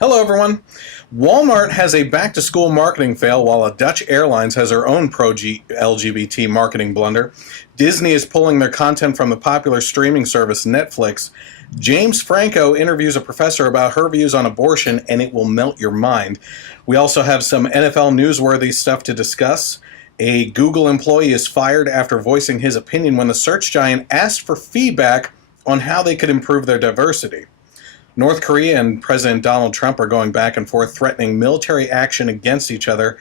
Hello, everyone. Wal-Mart has a back-to-school marketing fail, while a Dutch Airlines has their own pro-LGBT marketing blunder. Disney is pulling their content from the popular streaming service Netflix. James Franco interviews a professor about her views on abortion, and it will melt your mind. We also have some NFL newsworthy stuff to discuss. A Google employee is fired after voicing his opinion when the search giant asked for feedback on how they could improve their diversity. North Korea and President Donald Trump are going back and forth threatening military action against each other.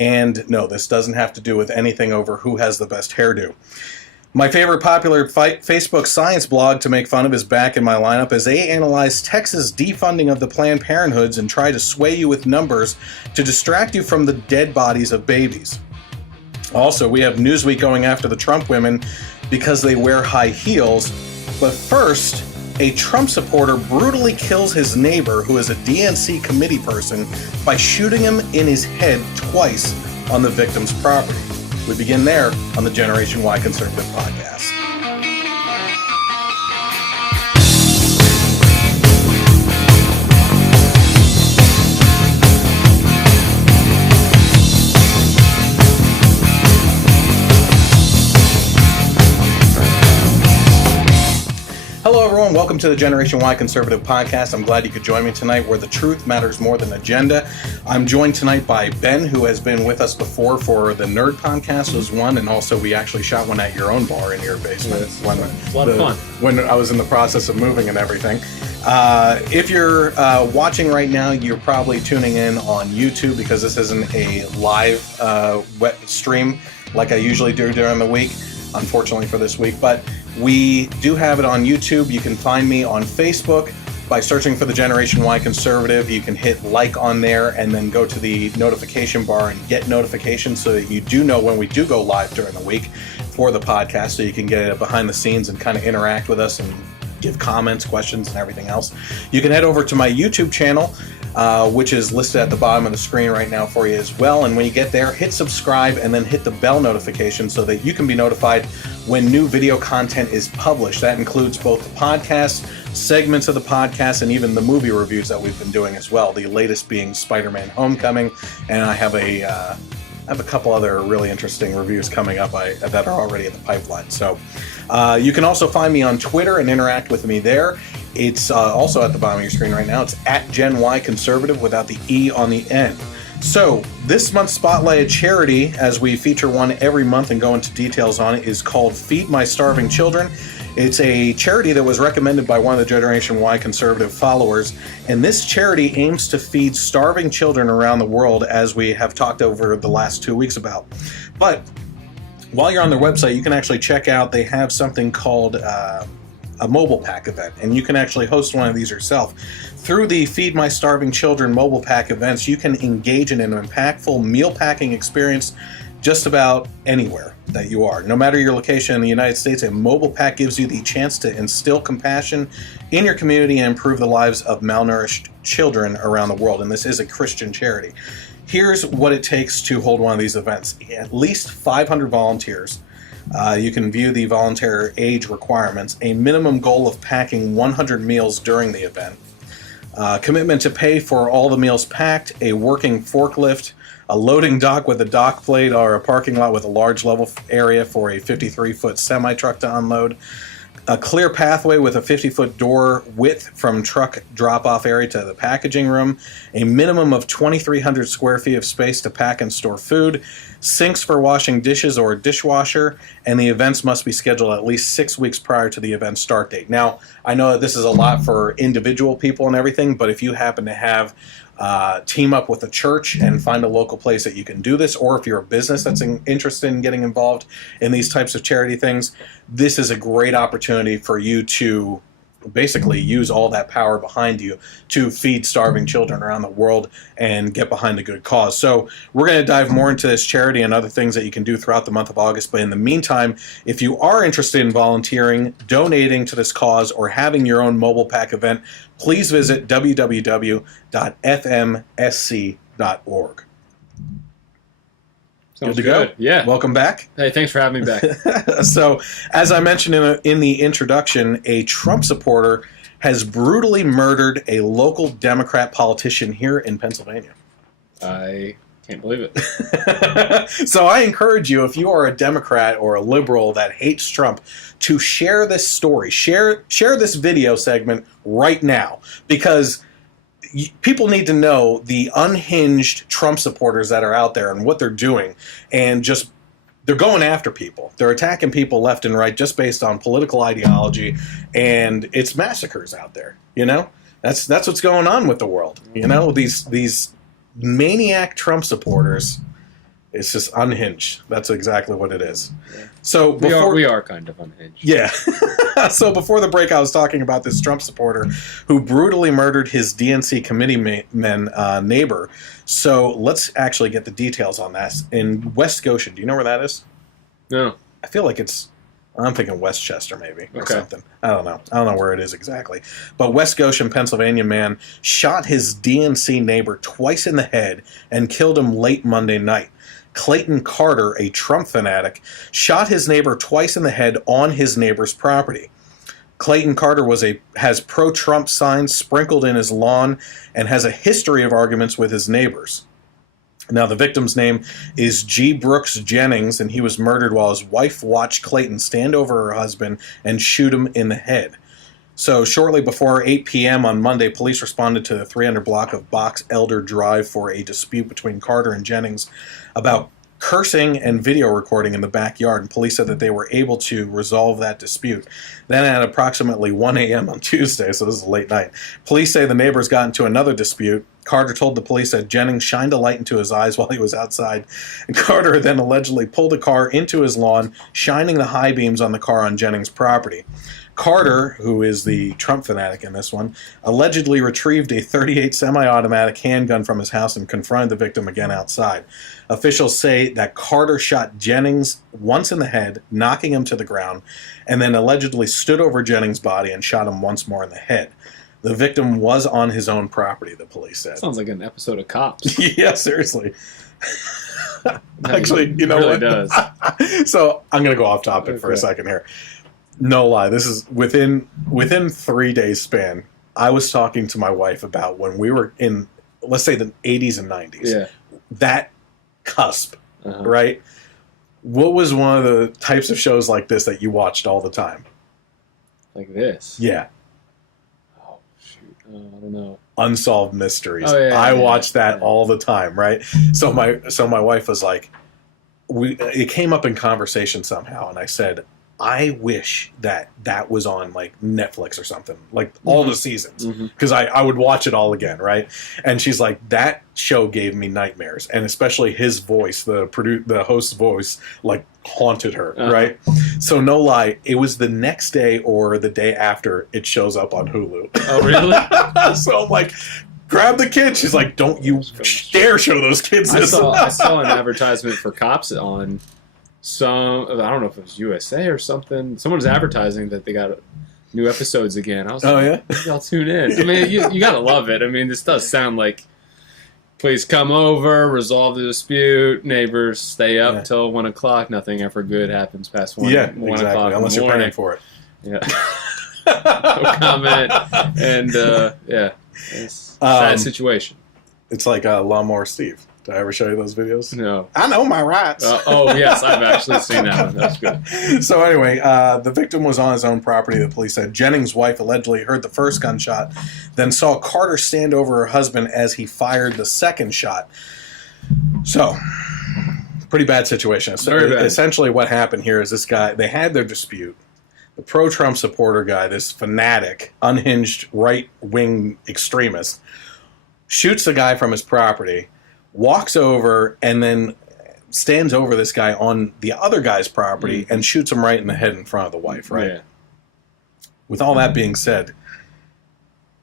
And no, this doesn't have to do with anything over who has the best hairdo. My favorite popular Facebook science blog to make fun of is back in my lineup as they analyze Texas defunding of the Planned Parenthoods and try to sway you with numbers to distract you from the dead bodies of babies. Also, we have Newsweek going after the Trump women because they wear high heels. But first, a Trump supporter brutally kills his neighbor, who is a DNC Committee person, by shooting him in his head twice on the victim's property. We begin there on the Generation Y Conservative podcast. Hello, everyone. Welcome to the Generation Y Conservative podcast. I'm glad you could join me tonight, where the truth matters more than agenda. I'm joined tonight by Ben, who has been with us before for the Nerd podcast was one, and also we actually shot one at your own bar in your basement. Yes, fun. When I was in the process of moving and everything. If you're watching right now, you're probably tuning in on YouTube because this isn't a live web stream like I usually do during the week, unfortunately for this week, but we do have it on YouTube. You can find me on Facebook by searching for the Generation Y Conservative. You can hit like on there and then go to the notification bar and get notifications so that you do know when we do go live during the week for the podcast, so you can get it behind the scenes and kind of interact with us and give comments, questions, and everything else. You can head over to my YouTube channel, which is listed at the bottom of the screen right now for you as well. And when you get there, hit subscribe and then hit the bell notification so that you can be notified when new video content is published. That includes both the podcast, segments of the podcast, and even the movie reviews that we've been doing as well. The latest being Spider-Man Homecoming, and I have a couple other really interesting reviews coming up that are already in the pipeline. So you can also find me on Twitter and interact with me there. It's also at the bottom of your screen right now. It's at Gen Y Conservative without the E on the end. So this month's Spotlight charity, as we feature one every month and go into details on it, is called Feed My Starving Children. It's a charity that was recommended by one of the Generation Y Conservative followers, and this charity aims to feed starving children around the world, as we have talked over the last 2 weeks about. But while you're on their website, you can actually check out, they have something called a mobile pack event, and you can actually host one of these yourself. Through the Feed My Starving Children mobile pack events, you can engage in an impactful meal packing experience just about anywhere that you are. No matter your location in the United States, a mobile pack gives you the chance to instill compassion in your community and improve the lives of malnourished children around the world. And this is a Christian charity. Here's what it takes to hold one of these events. At least 500 volunteers. You can view the volunteer age requirements, a minimum goal of packing 100 meals during the event, commitment to pay for all the meals packed, a working forklift, a loading dock with a dock plate, or a parking lot with a large level area for a 53-foot semi-truck to unload, a clear pathway with a 50-foot door width from truck drop-off area to the packaging room, a minimum of 2,300 square feet of space to pack and store food, sinks for washing dishes or a dishwasher, and the events must be scheduled at least 6 weeks prior to the event start date. Now, I know that this is a lot for individual people and everything, but if you happen to have team up with a church and find a local place that you can do this, or if you're a business that's interested in getting involved in these types of charity things, this is a great opportunity for you to basically use all that power behind you to feed starving children around the world and get behind a good cause. So we're going to dive more into this charity and other things that you can do throughout the month of August. But in the meantime, if you are interested in volunteering, donating to this cause, or having your own mobile pack event, please visit www.fmsc.org. Sounds good to go. Yeah. Welcome back. Hey, thanks for having me back. So, as I mentioned in the introduction, a Trump supporter has brutally murdered a local Democrat politician here in Pennsylvania. I can't believe it. So I encourage you, if you are a Democrat or a liberal that hates Trump, to share this story. Share this video segment right now, because people need to know the unhinged Trump supporters that are out there and what they're doing, and just they're going after people. They're attacking people left and right just based on political ideology, and it's massacres out there. You know, that's what's going on with the world. You know, these maniac Trump supporters. It's just unhinged. That's exactly what it is. Yeah. So we are kind of unhinged. Yeah. So before the break, I was talking about this Trump supporter who brutally murdered his DNC committee neighbor. So let's actually get the details on that. In West Goshen, do you know where that is? No. I feel like I'm thinking Westchester maybe or something. I don't know where it is exactly. But West Goshen, Pennsylvania man shot his DNC neighbor twice in the head and killed him late Monday night. Clayton Carter, a Trump fanatic, shot his neighbor twice in the head on his neighbor's property. Clayton Carter has pro-Trump signs sprinkled in his lawn and has a history of arguments with his neighbors. Now, the victim's name is G. Brooks Jennings, and he was murdered while his wife watched Clayton stand over her husband and shoot him in the head. So shortly before 8 p.m. on Monday, police responded to the 300 block of Box Elder Drive for a dispute between Carter and Jennings about cursing and video recording in the backyard, and police said that they were able to resolve that dispute. Then at approximately 1 a.m. on Tuesday, so this is late night, police say the neighbors got into another dispute. Carter told the police that Jennings shined a light into his eyes while he was outside, and Carter then allegedly pulled the car into his lawn, shining the high beams on the car on Jennings' property. Carter, who is the Trump fanatic in this one, allegedly retrieved a .38 semi-automatic handgun from his house and confronted the victim again outside. Officials say that Carter shot Jennings once in the head, knocking him to the ground, and then allegedly stood over Jennings' body and shot him once more in the head. The victim was on his own property, the police said. Sounds like an episode of Cops. Yeah, seriously. Actually, you know really what? Does. So I'm going to go off topic for a second here. No lie, this is within 3 days span. I was talking to my wife about when we were in, let's say, the 80s and 90s. Yeah. That cusp, right? What was one of the types of shows like this that you watched all the time? Like this? Yeah. Oh, shoot. I don't know. Unsolved Mysteries. Oh, yeah, I watched that all the time, right? So my wife was like, it came up in conversation somehow, and I said, I wish that was on like Netflix or something, like all the seasons, because I would watch it all again, right? And she's like, that show gave me nightmares, and especially his voice, the host's voice, like haunted her, right? So no lie, it was the next day or the day after it shows up on Hulu. Oh, really? So I'm like, grab the kids. She's like, don't you dare show those kids this. I saw an advertisement for Cops on I don't know if it was USA or something. Someone's advertising that they got new episodes again. I was like, yeah? Maybe I'll tune in. I mean, you got to love it. I mean, this does sound like, please come over, resolve the dispute, neighbors stay up till 1 o'clock. Nothing ever good happens past 1 exactly. o'clock. Unless you're paying for it. Yeah. No comment. And, it's a sad situation. It's like Lawnmower Steve. Did I ever show you those videos? No. I know my rights. Oh, yes, I've actually seen that one. That's good. So anyway, the victim was on his own property, the police said. Jennings' wife allegedly heard the first gunshot, then saw Carter stand over her husband as he fired the second shot. So, pretty bad situation. So, very bad. Essentially what happened here is this guy, they had their dispute. The pro-Trump supporter guy, this fanatic, unhinged right-wing extremist, shoots the guy from his property, walks over, and then stands over this guy on the other guy's property and shoots him right in the head in front of the wife, right? Yeah. With all that being said,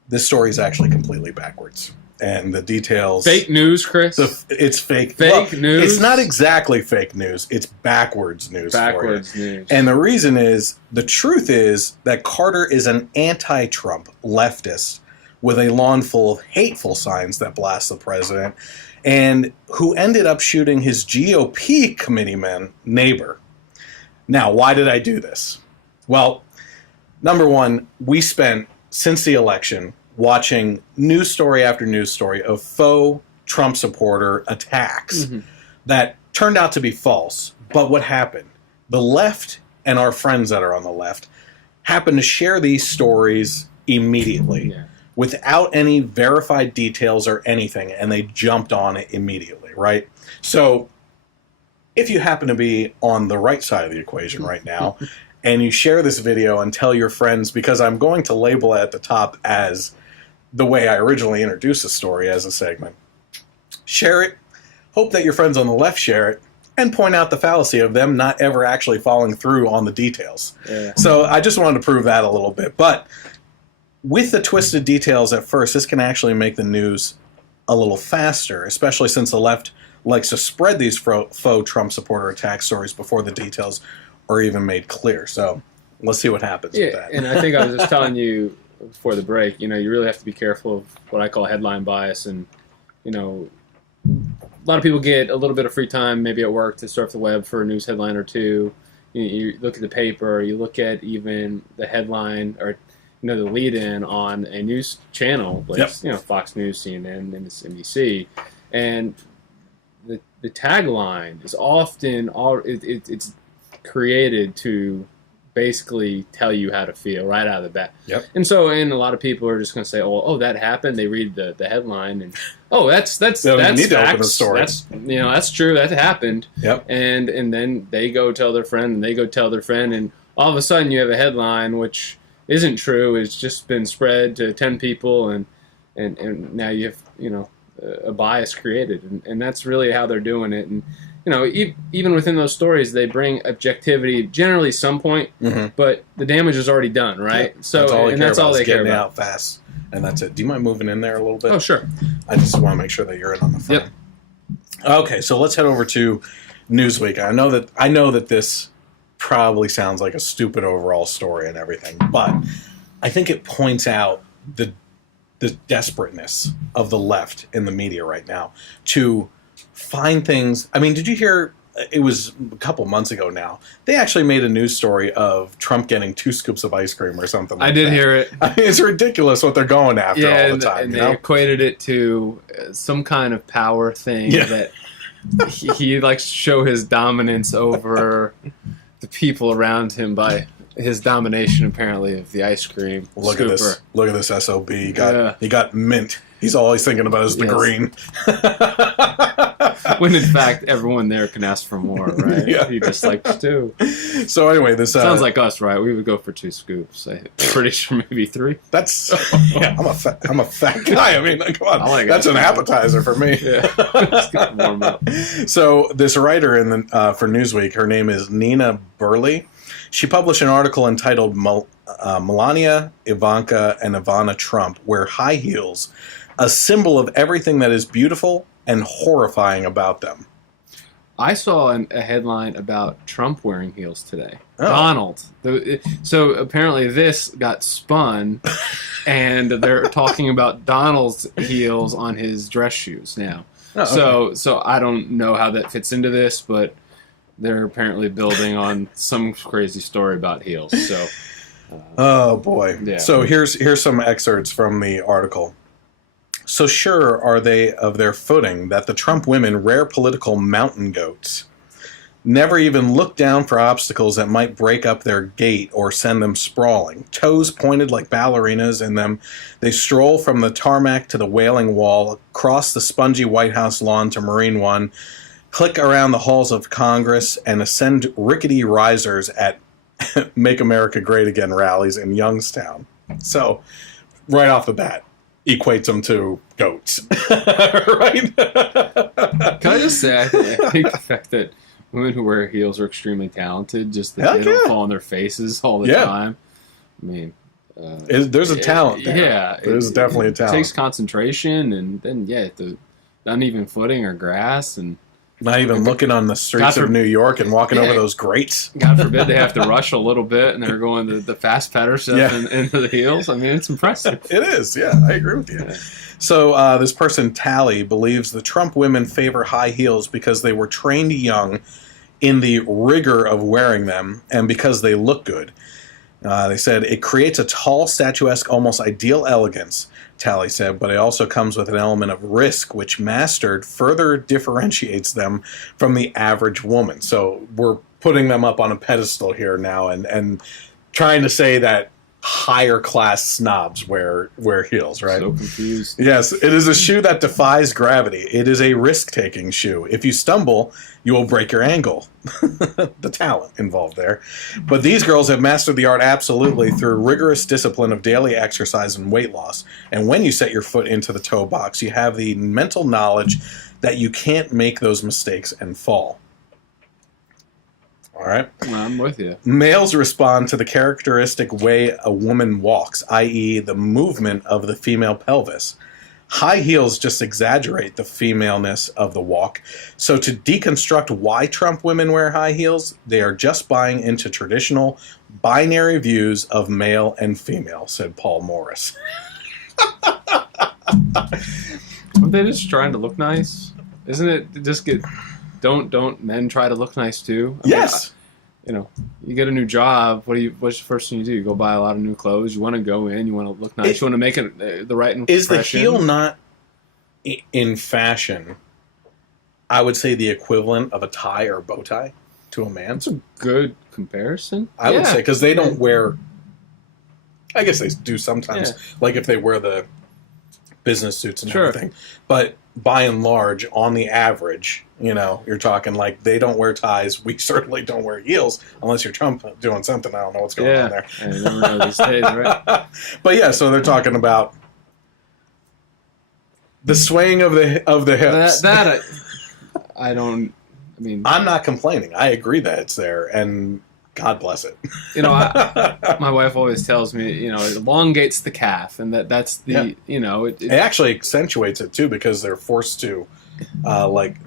this story is actually completely backwards. And the details... Fake news, Chris? It's fake. Fake news? It's not exactly fake news. It's backwards news. Backwards news. And the reason is, the truth is that Carter is an anti-Trump leftist with a lawn full of hateful signs that blast the president, and who ended up shooting his GOP committeeman neighbor. Now, why did I do this? Well, number one, we spent since the election, watching news story after news story of faux Trump supporter attacks that turned out to be false. But what happened? The left and our friends that are on the left happened to share these stories immediately without any verified details or anything, and they jumped on it immediately, right? So if you happen to be on the right side of the equation right now and you share this video and tell your friends, because I'm going to label it at the top as the way I originally introduced the story as a segment, share it, hope that your friends on the left share it, and point out the fallacy of them not ever actually following through on the details. Yeah. So I just wanted to prove that a little bit. But with the twisted details at first, this can actually make the news a little faster, especially since the left likes to spread these faux Trump supporter attack stories before the details are even made clear. So let's see what happens with that. And I think I was just telling you before the break, you really have to be careful of what I call headline bias. And, a lot of people get a little bit of free time, maybe at work, to surf the web for a news headline or two. You look at the paper, you look at even the headline or the lead-in on a news channel, like Fox News, CNN, MSNBC, and the tagline is often it's created to basically tell you how to feel right out of the bat. And a lot of people are just going to say, "Oh, that happened." They read the headline and, "Oh, that's need facts. To open the story. That's true. That happened." And then they go tell their friend, and they go tell their friend, and all of a sudden you have a headline which isn't true. It's just been spread to 10 people, and now you have a bias created, and that's really how they're doing it. And even within those stories, they bring objectivity, generally some point, but the damage is already done, right? So that's all they care about. Out fast, and that's it. Do you mind moving in there a little bit? Oh, sure. I just want to make sure that you're in on the front. Okay, so let's head over to Newsweek. I know that this probably sounds like a stupid overall story and everything, but I think it points out the desperateness of the left in the media right now to find things. I mean, did you hear, it was a couple months ago now, they actually made a news story of Trump getting 2 scoops of ice cream or something like that. I did hear it. I mean, it's ridiculous what they're going after all the time. And they equated it to some kind of power thing that he likes to show his dominance over the people around him by his domination, apparently, of the ice cream Look scooper. Look at this SOB. He got mint. He's all he's thinking about is the green. When in fact, everyone there can ask for more, right? He just likes 2. So anyway, this sounds like us, right? We would go for 2 scoops. I'm pretty sure maybe 3. That's I'm a fat guy. I mean, come on, that's an appetizer for me. Let's get warm up. So this writer for Newsweek, her name is Nina Burley. She published an article entitled Melania, Ivanka, and Ivana Trump Wear High Heels, a symbol of everything that is beautiful and horrifying about them. I saw a headline about Trump wearing heels today. Donald. So apparently this got spun, and they're talking about Donald's heels on his dress shoes now. So I don't know how that fits into this, but they're apparently building on some crazy story about heels. So, oh boy! Yeah. So here's some excerpts from the article. So sure are they of their footing that the Trump women rare political mountain goats, never even look down for obstacles that might break up their gait or send them sprawling. Toes pointed like ballerinas in them, they stroll from the tarmac to the Wailing Wall, across the spongy White House lawn to Marine One, click around the halls of Congress, and ascend rickety risers at Make America Great Again rallies in Youngstown. So, right off the bat, equates them to goats. Right? Can I just say, I think the fact that women who wear heels are extremely talented, just that they don't fall on their faces all the time. I mean, there's a talent there. Yeah. There's definitely a talent. It takes concentration, and then, the uneven footing or grass, and not even looking on the streets of New York and walking over those grates. God forbid they have to rush a little bit and they're going the fast patter stuff into the heels. I mean, it's impressive. It is, I agree with you. So this person, Tally, believes the Trump women favor high heels because they were trained young in the rigor of wearing them and because they look good. They said, it creates a tall, statuesque, almost ideal elegance, Talley said, but it also comes with an element of risk, which mastered further differentiates them from the average woman. So we're putting them up on a pedestal here now and trying to say that higher class snobs wear heels, right? So confused. Yes, it is a shoe that defies gravity. It is a risk-taking shoe. If you stumble, you will break your ankle. The talent involved there. But these girls have mastered the art absolutely through rigorous discipline of daily exercise and weight loss. And when you set your foot into the toe box, you have the mental knowledge that you can't make those mistakes and fall. All right. I'm with you. Males respond to the characteristic way a woman walks, i.e. the movement of the female pelvis. High heels just exaggerate the femaleness of the walk. So to deconstruct why Trump women wear high heels, they are just buying into traditional binary views of male and female, said Paul Morris. Aren't they just trying to look nice? Isn't it just get... Don't men try to look nice too? I Yes. mean, you get a new job. What's the first thing you do? You go buy a lot of new clothes. You want to go in. You want to look nice. You want to make it the right impression. Is the heel not in fashion? I would say the equivalent of a tie or a bow tie to a man. That's a good comparison. I would say because they don't wear. I guess they do sometimes, like if they wear the business suits and everything. But by and large, on the average, you're talking like they don't wear ties. We certainly don't wear heels unless you're Trump doing something. I don't know what's going on there. Yeah, you never know these days, right? But yeah, so they're talking about the swaying of the hips. I don't. I mean, I'm not complaining. I agree that it's there, and God bless it. My wife always tells me, it elongates the calf, and that's the, it actually accentuates it too because they're forced to,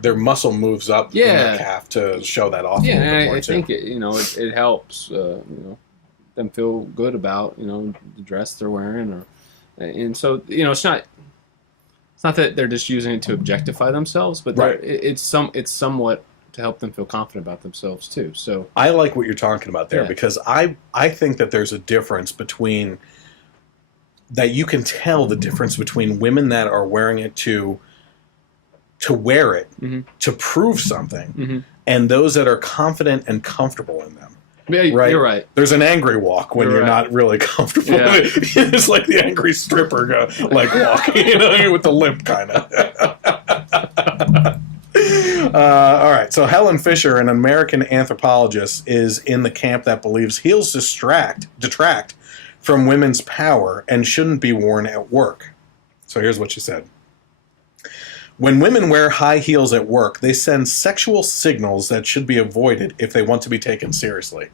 their muscle moves up in their calf to show that off. Yeah, and I think it helps, them feel good about the dress they're wearing, and so it's not that they're just using it to objectify themselves, but it's somewhat to help them feel confident about themselves too. So I like what you're talking about there because I think that there's a difference between that you can tell the difference between women that are wearing it to wear it to prove something and those that are confident and comfortable in them. Yeah, right? You're right. There's an angry walk when you're not really comfortable. Yeah. It's like the angry stripper walking, with the limp kind of. All right, so Helen Fisher, an American anthropologist, is in the camp that believes heels detract from women's power and shouldn't be worn at work. So here's what she said. When women wear high heels at work, they send sexual signals that should be avoided if they want to be taken seriously.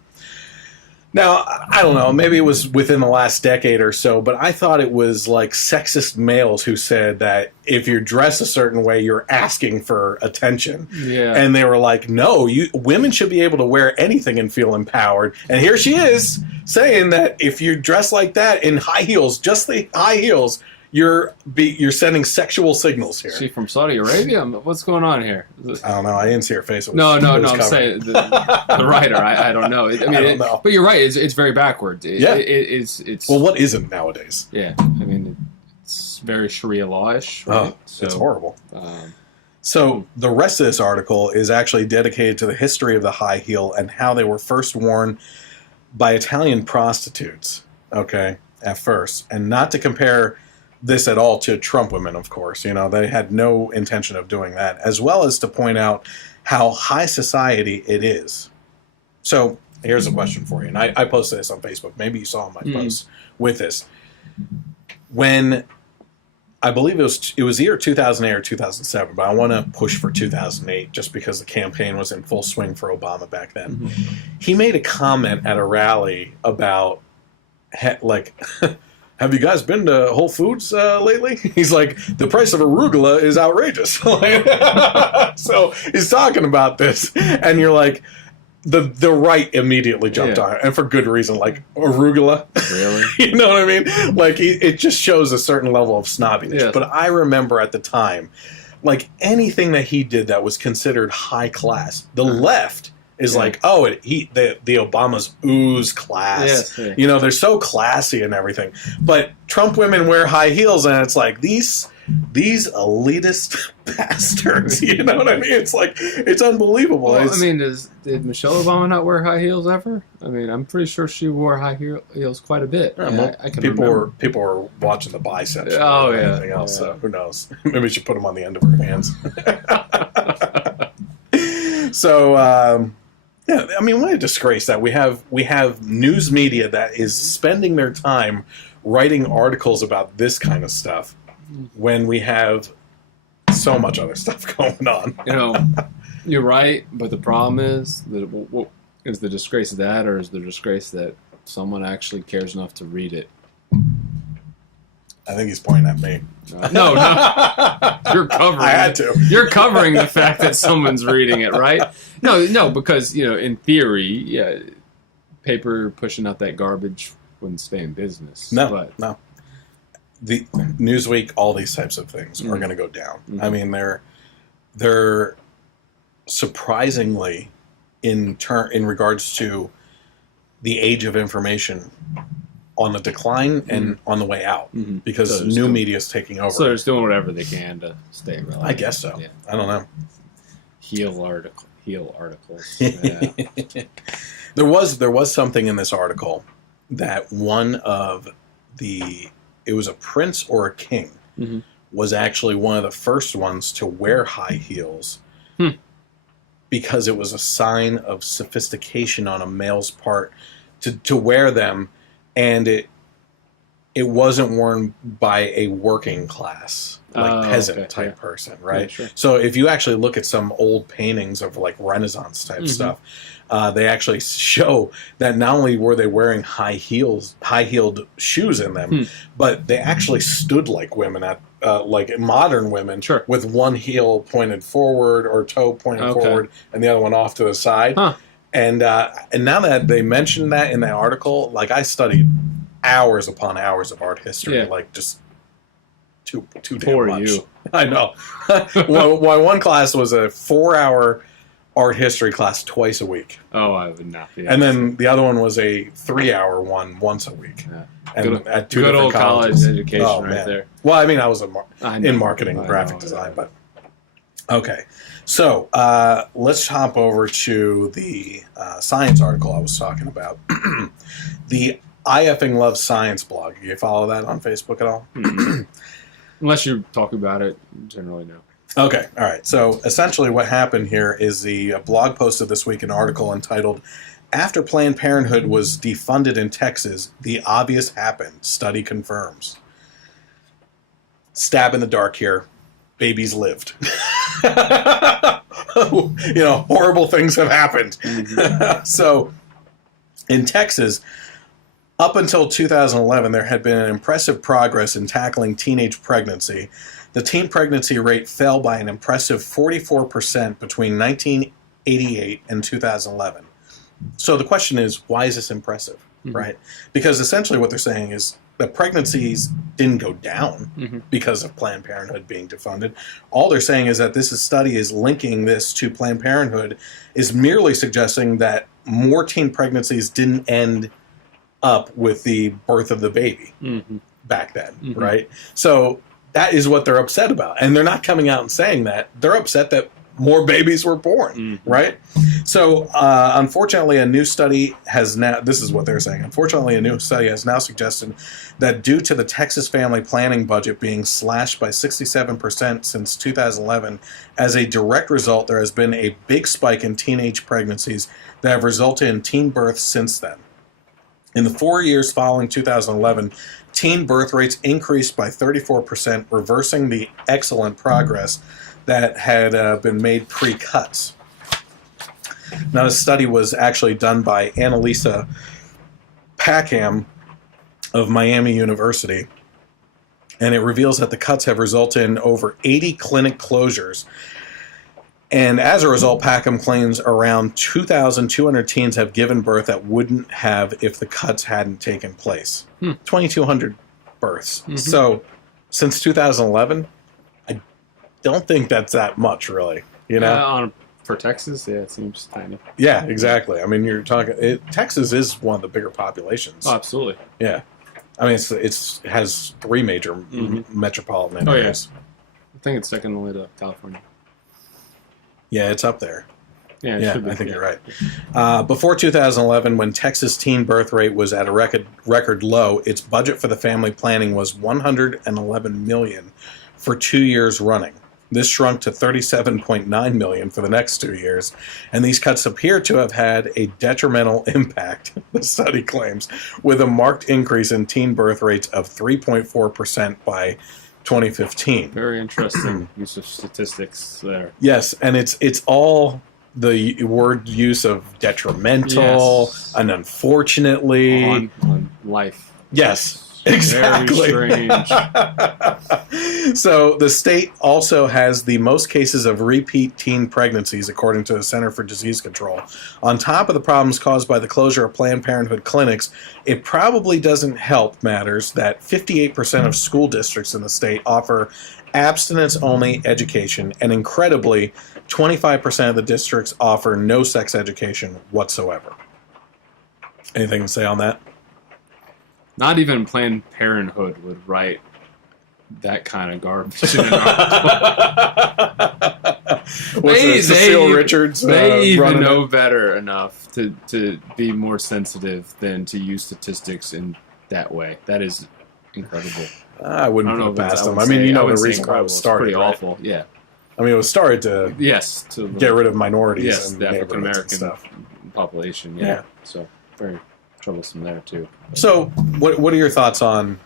Now, I don't know, maybe it was within the last decade or so, but I thought it was like sexist males who said that if you're dressed a certain way, you're asking for attention. Yeah. And they were like, no, women should be able to wear anything and feel empowered. And here she is saying that if you dress like that in high heels, just the high heels, you're sending sexual signals here. Is she from Saudi Arabia? What's going on here? I don't know. I didn't see her face. No. I'm saying the writer. I don't know. I don't know. But you're right. It's very backwards. It's well, what isn't nowadays? Yeah. It's very Sharia law-ish. Right? Oh, it's horrible. So the rest of this article is actually dedicated to the history of the high heel and how they were first worn by Italian prostitutes. Okay, at first, and not to compare this at all to Trump women, of course. They had no intention of doing that, as well as to point out how high society it is. So here's a question for you, and I posted this on Facebook. Maybe you saw my post with this. When I believe it was either 2008 or 2007, but I want to push for 2008 just because the campaign was in full swing for Obama back then. He made a comment at a rally about have you guys been to Whole Foods lately? He's like, the price of arugula is outrageous. So he's talking about this, and you're like, the right immediately jumped on it, and for good reason, like arugula. Really? You know what I mean? Like, it just shows a certain level of snobbiness. Yeah. But I remember at the time, like anything that he did that was considered high class, the left is like, oh, the Obamas ooze class. Yes, You know, they're so classy and everything. But Trump women wear high heels, and it's like these elitist bastards. You know what I mean? It's like, it's unbelievable. Well, I mean, did Michelle Obama not wear high heels ever? I mean, I'm pretty sure she wore high heels quite a bit. I can remember. People were watching the biceps. Oh, yeah. Anything else? So who knows? Maybe we should put them on the end of her hands. So, yeah, I mean, what a disgrace that we have news media that is spending their time writing articles about this kind of stuff when we have so much other stuff going on. You know, you're right, but the problem is that what is the disgrace of that, or is the disgrace that someone actually cares enough to read it? I think he's pointing at me. No. You're covering. I had to. You're covering the fact that someone's reading it, right? No, because, you know, in theory, yeah, paper pushing out that garbage wouldn't stay in business. No. The Newsweek, all these types of things are going to go down. I mean, they're surprisingly in regards to the age of information on the decline and on the way out because new media is taking over. So they're just doing whatever they can to stay relevant. I guess so. Yeah. I don't know. Heel articles. Yeah. There was something in this article that one of it was a prince or a king was actually one of the first ones to wear high heels because it was a sign of sophistication on a male's part to wear them, and it wasn't worn by a working class, like peasant type person, right? Yeah, sure. So if you actually look at some old paintings of like Renaissance type stuff, they actually show that not only were they wearing high-heeled shoes in them, but they actually stood like women like modern women, with one heel pointed forward or toe pointed forward, and the other one off to the side. Huh. And now that they mentioned that in the article, like I studied hours upon hours of art history, like just too damn much. You. I know. One class was a 4-hour art history class twice a week. Oh, I would not be. And then the other one was a 3-hour one once a week. Yeah. And at two different colleges. College education there. Well, I mean, I was in marketing and graphic design, but okay. So let's hop over to the science article I was talking about. The I Effing Love Science blog. You follow that on Facebook at all? Unless you're talking about it, generally no. Okay, all right. So essentially what happened here is the blog posted this week an article entitled, "After Planned Parenthood was defunded in Texas, the obvious happened. Study confirms." Stab in the dark here. Babies lived. Horrible things have happened. So in Texas, up until 2011, there had been an impressive progress in tackling teenage pregnancy. The teen pregnancy rate fell by an impressive 44% between 1988 and 2011. So the question is, why is this impressive, right? Because essentially what they're saying is that pregnancies didn't go down because of Planned Parenthood being defunded. All they're saying is that this study is linking this to Planned Parenthood, is merely suggesting that more teen pregnancies didn't end up with the birth of the baby back then, right? So that is what they're upset about. And they're not coming out and saying that. They're upset that more babies were born, right? So, unfortunately, a new study has now, this is what they're saying, unfortunately, a new study has now suggested that due to the Texas family planning budget being slashed by 67% since 2011, as a direct result, there has been a big spike in teenage pregnancies that have resulted in teen births since then. In the 4 years following 2011, teen birth rates increased by 34%, reversing the excellent progress that had been made pre-cuts. Now, this study was actually done by Annalisa Packham of Miami University, and it reveals that the cuts have resulted in over 80 clinic closures. And as a result, Packham claims around 2,200 teens have given birth that wouldn't have if the cuts hadn't taken place. 2,200 births. So, since 2011, I don't think that's that much, really. You know, For Texas, yeah, it seems tiny. Yeah, exactly. I mean, you're talking. Texas is one of the bigger populations. Oh, absolutely. Yeah, I mean, it has 3 major metropolitan areas. Yeah. I think it's second only to California. Yeah, it's up there. Yeah, I think you're right. Before 2011, when Texas teen birth rate was at a record low, its budget for the family planning was $111 million for 2 years running. This shrunk to $37.9 million for the next 2 years, and these cuts appear to have had a detrimental impact, the study claims, with a marked increase in teen birth rates of 3.4% by 2015. Very interesting use of statistics there. Yes, and it's all the word use of detrimental and unfortunately on life. Yes. Exactly. Very strange. So the state also has the most cases of repeat teen pregnancies, according to the Center for Disease Control. On top of the problems caused by the closure of Planned Parenthood clinics, it probably doesn't help matters that 58% of school districts in the state offer abstinence-only education, and incredibly, 25% of the districts offer no sex education whatsoever. Anything to say on that? Not even Planned Parenthood would write that kind of garbage in an article. Cecile Richards? They even know better enough to be more sensitive than to use statistics in that way. That is incredible. I wouldn't put it past them. I mean, the reason why it was started. It's pretty awful, yeah. I mean, it was started to get rid of minorities and the African American stuff. Population. Yeah. So very troublesome there too. So, what are your thoughts on?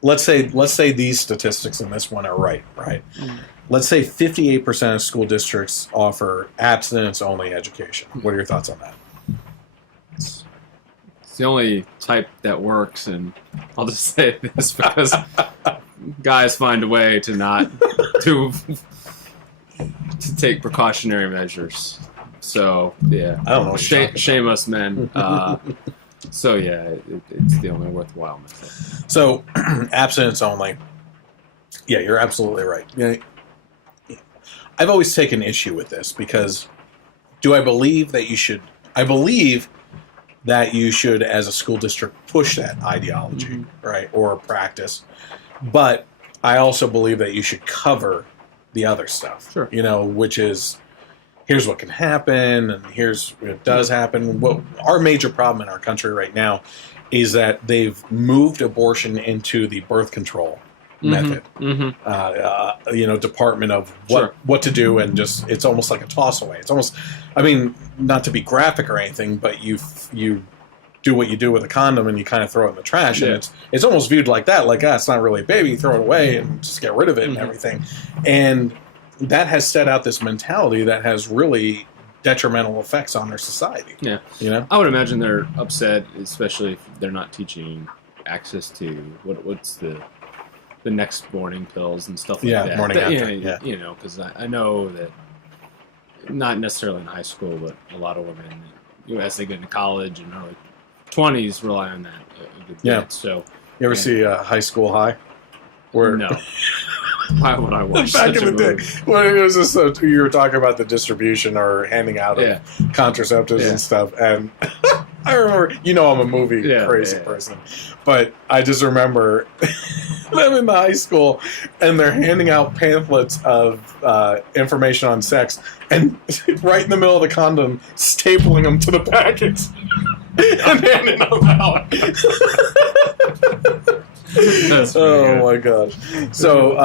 Let's say these statistics in this one are right. Let's say 58% of school districts offer abstinence-only education. What are your thoughts on that? It's the only type that works, and I'll just say this because guys find a way to not to take precautionary measures. So yeah, I don't know. Shame us, men. So yeah, it's the only worthwhile method. So abstinence only. Yeah, you're absolutely right. Yeah, I've always taken issue with this because do I believe that you should? I believe that you should, as a school district, push that ideology, right, or practice. But I also believe that you should cover the other stuff. Sure. Which is. Here's what can happen, and here's what does happen. What our major problem in our country right now is that they've moved abortion into the birth control method. Department of what to do, and just it's almost like a toss away. It's almost, I mean, not to be graphic or anything, but you do what you do with a condom and you kind of throw it in the trash, and it's almost viewed like that, like it's not really a baby, you throw it away and just get rid of it and everything, and that has set out this mentality that has really detrimental effects on their society. Yeah. I would imagine they're upset, especially if they're not teaching access to what's the next morning pills and stuff like that. Morning after. Because I know that not necessarily in high school, but a lot of women, as they get into college and early 20s, rely on that a good bit. So you ever see High School High? No. Why would I watch back such in the a movie? day when it was just you were talking about the distribution or handing out of contraceptives and stuff, and I remember, I'm a movie crazy person, but I just remember them in the high school and they're handing out pamphlets of information on sex, and right in the middle of the condom, stapling them to the packets and handing them out. My gosh! So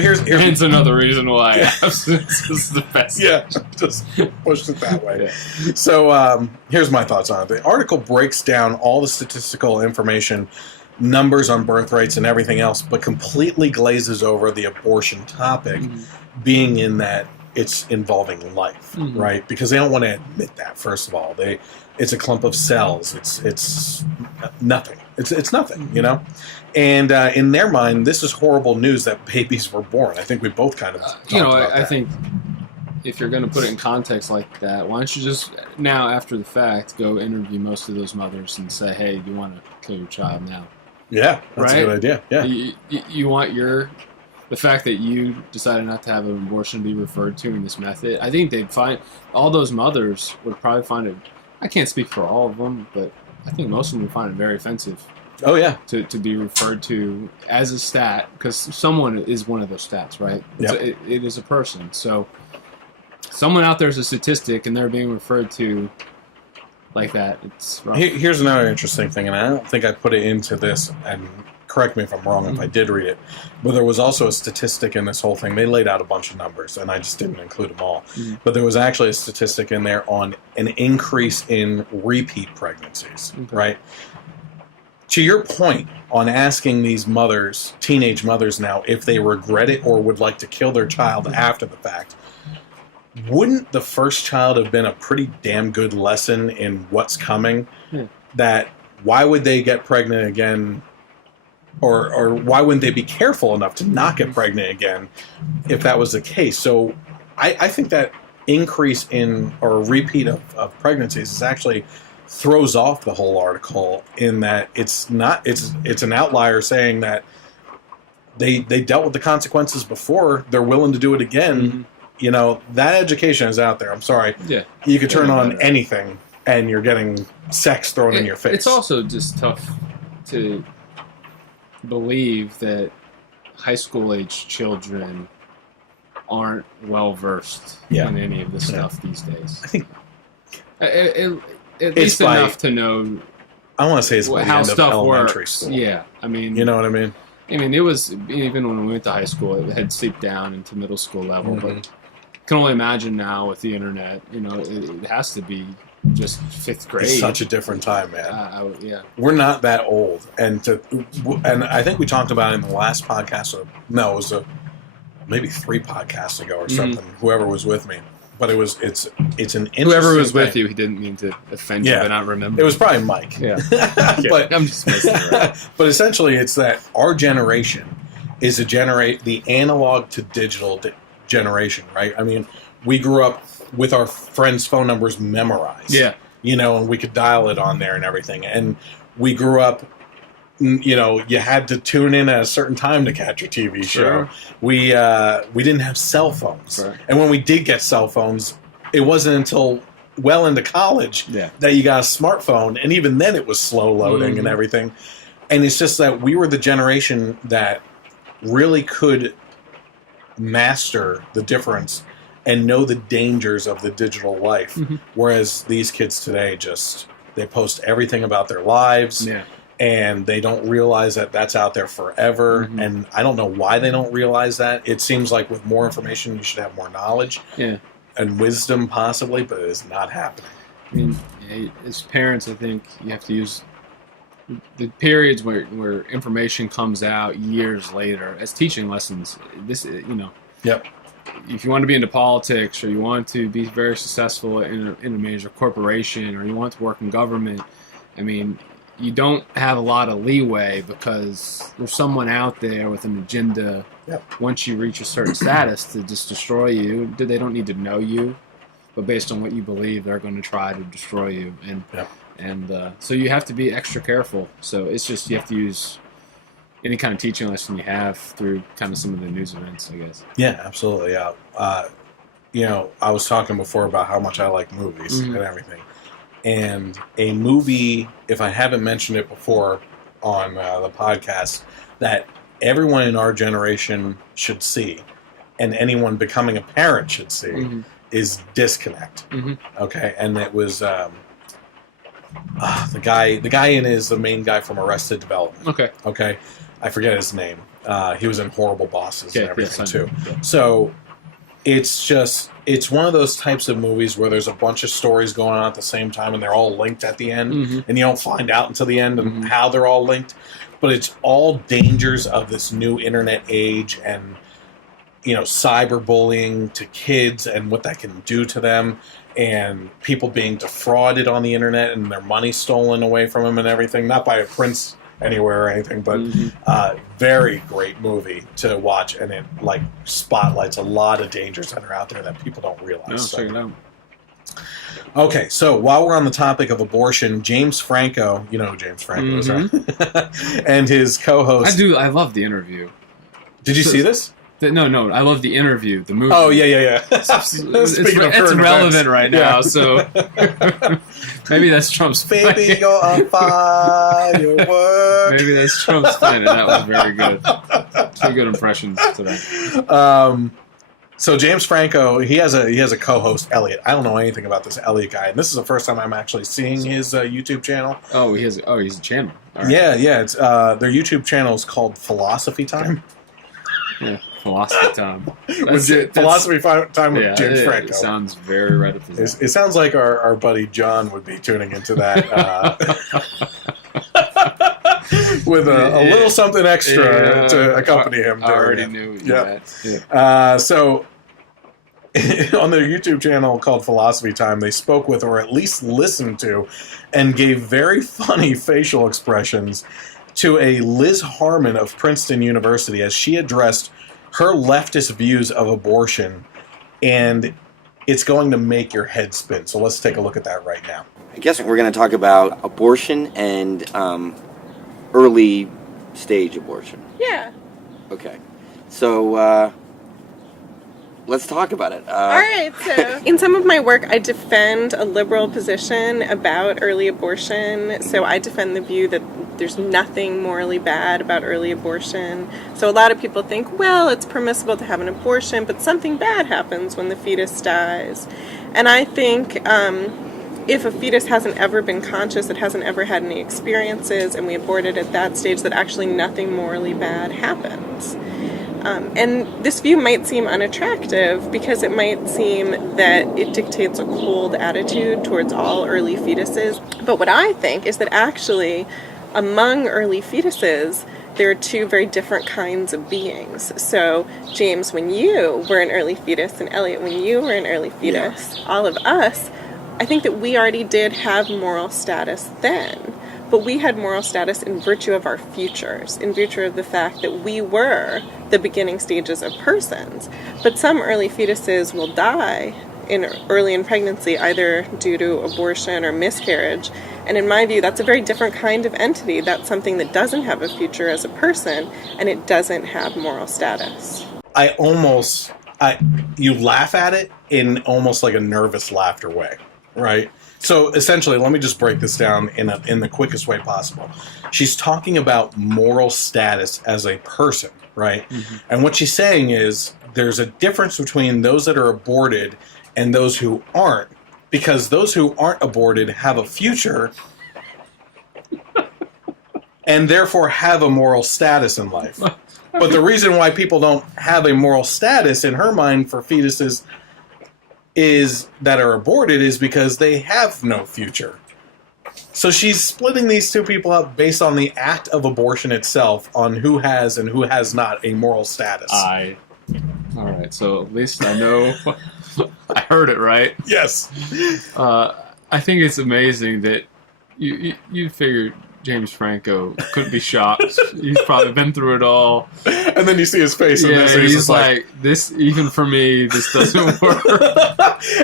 here's hence another reason why abstinence is the best. Yeah, just pushed it that way. So here's my thoughts on it. The article breaks down all the statistical information, numbers on birth rates and everything else, but completely glazes over the abortion topic, being in that it's involving life, right? Because they don't want to admit that. First of all, it's a clump of cells. It's nothing. It's nothing, And in their mind, this is horrible news that babies were born. I think we both kind of talked about that. I think if you're going to put it in context like that, why don't you just now, after the fact, go interview most of those mothers and say, "Hey, do you want to kill your child now?" Yeah, that's a good idea. Yeah, you want your the fact that you decided not to have an abortion be referred to in this method, I think they'd find all those mothers would probably find it. I can't speak for all of them, but I think most of them would find it very offensive. Oh yeah, to be referred to as a stat, because someone is one of those stats, right? Yep. It is a person. So someone out there is a statistic, and they're being referred to like that. It's rough. Here's another interesting thing, and I don't think I put it into this, and correct me if I'm wrong if I did read it, but there was also a statistic in this whole thing. They laid out a bunch of numbers, and I just didn't include them all. But there was actually a statistic in there on an increase in repeat pregnancies, right? To your point on asking these mothers, teenage mothers now, if they regret it or would like to kill their child after the fact, wouldn't the first child have been a pretty damn good lesson in what's coming? That why would they get pregnant again, or why wouldn't they be careful enough to not get pregnant again if that was the case? So I think that increase in or repeat of pregnancies is actually throws off the whole article in that it's an outlier saying that they dealt with the consequences before, they're willing to do it again. You know, that education is out there. I'm sorry. Yeah. You could turn on anything and you're getting sex thrown in your face. It's also just tough to believe that high school age children aren't well versed in any of this stuff these days. I think at least enough to know. I want to say it's by the how end stuff of elementary works. school. Yeah, I mean, you know what I mean. I mean, it was even when we went to high school, it had seeped down into middle school level. But I can only imagine now with the internet. You know, it has to be just fifth grade. It's such a different time, man. Yeah, we're not that old, and I think we talked about it in the last podcast. Or no, it was maybe 3 podcasts ago or something. Whoever was with me. But it's an interesting whoever was with thing. you, he didn't mean to offend you, but not remember. It was probably Mike. Yeah. But I'm just messing around. But essentially, it's that our generation is the analog to digital generation, right? I mean, we grew up with our friends' phone numbers memorized. Yeah. You know, and we could dial it on there and everything. And we grew up, you know, you had to tune in at a certain time to catch your TV show. We didn't have cell phones. Right. And when we did get cell phones, it wasn't until well into college that you got a smartphone. And even then it was slow loading and everything. And it's just that we were the generation that really could master the difference and know the dangers of the digital life. Whereas these kids today they post everything about their lives. Yeah. And they don't realize that that's out there forever. And I don't know why they don't realize that. It seems like with more information, you should have more knowledge and wisdom possibly, but it is not happening. I mean, as parents, I think you have to use the periods where information comes out years later as teaching lessons. This, you know, if you want to be into politics or you want to be very successful in a major corporation or you want to work in government, I mean, you don't have a lot of leeway because there's someone out there with an agenda once you reach a certain status to just destroy you. They don't need to know you, but based on what you believe, they're going to try to destroy you. And so you have to be extra careful. So it's just you have to use any kind of teaching lesson you have through kind of some of the news events, I guess. Yeah, absolutely. Yeah. You know, I was talking before about how much I like movies and everything. And a movie, if I haven't mentioned it before on the podcast, that everyone in our generation should see, and anyone becoming a parent should see, is Disconnect. Okay, and it was the guy in it is the main guy from Arrested Development. Okay, I forget his name. He was in Horrible Bosses and everything too. So it's one of those types of movies where there's a bunch of stories going on at the same time and they're all linked at the end and you don't find out until the end and how they're all linked, but it's all dangers of this new internet age and, you know, cyberbullying to kids and what that can do to them and people being defrauded on the internet and their money stolen away from them and everything, not by a prince anywhere or anything, but very great movie to watch, and it like spotlights a lot of dangers that are out there that people don't realize. Check it out. Okay, so while we're on the topic of abortion, James Franco, you know who James Franco is, right? And his co-host. I love the interview. Did you see this? No, I love the interview, the movie. Oh, yeah. It's relevant right now, so maybe that's Trump's Baby, you're a firework. Maybe that's Trump's plan, and that was very good. 2 good impressions today. So James Franco, he has a co-host, Elliot. I don't know anything about this Elliot guy, and this is the first time I'm actually seeing his YouTube channel. Oh, he's a channel. Right. Yeah. It's their YouTube channel is called Philosophy Time. Yeah, Philosophy Time. Philosophy Time with James Franco. It sounds very right up his alley. It sounds like our buddy John would be tuning into that with a little something extra to accompany him. I already knew. Yeah. So on their YouTube channel called Philosophy Time, they spoke with, or at least listened to, and gave very funny facial expressions to a Liz Harmon of Princeton University as she addressed her leftist views of abortion, and it's going to make your head spin. So let's take a look at that right now. I guess we're going to talk about abortion and early stage abortion. Yeah. Okay. So let's talk about it. All right. So in some of my work, I defend a liberal position about early abortion. So I defend the view that there's nothing morally bad about early abortion. So a lot of people think, well, it's permissible to have an abortion, but something bad happens when the fetus dies. And I think if a fetus hasn't ever been conscious, it hasn't ever had any experiences, and we abort it at that stage, that actually nothing morally bad happens. And this view might seem unattractive because it might seem that it dictates a cold attitude towards all early fetuses. But what I think is that actually, among early fetuses, there are 2 very different kinds of beings. So, James, when you were an early fetus, and Elliot, when you were an early fetus, all of us, I think that we already did have moral status then. But we had moral status in virtue of our futures, in virtue of the fact that we were the beginning stages of persons. But some early fetuses will die early in pregnancy, either due to abortion or miscarriage. And in my view, that's a very different kind of entity. That's something that doesn't have a future as a person, and it doesn't have moral status. You laugh at it in almost like a nervous laughter way, right? So essentially, let me just break this down in the quickest way possible. She's talking about moral status as a person, right? Mm-hmm. And what she's saying is there's a difference between those that are aborted and those who aren't, because those who aren't aborted have a future and therefore have a moral status in life. But the reason why people don't have a moral status in her mind for fetuses is that are aborted is because they have no future. So she's splitting these 2 people up based on the act of abortion itself, on who has and who has not a moral status. All right, so at least I know I heard it right. Yes. I think it's amazing that you figured James Franco couldn't be shocked. He's probably been through it all. And then you see his face. Yeah, and he's like, this, even for me, this doesn't work.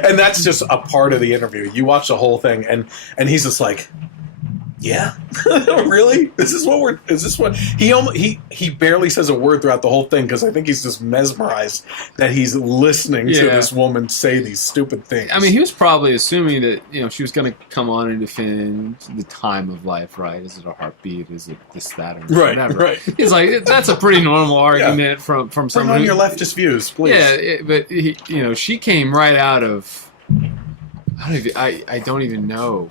And that's just a part of the interview. You watch the whole thing, and he's just like, yeah, really? Is this what he barely says a word throughout the whole thing, because I think he's just mesmerized that he's listening to this woman say these stupid things. I mean, he was probably assuming that, she was going to come on and defend the time of life, right? Is it a heartbeat? Is it this, that, or whatever? Right. He's like, that's a pretty normal argument from someone. Bring on your leftist views, please. Yeah, but she came right out of. I don't even know.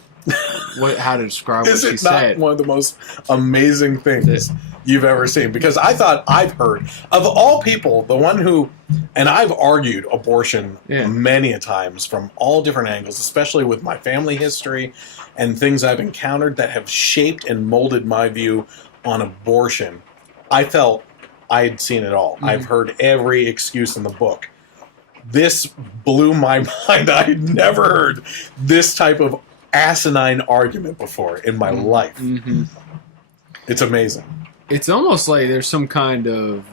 How to describe what she said. Is it not one of the most amazing things you've ever seen? Because I've heard, of all people, the one who, and I've argued abortion many a times from all different angles, especially with my family history and things I've encountered that have shaped and molded my view on abortion. I felt I had seen it all. Mm-hmm. I've heard every excuse in the book. This blew my mind. I had never heard this type of asinine argument before in my life. Mm-hmm. It's amazing. It's almost like there's some kind of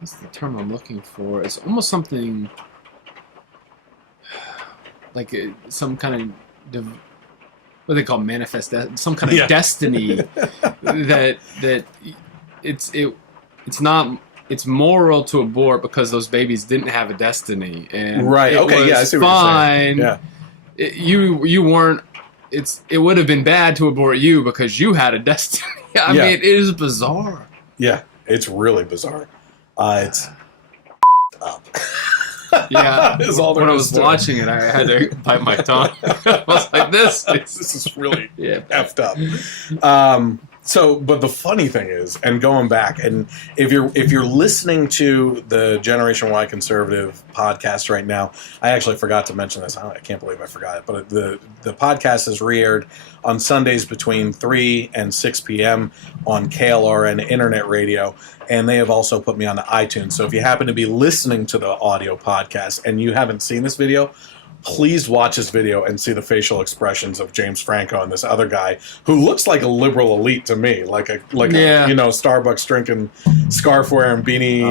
what's the term I'm looking for? It's almost something like some kind of what they call manifesto, some kind of destiny that it's not it's moral to abort because those babies didn't have a destiny, and Right. it Okay. was Yeah. I see what fine. you're saying. Yeah. You weren't. It would have been bad to abort you because you had a destiny. I Yeah. mean, it is bizarre. Yeah. It's really bizarre. It's up. Yeah. Is all there When I is was to it. watching it, I had to bite my tongue. I was like, this Is really yeah. effed up. But the funny thing is, and going back, and if you're listening to the Generation Y Conservative podcast right now, I actually forgot to mention this. I can't believe I forgot it. But the podcast is re-aired on Sundays between 3 and 6 p.m. on KLRN Internet Radio. And they have also put me on the iTunes. So if you happen to be listening to the audio podcast and you haven't seen this video, please watch this video and see the facial expressions of James Franco and this other guy who looks like a liberal elite to me, like a Starbucks drinking, scarf wearing, beanie,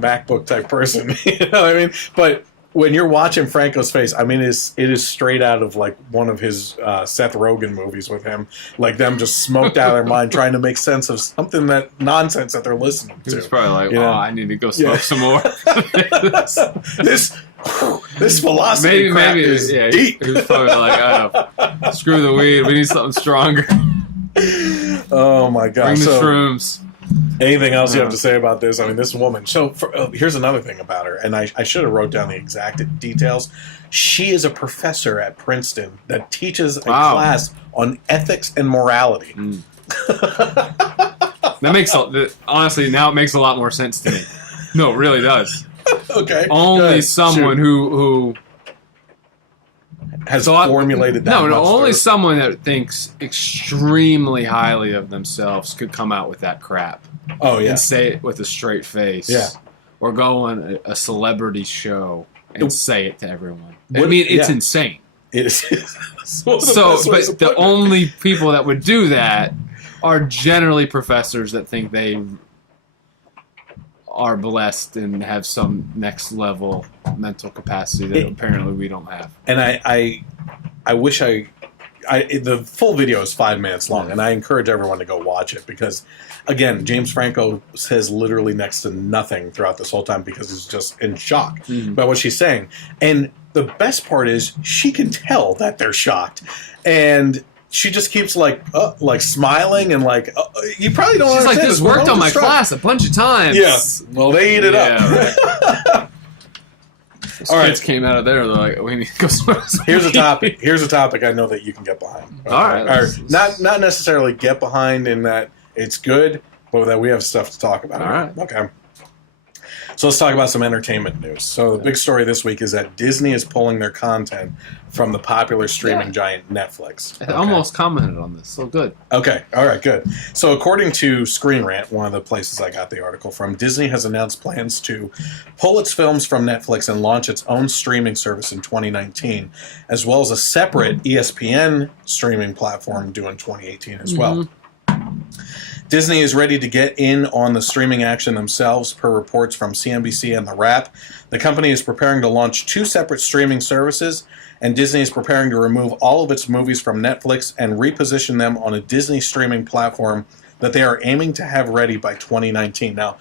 MacBook type person. You know what I mean? But when you're watching Franco's face, I mean, it is straight out of like one of his Seth Rogen movies with him, like them just smoked out of their mind trying to make sense of something nonsense that they're listening to. He's probably like, I I need to go smoke some more. this philosophy crap is deep. He was probably like, screw the weed. We need something stronger. Oh my gosh! Bring the shrooms. Anything else you have to say about this? I mean, this woman. So here's another thing about her, and I should have wrote down the exact details. She is a professor at Princeton that teaches a class on ethics and morality. That makes honestly now it makes a lot more sense to me. No, it really does. Okay. Only someone who has formulated that. No, only someone that thinks extremely highly of themselves could come out with that crap. Oh yeah, and say it with a straight face. Yeah, or go on a celebrity show and say it to everyone. It's insane. It is. But the only people that would do that are generally professors that think they are blessed and have some next level mental capacity that apparently we don't have. And I wish the full video is 5 minutes long, and I encourage everyone to go watch it because, again, James Franco says literally next to nothing throughout this whole time because he's just in shock by what she's saying. And the best part is she can tell that they're shocked, and she just keeps like smiling and you probably don't. She's understand like, this worked on my class a bunch of times. Yeah, well, they eat it up. Right. All right, kids came out of there. They're like, we need to go smoke. Here's a topic I know that you can get behind. Okay? All right, or not necessarily get behind in that it's good, but that we have stuff to talk about. All right, okay. So let's talk about some entertainment news. So the big story this week is that Disney is pulling their content from the popular streaming giant Netflix. I almost commented on this, so good. Okay, all right, good. So according to Screen Rant, one of the places I got the article from, Disney has announced plans to pull its films from Netflix and launch its own streaming service in 2019, as well as a separate ESPN streaming platform due in 2018 as well. Disney is ready to get in on the streaming action themselves, per reports from CNBC and The Wrap. The company is preparing to launch 2 separate streaming services, and Disney is preparing to remove all of its movies from Netflix and reposition them on a Disney streaming platform that they are aiming to have ready by 2019. Now,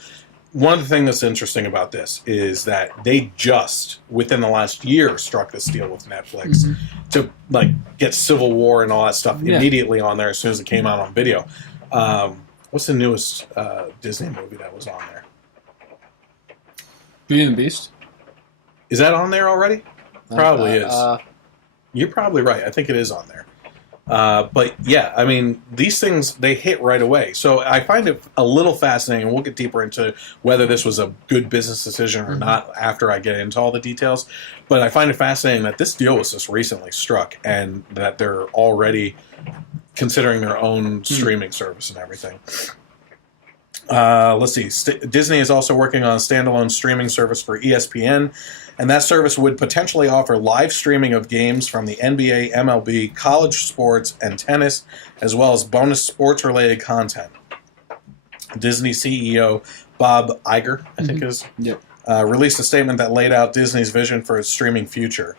one of the things that's interesting about this is that they just, within the last year, struck this deal with Netflix to get Civil War and all that stuff immediately on there as soon as it came out on video. What's the newest Disney movie that was on there? Beauty and the Beast. Is that on there already? Probably is. You're probably right. I think it is on there. But yeah, I mean, these things, they hit right away. So I find it a little fascinating, and we'll get deeper into whether this was a good business decision or not after I get into all the details. But I find it fascinating that this deal was just recently struck and that they're already considering their own streaming service and everything. Let's see. Disney is also working on a standalone streaming service for ESPN, and that service would potentially offer live streaming of games from the NBA, MLB, college sports, and tennis, as well as bonus sports-related content. Disney CEO Bob Iger, I think it is, released a statement that laid out Disney's vision for its streaming future.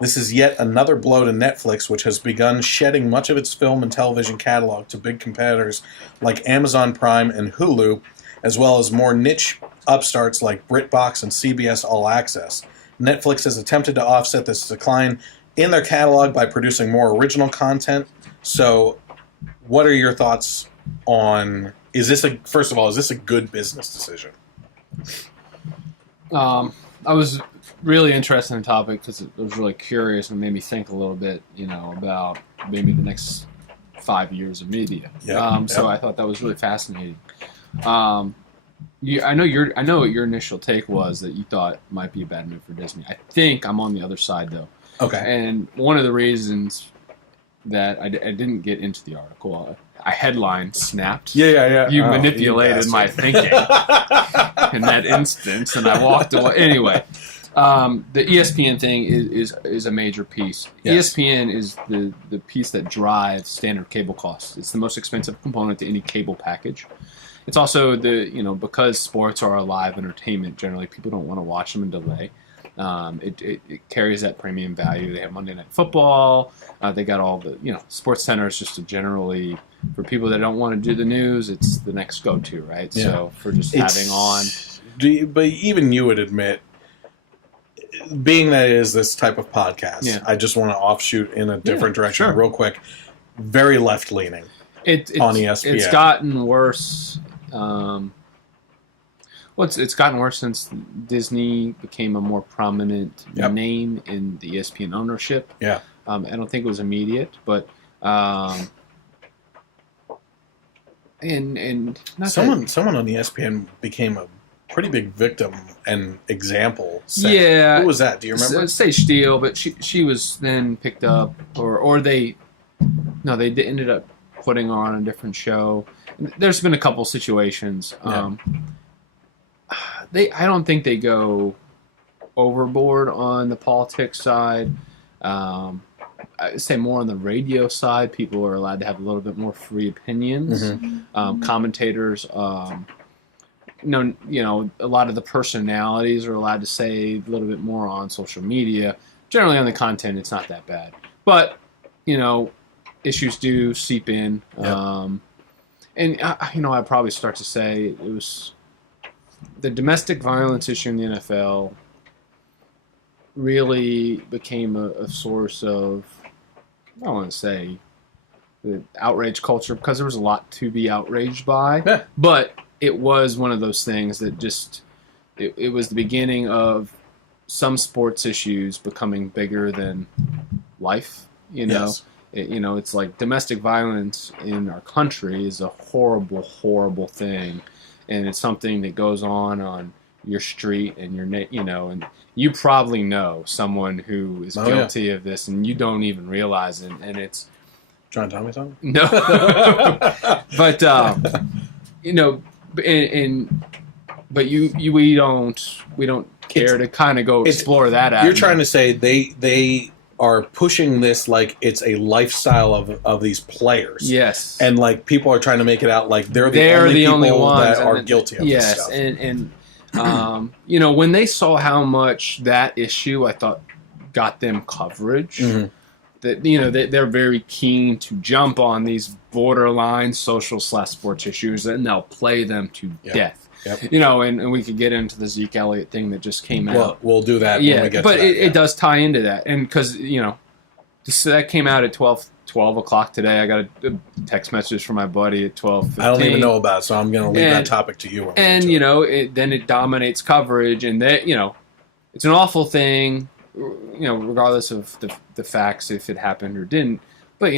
This is yet another blow to Netflix, which has begun shedding much of its film and television catalog to big competitors like Amazon Prime and Hulu, as well as more niche upstarts like BritBox and CBS All Access. Netflix has attempted to offset this decline in their catalog by producing more original content. So, what are your thoughts on, first of all, is this a good business decision? I was really interested in the topic because it was really curious and made me think a little bit, about maybe the next 5 years of media. So I thought that was really fascinating. I know what your initial take was, that you thought it might be a bad move for Disney. I think I'm on the other side, though. Okay. And one of the reasons that I didn't get into the article, a headline snapped. Yeah. You manipulated my thinking in that instance, and I walked away. Anyway, the ESPN thing is a major piece. Yes. ESPN is the piece that drives standard cable costs. It's the most expensive component to any cable package. It's also because sports are a live entertainment, generally people don't want to watch them in delay. It carries that premium value. They have Monday Night Football. They got all the, Sports Center is just generally, for people that don't want to do the news, it's the next go-to, right? Yeah. So for just having on. But even you would admit, being that it is this type of podcast, I just want to offshoot in a different direction real quick. Very left-leaning on ESPN. It's gotten worse. It's gotten worse since Disney became a more prominent name in the ESPN ownership. Yeah. I don't think it was immediate, but and someone on ESPN became a pretty big victim and example. Yeah. Who was that? Do you remember? Sage Steele, but she was then picked up, or they ended up putting her on a different show. There's been a couple situations. I don't think they go overboard on the politics side. I'd say more on the radio side, people are allowed to have a little bit more free opinions. Mm-hmm. Commentators, a lot of the personalities are allowed to say a little bit more on social media. Generally on the content, it's not that bad. But, issues do seep in. Yep. I'd probably start to say it was the domestic violence issue in the NFL really became a source of, I don't want to say the outrage culture, because there was a lot to be outraged by, but it was one of those things that just, it was the beginning of some sports issues becoming bigger than life, Yes. It's like domestic violence in our country is a horrible, horrible thing. And it's something that goes on your street and and you probably know someone who is guilty of this, and you don't even realize it. And it's trying to tell me something? No, but we don't care to kind of go explore that avenue. You're trying to say they are pushing this like it's a lifestyle of these players. Yes. And like people are trying to make it out like they're the only people that are guilty of this stuff. And when they saw how much that issue, I thought, got them coverage, that they're very keen to jump on these borderline social/sports issues, and they'll play them to death. Yep. And we could get into the Zeke Elliott thing that just came out. Well, we'll do that when we get to that. But it does tie into that. And because, that came out at 12 o'clock today. I got a text message from my buddy at 12:15. I don't even know about it, so I'm going to leave that topic to you. Then it dominates coverage. And, it's an awful thing, regardless of the facts, if it happened or didn't. But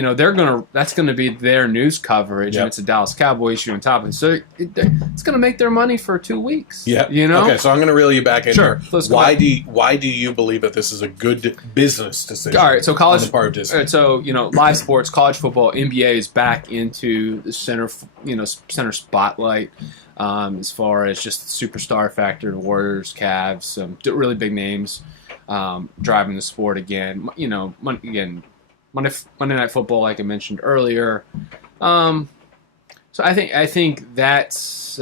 that's gonna be their news coverage, and it's a Dallas Cowboy issue on top of it. So it's gonna make their money for 2 weeks. Yeah. Okay, so I'm gonna reel you back in here. Why do you believe that this is a good business decision? All right, so college on the part of Disney. All right, so live sports, college football, NBA is back into the center spotlight. As far as just the superstar factor, the Warriors, Cavs, some really big names driving the sport again. Monday Night Football, like I mentioned earlier. So I think that's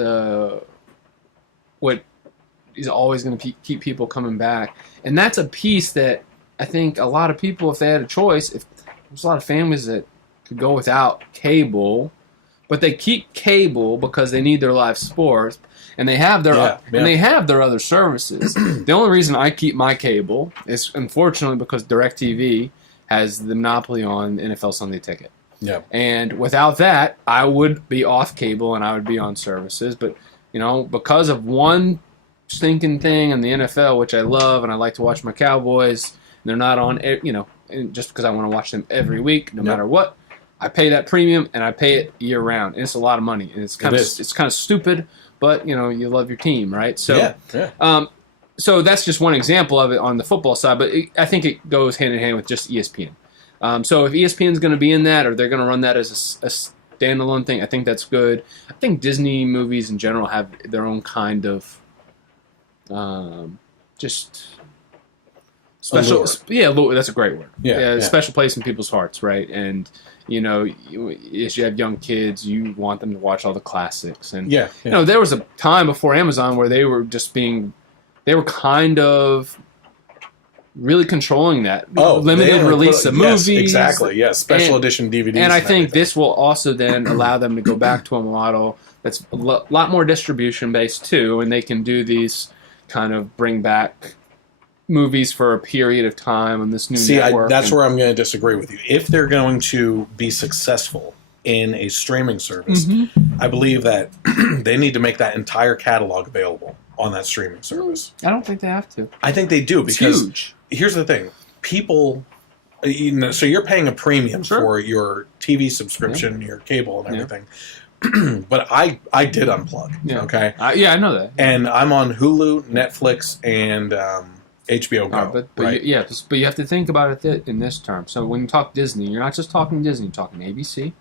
what is always going to keep people coming back, and that's a piece that I think a lot of people, if they had a choice, if there's a lot of families that could go without cable, but they keep cable because they need their live sports, and they have their and they have their other services. The only reason I keep my cable is unfortunately because DirecTV has the monopoly on NFL Sunday Ticket. Yeah. And without that, I would be off cable and I would be on services. But, because of one stinking thing in the NFL, which I love, and I like to watch my Cowboys, they're not on, just because I want to watch them every week, no matter what. I pay that premium and I pay it year round. And it's a lot of money. And it's kind of stupid, but, you love your team, right? So, so that's just one example of it on the football side, but I think it goes hand in hand with just ESPN. So if ESPN's going to be in that, or they're going to run that as a standalone thing, I think that's good. I think Disney movies in general have their own kind of just special. Allure, that's a great word. Special place in people's hearts, right? And as you have young kids, you want them to watch all the classics. And there was a time before Amazon where they were they were kind of really controlling that limited release of movies. Yes, exactly. Yes, special edition DVDs. And I think this will also then allow them to go back to a model that's a lot more distribution based too, and they can do these kind of bring back movies for a period of time on this new network. That's where I'm going to disagree with you. If they're going to be successful in a streaming service, I believe that they need to make that entire catalog available on that streaming service. I don't think they have to. I think they do, because it's huge. Here's the thing. People, so you're paying a premium for your TV subscription, your cable and everything. But I did unplug, okay? I know that. And I'm on Hulu, Netflix, and HBO Go. But you have to think about it in this term. So when you talk Disney, you're not just talking Disney, you're talking ABC,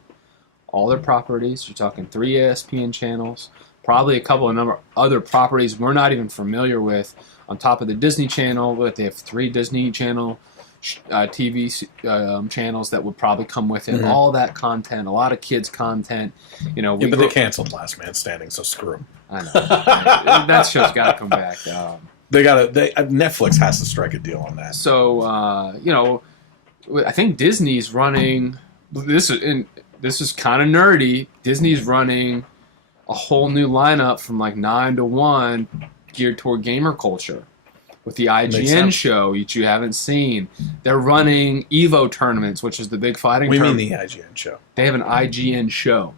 all their properties, you're talking 3 ESPN channels, probably a couple of other properties we're not even familiar with on top of the Disney Channel, but they have 3 Disney Channel TV channels that would probably come with it. All that content, a lot of kids' content. But they canceled Last Man Standing, so screw them. I know. That show's got to come back. Netflix has to strike a deal on that. So, I think Disney's running, this is kind of nerdy, Disney's running a whole new lineup from like 9 to 1 geared toward gamer culture with the IGN show, which you haven't seen. They're running Evo tournaments, which is the big fighting tournament. What do you mean the IGN show? They have an IGN show.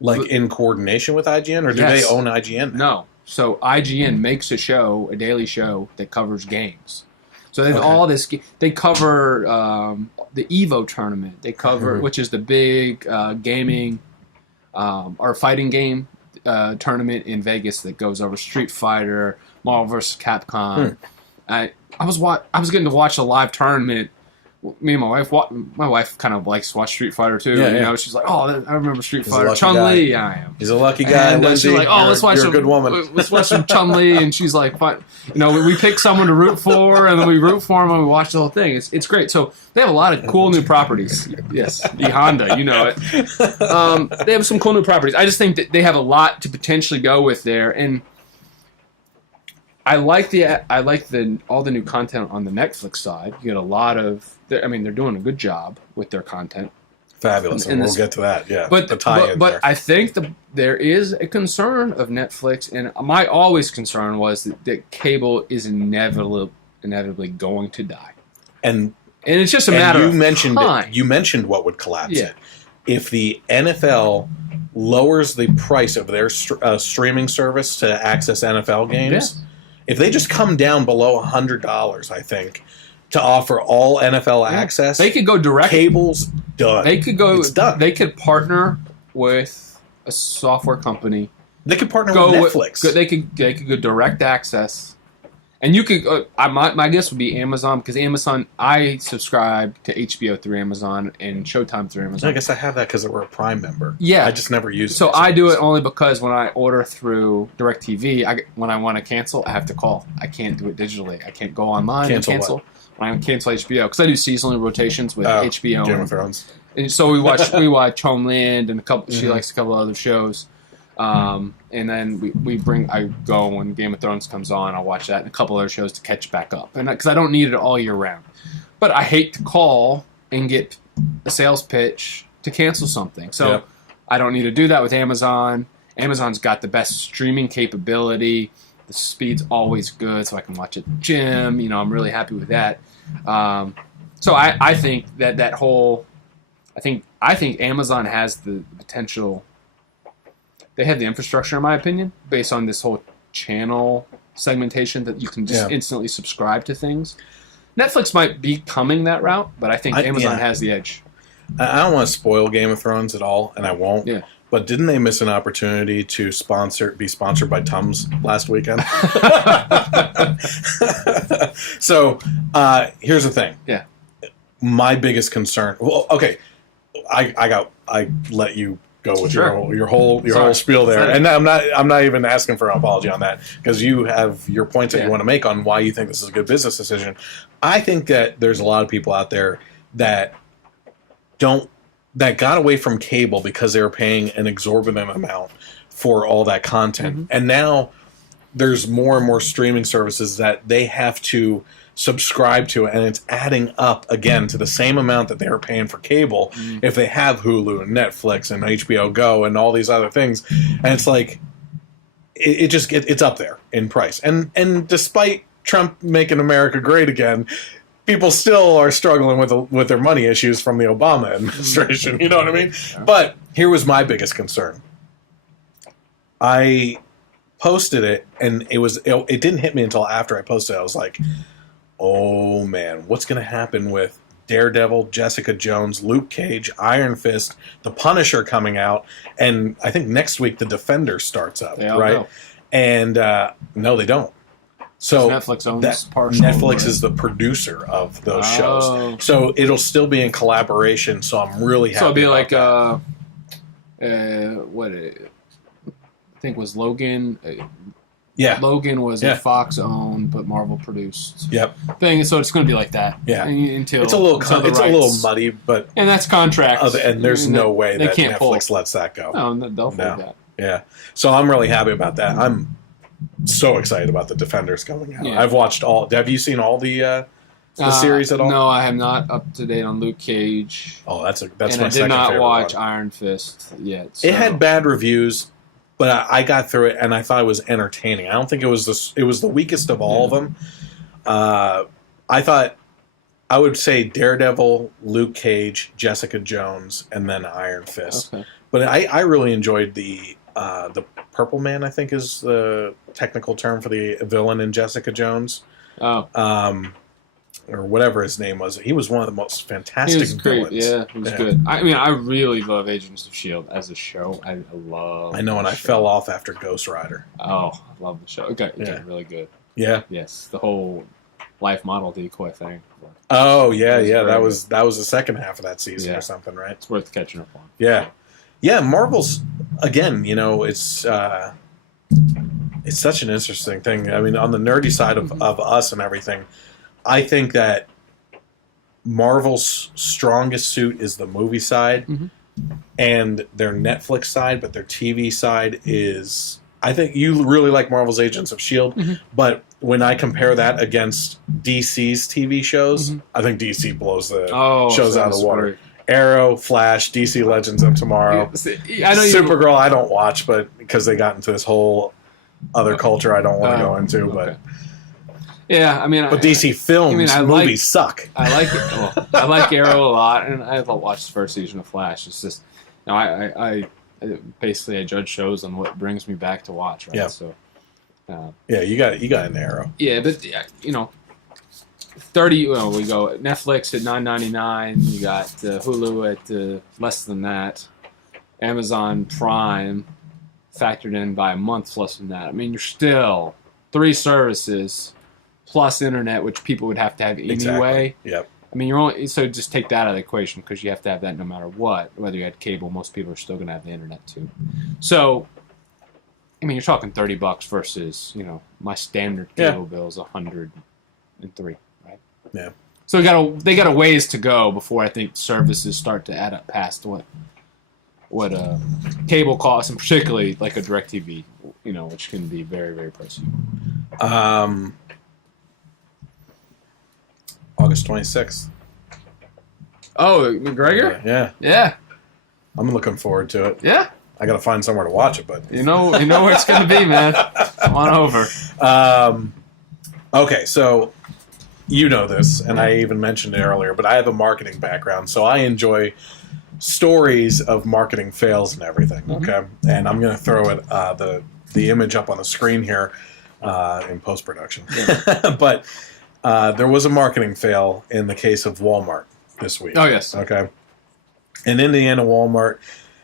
Like in coordination with IGN, or do they own IGN now? No. So IGN makes a daily show that covers games. So they have all this. They cover the Evo tournament. They cover, which is the big gaming or fighting game tournament in Vegas that goes over Street Fighter, Marvel vs. Capcom. I was getting to watch a live tournament. Me and my wife kind of likes to watch Street Fighter too. She's like, "Oh, I remember Street Fighter." Chun-Li, I am. He's a lucky guy. And she's like, "Oh, let's watch a good woman. Let's watch some Chun-Li." And she's like, "Fine." We pick someone to root for, and then we root for them, and we watch the whole thing. It's great. So they have a lot of cool new properties. Yes, the Honda, you know it. They have some cool new properties. I just think that they have a lot to potentially go with there, and I like all the new content on the Netflix side. You get a lot of. They're doing a good job with their content. Fabulous, and we'll get to that. Yeah, but I think there is a concern of Netflix, and my always concern was that cable is inevitably going to die, and it's just a matter of time. You mentioned what would collapse it if the NFL lowers the price of their streaming service to access NFL games. Yeah. If they just come down below $100, I think, to offer all NFL access, they could go direct. Cable's done. It's done. They could partner with a software company. They could partner with Netflix. They could go direct access. And you could, my guess would be Amazon, because Amazon, I subscribe to HBO through Amazon and Showtime through Amazon. I guess I have that because we're a Prime member. Yeah. I just never use it. So I do it only because when I order through DirecTV, when I want to cancel, I have to call. I can't do it digitally. I can't go online and cancel. When I cancel HBO, because I do seasonal rotations with HBO. Game of Thrones. And so we watch Homeland and a couple. She likes a couple other shows. And then I go when Game of Thrones comes on, I'll watch that and a couple other shows to catch back up. And because I don't need it all year round. But I hate to call and get a sales pitch to cancel something. So I don't need to do that with Amazon. Amazon's got the best streaming capability. The speed's always good, so I can watch at the gym. You know, I'm really happy with that. So I think that whole, I think Amazon has the potential. They have the infrastructure, in my opinion, based on this whole channel segmentation that you can just instantly subscribe to things. Netflix might be coming that route, but I think Amazon has the edge. I don't want to spoil Game of Thrones at all, and I won't. Yeah. But didn't they miss an opportunity to be sponsored by Tums last weekend? So here's the thing. Yeah. My biggest concern. Well, okay, I let you go with your whole spiel there, and I'm not even asking for an apology on that, because you have your points that you want to make on why you think this is a good business decision. I think that there's a lot of people out there that got away from cable because they were paying an exorbitant amount for all that content, and now there's more and more streaming services that they have to subscribe to, and it's adding up again to the same amount that they were paying for cable if they have Hulu and Netflix and HBO Go and all these other things, and it's like it's up there in price, and despite Trump making America great again, people still are struggling with their money issues from the Obama administration. You know what I mean? But here was my biggest concern. I posted it, and it didn't hit me until after I posted it. I was like, oh man, what's going to happen with Daredevil, Jessica Jones, Luke Cage, Iron Fist, The Punisher coming out, and I think next week The Defender starts up, right? Know. And no, they don't. So Netflix owns partial. Netflix is the producer of those shows, so it'll still be in collaboration. So I'm really happy. So it'll be like what I think was Logan. Logan was a Fox owned but Marvel produced thing, so it's going to be like that. Yeah, until it's a little muddy, but and that's contract. And there's no way that Netflix lets that go. No, they'll hold that. Yeah, so I'm really happy about that. I'm so excited about the Defenders coming out. I've watched all. Have you seen all the series at all? No, I have not up to date on Luke Cage. Oh, that's my second favorite. I did not watch Iron Fist yet. So. It had bad reviews, but I got through it and I thought it was entertaining. I don't think it was the weakest of all of them. I thought I would say Daredevil, Luke Cage, Jessica Jones, and then Iron Fist. Okay. But I really enjoyed the Purple Man, I think is the technical term for the villain in Jessica Jones. Oh. Or whatever his name was. He was one of the most fantastic villains. Yeah, he was good. I mean, I really love Agents of S.H.I.E.L.D. as a show. I know, and I fell off after Ghost Rider. Oh, I love the show. Okay, really good. Yeah. Yes, the whole life model decoy thing. Oh, yeah. That was the second half of that season or something, right? It's worth catching up on. Yeah. Yeah, Marvel's, again, it's such an interesting thing. I mean, on the nerdy side of us and everything, I think that Marvel's strongest suit is the movie side and their Netflix side, but their TV side is... I think you really like Marvel's Agents of S.H.I.E.L.D., but when I compare that against DC's TV shows, I think DC blows the shows out of the water. Arrow, Flash, DC Legends of Tomorrow. I know Supergirl I don't watch, but because they got into this whole other culture I don't want to go into. But yeah, I mean, but DC films, movies suck. I like it. Well, I like Arrow a lot, and I watched the first season of Flash. It's just, I basically I judge shows on what brings me back to watch. Right? Yeah. So, you got an Arrow. Yeah, but 30. Well, we go Netflix at $9.99. You got Hulu at less than that. Amazon Prime factored in by a month less than that. I mean, you're still 3 services plus internet, which people would have to have anyway. Exactly. Yep. I mean, so just take that out of the equation because you have to have that no matter what. Whether you had cable, most people are still going to have the internet too. So, I mean, you're talking $30 versus my standard cable bill is $103. Right? Yeah. So they got a ways to go before I think services start to add up past what cable costs, and particularly like a DirecTV, which can be very, very pricey. August 26th. Oh, McGregor? Yeah. Yeah. I'm looking forward to it. Yeah. I got to find somewhere to watch it, but You know where it's going to be, man. Come on over. Okay, so you know this, and I even mentioned it earlier, but I have a marketing background, so I enjoy stories of marketing fails and everything. Okay, and I'm going to throw it the image up on the screen here in post production. Yeah. But there was a marketing fail in the case of Walmart this week. Oh yes. Okay, in Indiana, Walmart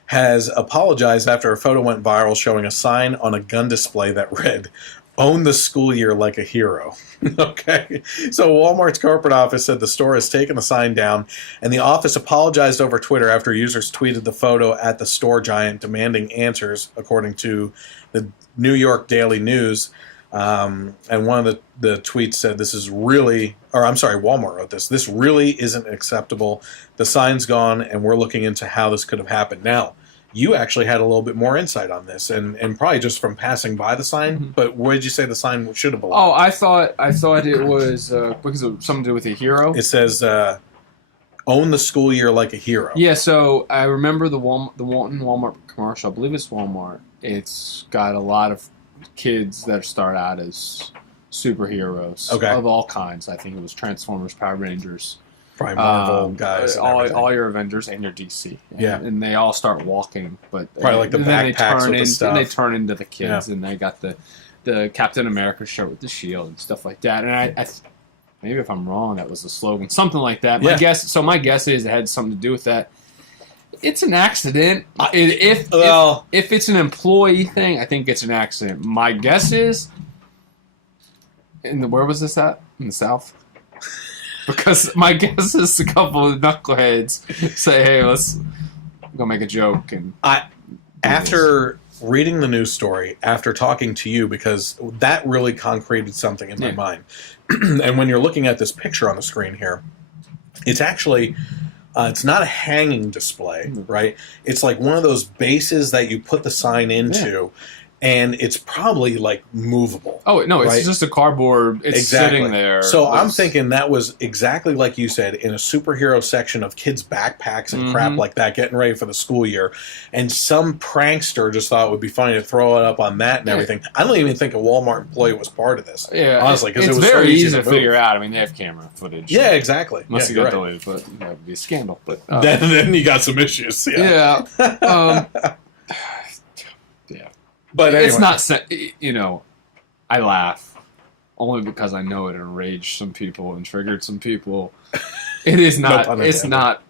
has apologized after a photo went viral showing a sign on a gun display that read, "Own the school year like a hero." Okay. So Walmart's corporate office said the store has taken the sign down, and the office apologized over Twitter after users tweeted the photo at the store giant demanding answers, according to the New York Daily News. And one of the tweets said, Walmart wrote this. "This really isn't acceptable. The sign's gone, and we're looking into how this could have happened." Now, you actually had a little bit more insight on this, and probably just from passing by the sign. But where did you say the sign should have belonged? Oh, I thought it was because of something to do with a hero. It says, "Own the school year like a hero." Yeah, so I remember the Walton Walmart commercial. I believe it's Walmart. It's got a lot of kids that start out as superheroes of all kinds. I think it was Transformers, Power Rangers. Probably Marvel guys. All your Avengers and your DC. And they all start walking, but probably like the backpacks with the stuff. And they turn into the kids, and they got the Captain America shirt with the shield and stuff like that. And I maybe if I'm wrong, that was the slogan, something like that. My guess is it had something to do with that. It's an accident. If it's an employee thing, I think it's an accident. My guess is, where was this at? In the South? Because my guess is a couple of knuckleheads say, "Hey, let's go make a joke." And after reading the news story, after talking to you, because that really concreted something in my mind. And when you're looking at this picture on the screen here, it's actually it's not a hanging display, right? It's like one of those bases that you put the sign into. And it's probably like movable. Oh no, it's just a cardboard. It's sitting there. So I'm thinking that was exactly like you said, in a superhero section of kids' backpacks and crap like that, getting ready for the school year. And some prankster just thought it would be funny to throw it up on that and everything. I don't even think a Walmart employee was part of this. Yeah, honestly, because it was very easy to figure out. I mean, they have camera footage. Yeah, exactly. Must have got deleted, but that would be a scandal. But then you got some issues. Yeah. But anyway. It's not, I laugh only because I know it enraged some people and triggered some people. It is not, it's not,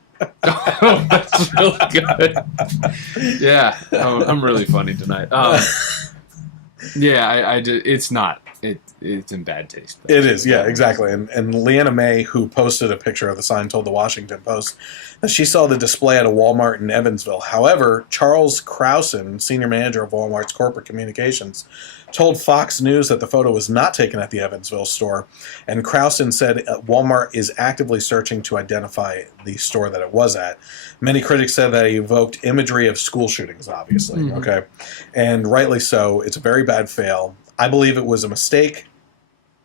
oh, that's really good. Yeah, I'm really funny tonight. It's not, it's in bad taste. It is, yeah, exactly. And Leanna May, who posted a picture of the sign, told the Washington Post that she saw the display at a Walmart in Evansville. However, Charles Krausen, senior manager of Walmart's corporate communications, told Fox News that the photo was not taken at the Evansville store. And Krausen said Walmart is actively searching to identify the store that it was at. Many critics said that he evoked imagery of school shootings, obviously. Okay, and rightly so. It's a very bad fail. I believe it was a mistake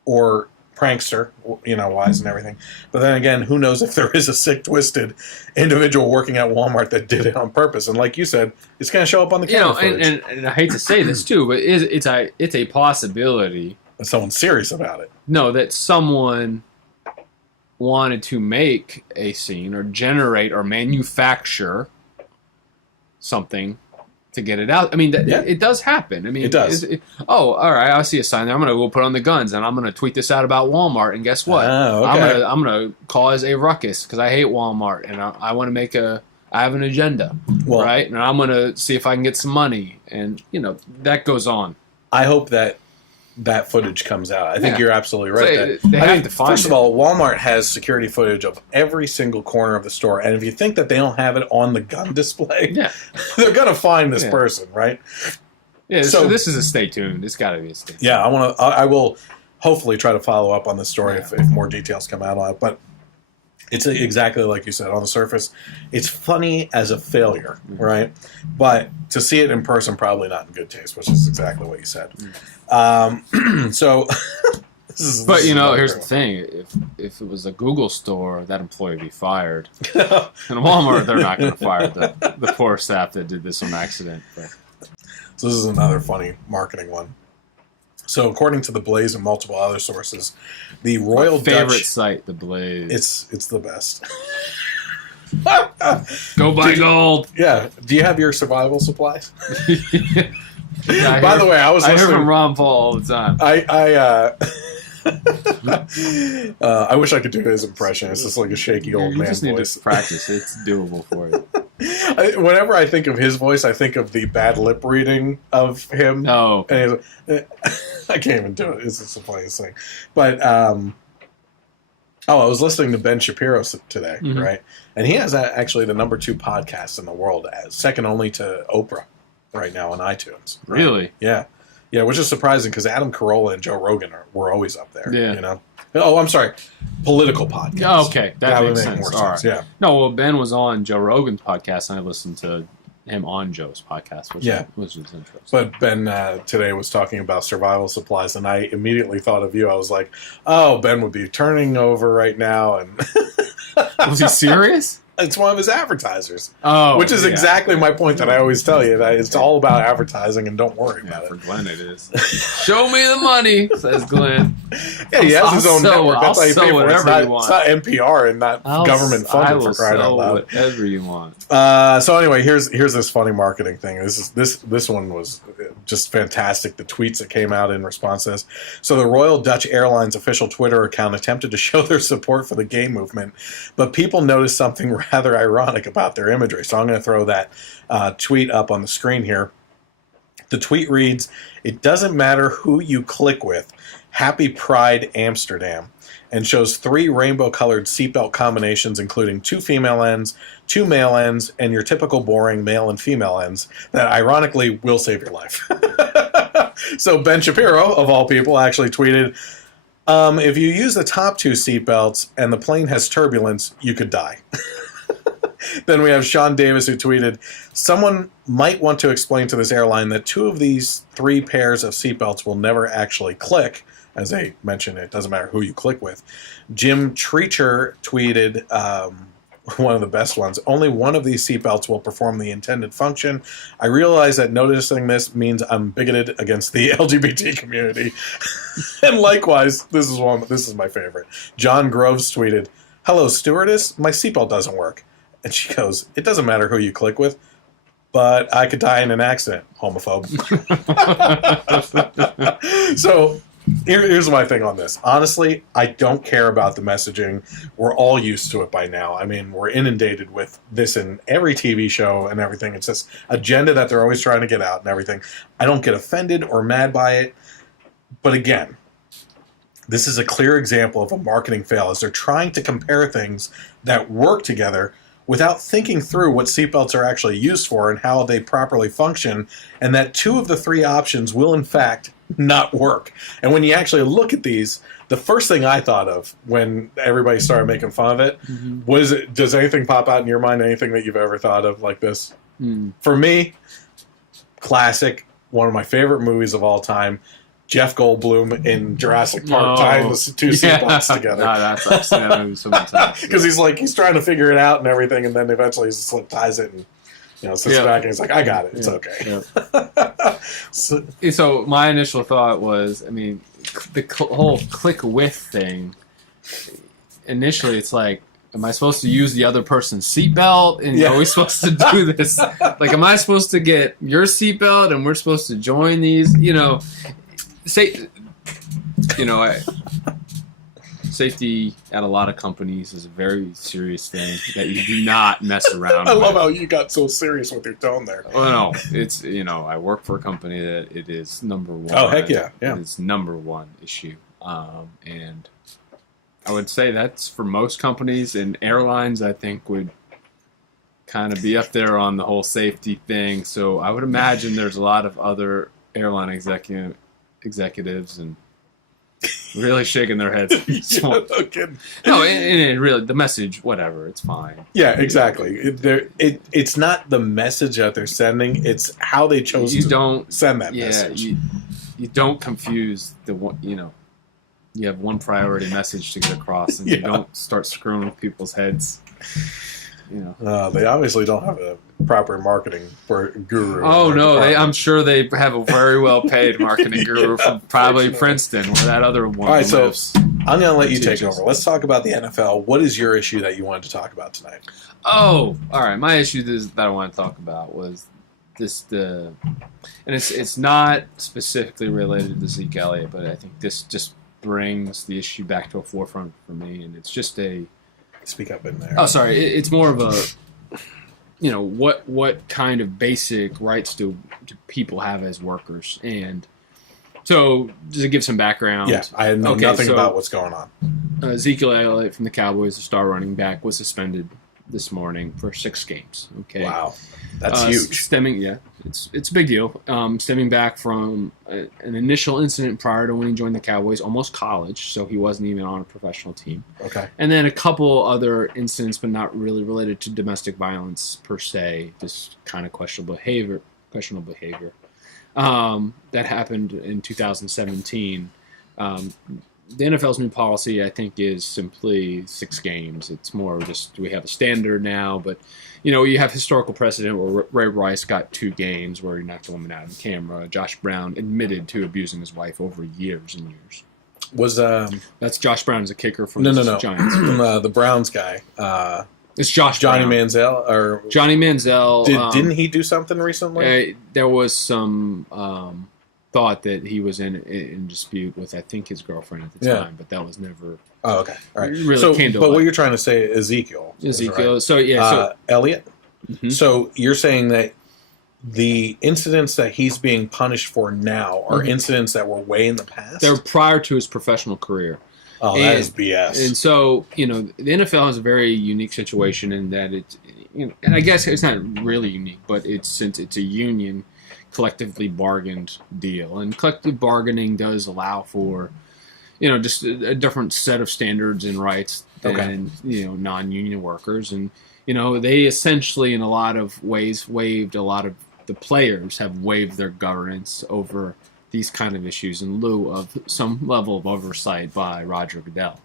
or prankster, wise and everything. But then again, who knows if there is a sick, twisted individual working at Walmart that did it on purpose. And like you said, it's going to show up on the camera footage. And I hate to say this too, but it's a possibility that someone's serious about it. No, that someone wanted to make a scene or generate or manufacture something to get it out. I mean, it does happen. I mean, it does. All right, I see a sign there. I'm going to go put on the guns, and I'm going to tweet this out about Walmart. And guess what? Okay. I'm going to cause a ruckus because I hate Walmart, and I want to make I have an agenda, right? And I'm going to see if I can get some money, and that goes on. I hope that footage comes out. I think you're absolutely right. They have to find first of all, Walmart has security footage of every single corner of the store, and if you think that they don't have it on the gun display, they're gonna find this person, right? Yeah. So this is a stay tuned. It's got to be a stay tuned. Yeah, I will hopefully try to follow up on this story if more details come out on it. But it's exactly like you said. On the surface, it's funny as a failure, right? But to see it in person, probably not in good taste, which is exactly what you said. So But here's the thing: if it was a Google store, that employee would be fired. In Walmart, they're not going to fire the poor staff that did this on accident. But. So this is another funny marketing one. So according to The Blaze and multiple other sources, the Royal favorite Dutch site, The Blaze. It's the best. Go buy gold. Yeah. Do you have your survival supplies? Yeah, By the way, I hear from Ron Paul all the time. I wish I could do his impression. It's just like a shaky old man voice. voice. Need to practice. It's doable for you. Whenever I think of his voice, I think of the bad lip reading of him. Oh. And I can't even do it. It's just the funniest thing. But, I was listening to Ben Shapiro today, right? And he has actually the #2 podcast in the world, second only to Oprah right now on iTunes. Right? Really? Yeah. Yeah, which is surprising because Adam Carolla and Joe Rogan were always up there. Yeah. Oh, I'm sorry. Political podcast. Oh, okay. That makes would make sense. more All right. Yeah. No, well, Ben was on Joe Rogan's podcast, and I listened to him on Joe's podcast, which was interesting. But Ben today was talking about survival supplies, and I immediately thought of you. I was like, oh, Ben would be turning over right now. And was he serious? It's one of his advertisers. Oh, which is exactly my point that I always tell you, that it's all about advertising, and don't worry about it. For Glenn it is. Show me the money, says Glenn. Yeah, he has his own network. That's how you pay for it. It's not NPR and not government funded, for crying out loud. Whatever you want. So anyway, here's this funny marketing thing. This one was just fantastic. The tweets that came out in response to this. So the Royal Dutch Airlines official Twitter account attempted to show their support for the gay movement, but people noticed something rather ironic about their imagery. So I'm going to throw that tweet up on the screen here. The tweet reads, "It doesn't matter who you click with. Happy Pride Amsterdam," and shows 3 rainbow-colored seatbelt combinations, including 2 female ends, 2 male ends, and your typical boring male and female ends that ironically will save your life. So Ben Shapiro, of all people, actually tweeted, if you use the top 2 seatbelts and the plane has turbulence, you could die. Then we have Sean Davis, who tweeted, "Someone might want to explain to this airline that 2 of these 3 pairs of seatbelts will never actually click." As they mentioned, it doesn't matter who you click with. Jim Treacher tweeted, one of the best ones, "Only one of these seatbelts will perform the intended function. I realize that noticing this means I'm bigoted against the LGBT community." And likewise, this is my favorite. John Groves tweeted, "Hello, stewardess, my seatbelt doesn't work." And she goes, "It doesn't matter who you click with, but I could die in an accident, homophobe." So here's my thing on this. Honestly, I don't care about the messaging. We're all used to it by now. I mean, we're inundated with this in every TV show and everything. It's this agenda that they're always trying to get out and everything. I don't get offended or mad by it. But again, this is a clear example of a marketing fail, as they're trying to compare things that work together without thinking through what seatbelts are actually used for and how they properly function, and that 2 of the 3 options will, in fact, not work. And when you actually look at these, the first thing I thought of when everybody started making fun of it was, does anything pop out in your mind, anything that you've ever thought of like this? For me, classic, one of my favorite movies of all time, Jeff Goldblum in Jurassic Park tying the 2 seatbelts together. I've seen that movie so many times. Because he's trying to figure it out and everything, and then eventually he slip ties it and sits back and he's like, "I got it. It's okay." Yeah. So my initial thought was, I mean, the whole click with thing. Initially, it's like, am I supposed to use the other person's seatbelt? And are we supposed to do this? Like, am I supposed to get your seatbelt and we're supposed to join these? Safety at a lot of companies is a very serious thing that you do not mess around I with. love how you got so serious with your tone there. Well, no, it's, I work for a company that it is number 1. Oh, heck yeah. It's number 1 issue. And I would say that's for most companies, and airlines, I think, would kind of be up there on the whole safety thing. So I would imagine there's a lot of other airline executives and really shaking their heads. No kidding. No, and really, the message, whatever, it's fine. Yeah, exactly. It's not the message that they're sending; it's how they chose to send that message. You don't confuse the one. you have one priority message to get across, and you don't start screwing with people's heads. You know. They obviously don't have a proper marketing guru. Oh no, I'm sure they have a very well paid marketing guru from probably Princeton, where that other one. All right, so lives. I'm going to let you take over. Let's talk about the NFL. What is your issue that you wanted to talk about tonight? Oh, all right. My issue that I want to talk about was and it's not specifically related to Ezekiel Elliot, but I think this just brings the issue back to a forefront for me, and it's just Speak up in there. Oh, sorry. It's more of a, what kind of basic rights do people have as workers? And so, just to give some background. Yeah, I know nothing about what's going on. Ezekiel Elliot from the Cowboys, the star running back, was suspended this morning for 6 games. Okay. Wow, that's huge. It's a big deal. Stemming back from an initial incident prior to when he joined the Cowboys, almost college, so he wasn't even on a professional team. Okay. And then a couple other incidents, but not really related to domestic violence per se, just kind of questionable behavior. That happened in 2017. The NFL's new policy, I think, is simply 6 games. It's more just we have a standard now, but you have historical precedent where Ray Rice got 2 games where he knocked a woman out on camera. Josh Brown admitted to abusing his wife over years and years. That's Josh Brown as a kicker for the Giants. The Browns guy. It's Johnny Manziel or Johnny Manziel. Didn't he do something recently? There was some thought that he was in dispute with, I think, his girlfriend at the time, but that was never. Oh, okay, all right. Really came to but light. What you're trying to say, Ezekiel. Right? So Elliot. Mm-hmm. So you're saying that the incidents that he's being punished for now are incidents that were way in the past? They're prior to his professional career. Oh, that is BS. And so, the NFL has a very unique situation in that it's, and I guess it's not really unique, but since it's a union, collectively bargained deal. And collective bargaining does allow for, just a different set of standards and rights than, non-union workers. And, they essentially, in a lot of ways, the players have waived their governance over these kind of issues in lieu of some level of oversight by Roger Goodell.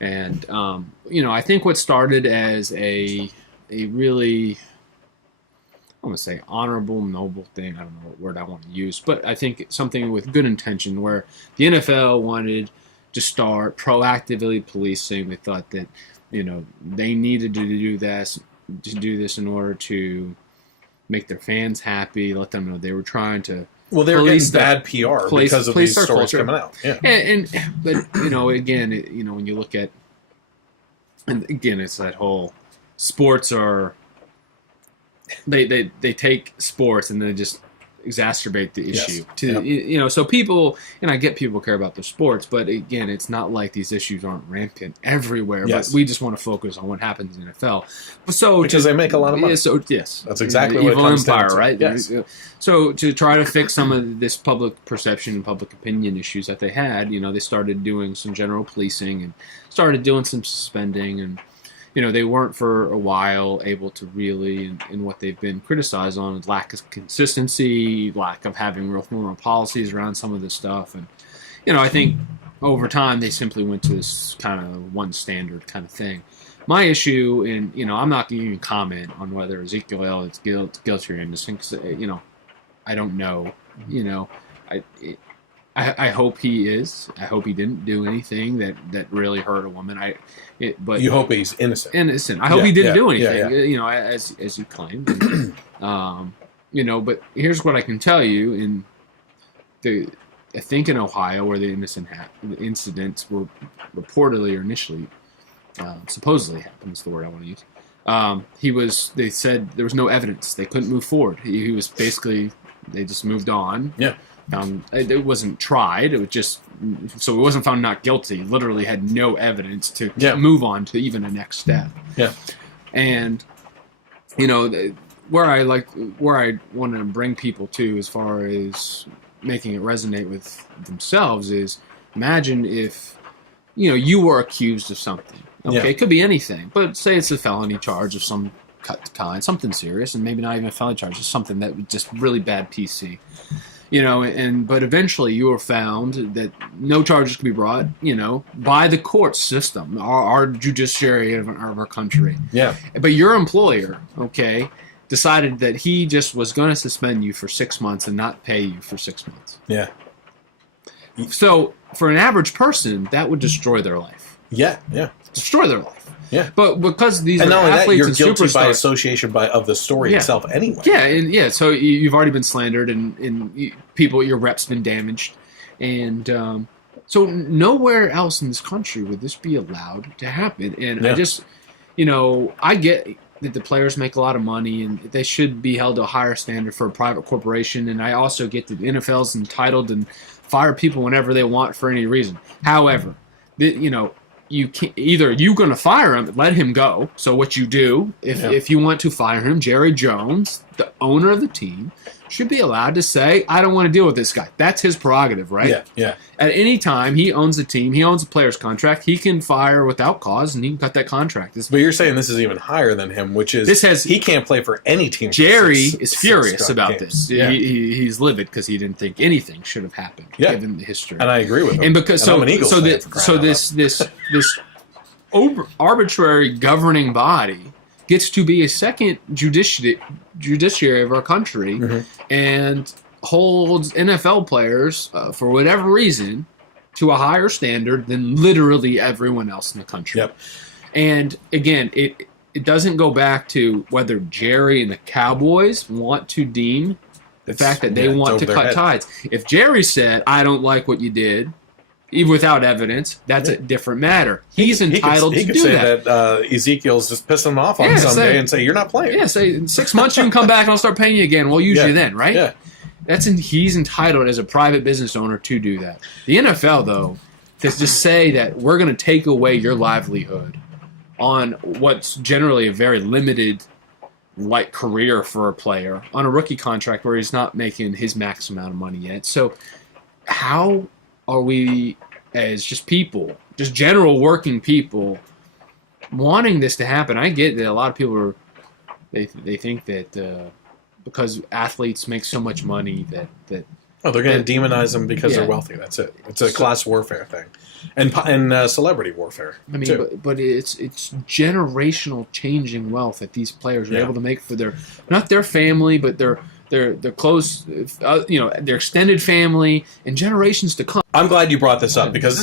And, I think what started as a really, I want to say honorable, noble thing, I don't know what word I want to use, but I think something with good intention where the NFL wanted to start proactively policing. They thought that, they needed to do this in order to make their fans happy, let them know they were trying to. Well, they were getting bad PR because of these stories coming out. Yeah. But again, when you look at, and again, it's that whole sports are. They take sports and they just exacerbate the issue. So people, and I get people care about their sports, but again, it's not like these issues aren't rampant everywhere. Yes. But we just want to focus on what happens in the NFL. Because they make a lot of money. Yes, that's exactly what it evil comes empire, down to. right? Yes. So to try to fix some of this public perception and public opinion issues that they had, they started doing some general policing and started doing some suspending and. They weren't for a while able to really, in what they've been criticized on, is lack of consistency, lack of having real formal policies around some of this stuff. And, I think over time they simply went to this kind of one standard kind of thing. My issue, and, I'm not going to even comment on whether Ezekiel Elliott's guilty or innocent, because, I don't know. I hope he is. I hope he didn't do anything that really hurt a woman. But you hope he's innocent. Innocent. I hope he didn't do anything. Yeah. As you claimed. And, but here's what I can tell you. I think in Ohio, where the incidents were reportedly or initially, supposedly happened is the word I want to use. They said there was no evidence. They couldn't move forward. He was basically. They just moved on. Yeah. It wasn't tried. It was just so it wasn't found not guilty. Literally had no evidence to move on to even a next step. Yeah, and where I want to bring people to as far as making it resonate with themselves is imagine if you were accused of something. Okay, it could be anything, but say it's a felony charge of some kind, something serious, and maybe not even a felony charge, just something that was just really bad PC. But eventually you were found that no charges could be brought, by the court system, our judiciary of our country. Yeah. But your employer, okay, decided that he just was going to suspend you for 6 months and not pay you for 6 months. Yeah. So for an average person, that would destroy their life. Yeah. Yeah. Destroy their life. Yeah. But because these and are not only athletes that, you're and guilty superstars, by association of the story itself anyway. Yeah, so you've already been slandered, and your rep's been damaged, and so nowhere else in this country would this be allowed to happen. And I just, I get that the players make a lot of money, and they should be held to a higher standard for a private corporation. And I also get that the NFL's entitled and fire people whenever they want for any reason. However, you can either you're going to fire him, let him go. So what you do, if you want to fire him, Jerry Jones, the owner of the team, should be allowed to say, I don't want to deal with this guy. That's his prerogative, right? Yeah, yeah. At any time, he owns the team. He owns a player's contract. He can fire without cause, and he can cut that contract. But you're saying this is even higher than him, which is he can't play for any team. Jerry is furious about games. this. Yeah. He's livid because he didn't think anything should have happened given the history. And I agree with him. And because I'm an Eagles fan for this arbitrary governing body gets to be a second judiciary of our country and holds NFL players, for whatever reason, to a higher standard than literally everyone else in the country. Yep. And again, it doesn't go back to whether Jerry and the Cowboys want to deem the fact that they want to cut ties. If Jerry said, I don't like what you did, even without evidence, that's a different matter. He's entitled to do that. He could say that Ezekiel's just pissing him off on Sunday and say, you're not playing. Yeah, say, in 6 months you can come back and I'll start paying you again. We'll use you then, right? Yeah. He's entitled as a private business owner to do that. The NFL, though, to just say that we're going to take away your livelihood on what's generally a very limited career for a player on a rookie contract where he's not making his max amount of money yet. So how are we, as just people, just general working people, wanting this to happen? I get that a lot of people they think that because athletes make so much money that they're going to demonize them because they're wealthy. That's it. It's a class warfare thing, and celebrity warfare. I mean, but it's generational changing wealth that these players are able to make for not their family, but their close, their extended family and generations to come. I'm glad you brought this up because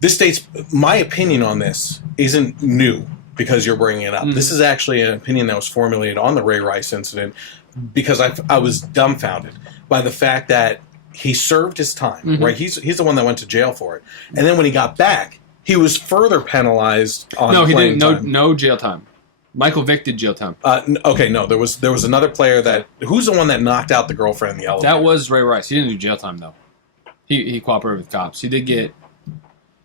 this states my opinion on this isn't new because you're bringing it up. This is actually an opinion that was formulated on the Ray Rice incident because I was dumbfounded by the fact that he served his time, right? He's the one that went to jail for it. And then when he got back, he was further penalized on playing time. No jail time. Michael Vick did jail time. There was another player who's the one that knocked out the girlfriend in the elevator? That was Ray Rice. He didn't do jail time though. He cooperated with cops. He did get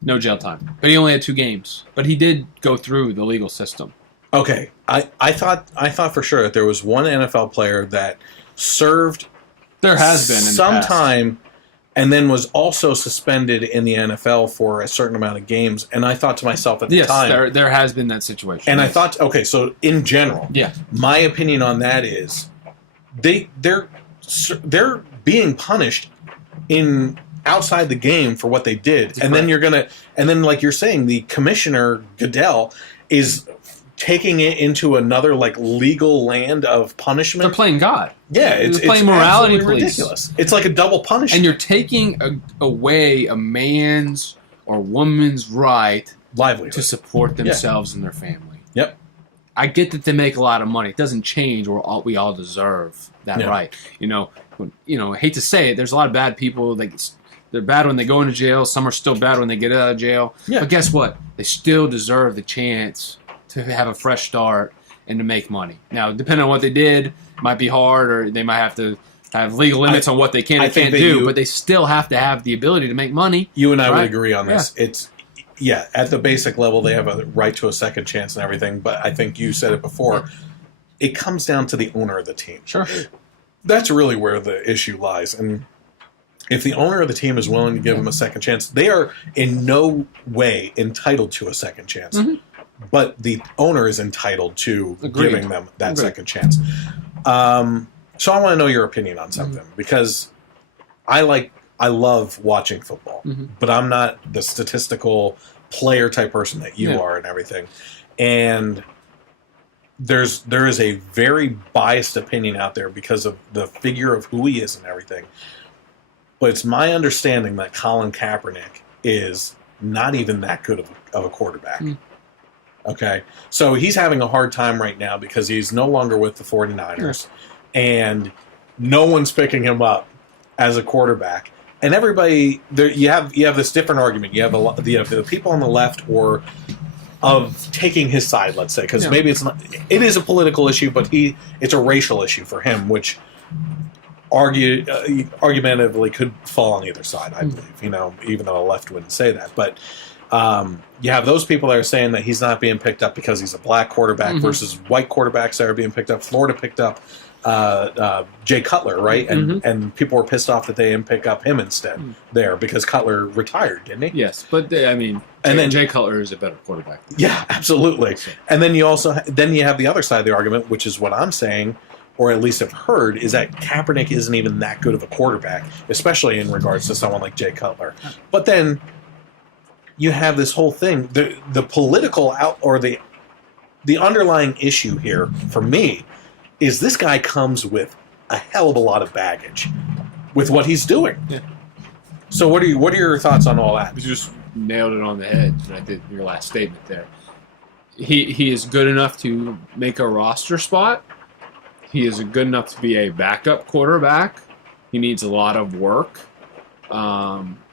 no jail time, but he only had 2 games. But he did go through the legal system. Okay, I thought for sure that there was one NFL player that served. There has been some time, and then was also suspended in the NFL for a certain amount of games. And I thought to myself at the time, yes, there has been that situation. And I thought, okay, so in general, my opinion on that is they're being punished outside the game for what they did, and then like you're saying, the commissioner Goodell is taking it into another legal land of punishment. They're playing God. Yeah, it's playing morality police. Ridiculous. It's like a double punishment. And you're taking away a man's or woman's right livelihood to support themselves and their family. Yep. I get that they make a lot of money. It doesn't change. We all deserve that right. I hate to say it. There's a lot of bad people. They're bad when they go into jail. Some are still bad when they get out of jail. Yeah. But guess what? They still deserve the chance to have a fresh start and to make money. Now, depending on what they did, it might be hard, or they might have to have legal limits on what they can and can't do, but they still have to have the ability to make money. You and I would agree on this. Yeah. At the basic level, they have a right to a second chance and everything, but I think you said it before. It comes down to the owner of the team. Sure. That's really where the issue lies. And if the owner of the team is willing to give them a second chance, they are in no way entitled to a second chance. But the owner is entitled to giving them that second chance. So I want to know your opinion on something because I love watching football, but I'm not the statistical player type person that you are and everything. And there is a very biased opinion out there because of the figure of who he is and everything. But it's my understanding that Colin Kaepernick is not even that good of a quarterback. Okay? So he's having a hard time right now because he's no longer with the 49ers. And no one's picking him up as a quarterback. And everybody, you have this different argument. You have the people on the left of taking his side, let's say, because maybe it is a political issue, but it's a racial issue for him, which argumentatively could fall on either side, I believe, even though the left wouldn't say that. But you have those people that are saying that he's not being picked up because he's a black quarterback versus white quarterbacks that are being picked up. Florida picked up Jay Cutler, right? And people were pissed off that they didn't pick up him instead there because Cutler retired, didn't he? Yes, but then Jay Cutler is a better quarterback. Yeah, absolutely. And then you have the other side of the argument, which is what I'm saying, or at least have heard, is that Kaepernick isn't even that good of a quarterback, especially in regards to someone like Jay Cutler. But then you have this whole thing, the political the underlying issue here for me is this guy comes with a hell of a lot of baggage with what he's doing. Yeah. So what are your thoughts on all that? You just nailed it on the head. I did your last statement there. He is good enough to make a roster spot. He is good enough to be a backup quarterback. He needs a lot of work.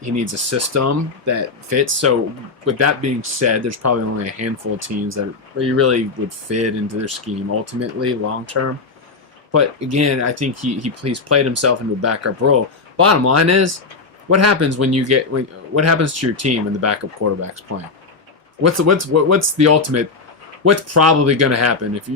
He needs a system that fits. So with that being said, there's probably only a handful of teams where you really would fit into their scheme ultimately long term. But again, I think he's played himself into a backup role. Bottom line is, what happens what happens to your team when the backup quarterback's playing? What's the ultimate? What's probably going to happen if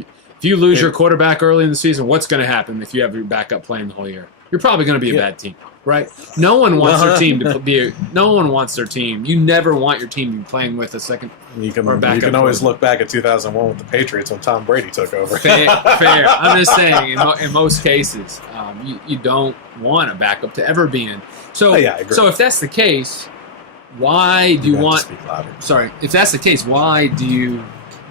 you lose your quarterback early in the season? What's going to happen if you have your backup playing the whole year? You're probably going to be a bad team. Right? No one wants their team to be. No one wants their team. You never want your team to be playing with a second. You can always look back at 2001 with the Patriots when Tom Brady took over. Fair. I'm just saying, in most cases, you don't want a backup to ever be in. So, I agree. So if that's the case, why do you want? Sorry, if that's the case, why do you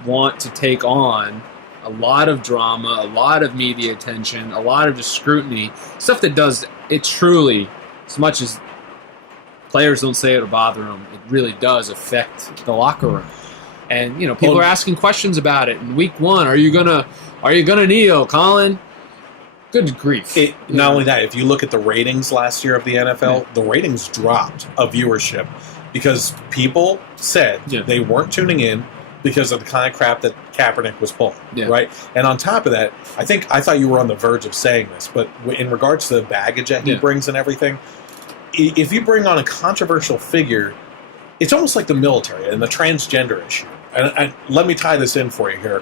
want to take on a lot of drama, a lot of media attention, a lot of just scrutiny, stuff that does it truly, as much as players don't say it'll bother them, it really does affect the locker room. And people are asking questions about it. In week 1, are you gonna kneel, Colin? Good grief! Not only that, if you look at the ratings last year of the NFL, the ratings dropped of viewership because people said they weren't tuning in because of the kind of crap that Kaepernick was pulling, right? And on top of that, I thought you were on the verge of saying this, but in regards to the baggage that he brings and everything, if you bring on a controversial figure, it's almost like the military and the transgender issue. And let me tie this in for you here.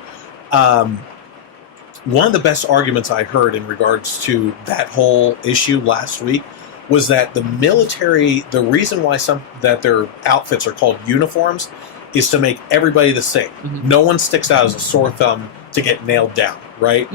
One of the best arguments I heard in regards to that whole issue last week was that the military, the reason why that their outfits are called uniforms is to make everybody the same. No one sticks out as a sore thumb to get nailed down, right?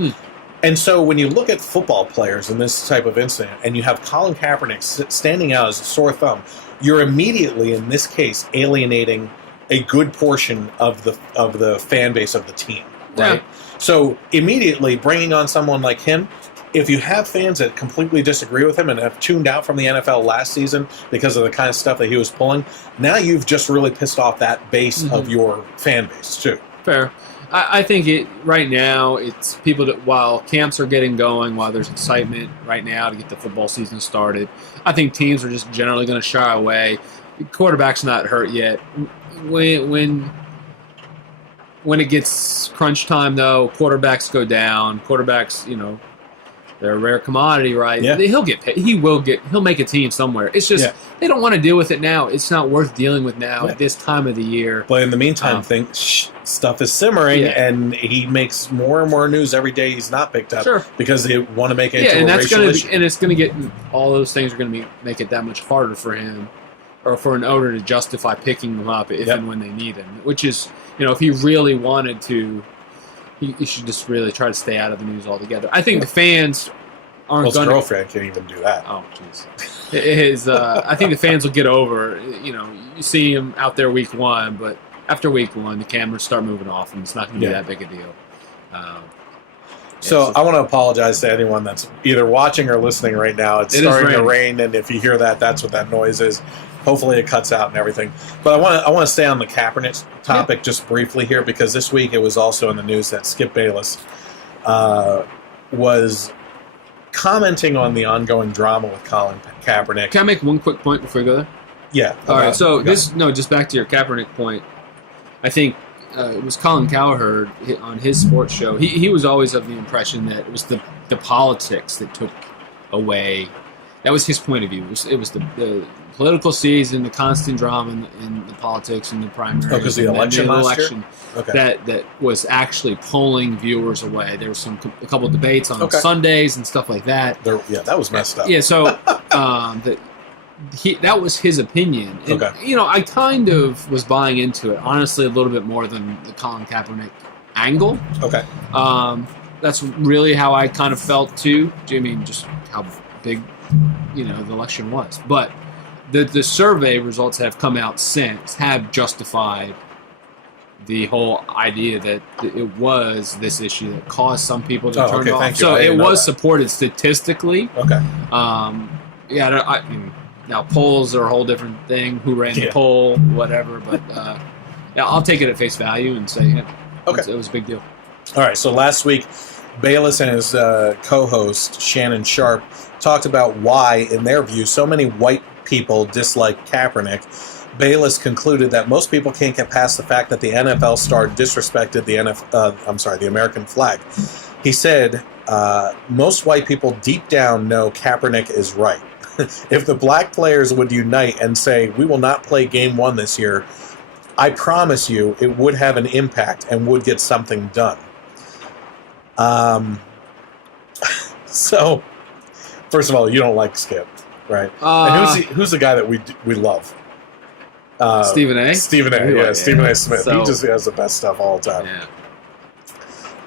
And so when you look at football players in this type of incident and you have Colin Kaepernick standing out as a sore thumb, you're immediately, in this case, alienating a good portion of the fan base of the team, right? So immediately bringing on someone like him, if you have fans that completely disagree with him and have tuned out from the NFL last season because of the kind of stuff that he was pulling, now you've just really pissed off that base of your fan base too. Fair. I think right now it's people that while camps are getting going, while there's excitement right now to get the football season started, I think teams are just generally going to shy away. The quarterback's not hurt yet. When it gets crunch time, though, quarterbacks go down. Quarterbacks, they're a rare commodity, right? Yeah. He'll get paid. He'll make a team somewhere. It's just they don't want to deal with it now. It's not worth dealing with now at this time of the year. But in the meantime, stuff is simmering, and he makes more and more news every day he's not picked up because they want to make it into a racial issue. And it's going to get all those things are going to make it that much harder for him or for an owner to justify picking them up if and when they need him. Which is, if he really wanted to. You should just really try to stay out of the news altogether. I think the fans aren't his going to. girlfriend can't even do that. Oh, jeez. I think the fans will get over. You know, you see him out there week 1, but after week 1, the cameras start moving off, and it's not going to be that big a deal. So I want to apologize to anyone that's either watching or listening right now. It's starting to rain, and if you hear that, that's what that noise is. Hopefully it cuts out and everything. But I want to stay on the Kaepernick topic just briefly here, because this week it was also in the news that Skip Bayless was commenting on the ongoing drama with Colin Kaepernick. Can I make one quick point before we go there? Yeah. All right. So just back to your Kaepernick point. I think it was Colin Kapaernick on his sports show. He was always of the impression that it was the politics that took away. That was his point of view. It was the political season, the constant drama in the politics and the primaries. Oh, because the election last year? Okay. That was actually pulling viewers away. There was a couple of debates on Sundays and stuff like that. That was messed up. Yeah, so that was his opinion. And, you know, I kind of was buying into it, honestly, a little bit more than the Colin Kaepernick angle. Okay. That's really how I kind of felt, too. I mean, just how big, you know, the election was. But the survey results that have come out since have justified the whole idea that it was this issue that caused some people to turn off. Thank you. So it was supported statistically. Okay. Now polls are a whole different thing. Who ran the poll, whatever. But I'll take it at face value and say, it was a big deal. All right. So last week, Bayless and his co-host Shannon Sharp talked about why, in their view, so many white people dislike Kaepernick. Bayless concluded that most people can't get past the fact that the NFL star disrespected the American flag. He said, most white people deep down know Kaepernick is right. If the black players would unite and say, we will not play game 1 this year, I promise you it would have an impact and would get something done. So, first of all, you don't like Skip, right? And who's the guy that we love? Stephen A. Stephen A. Stephen A. Smith. He just has the best stuff all the time.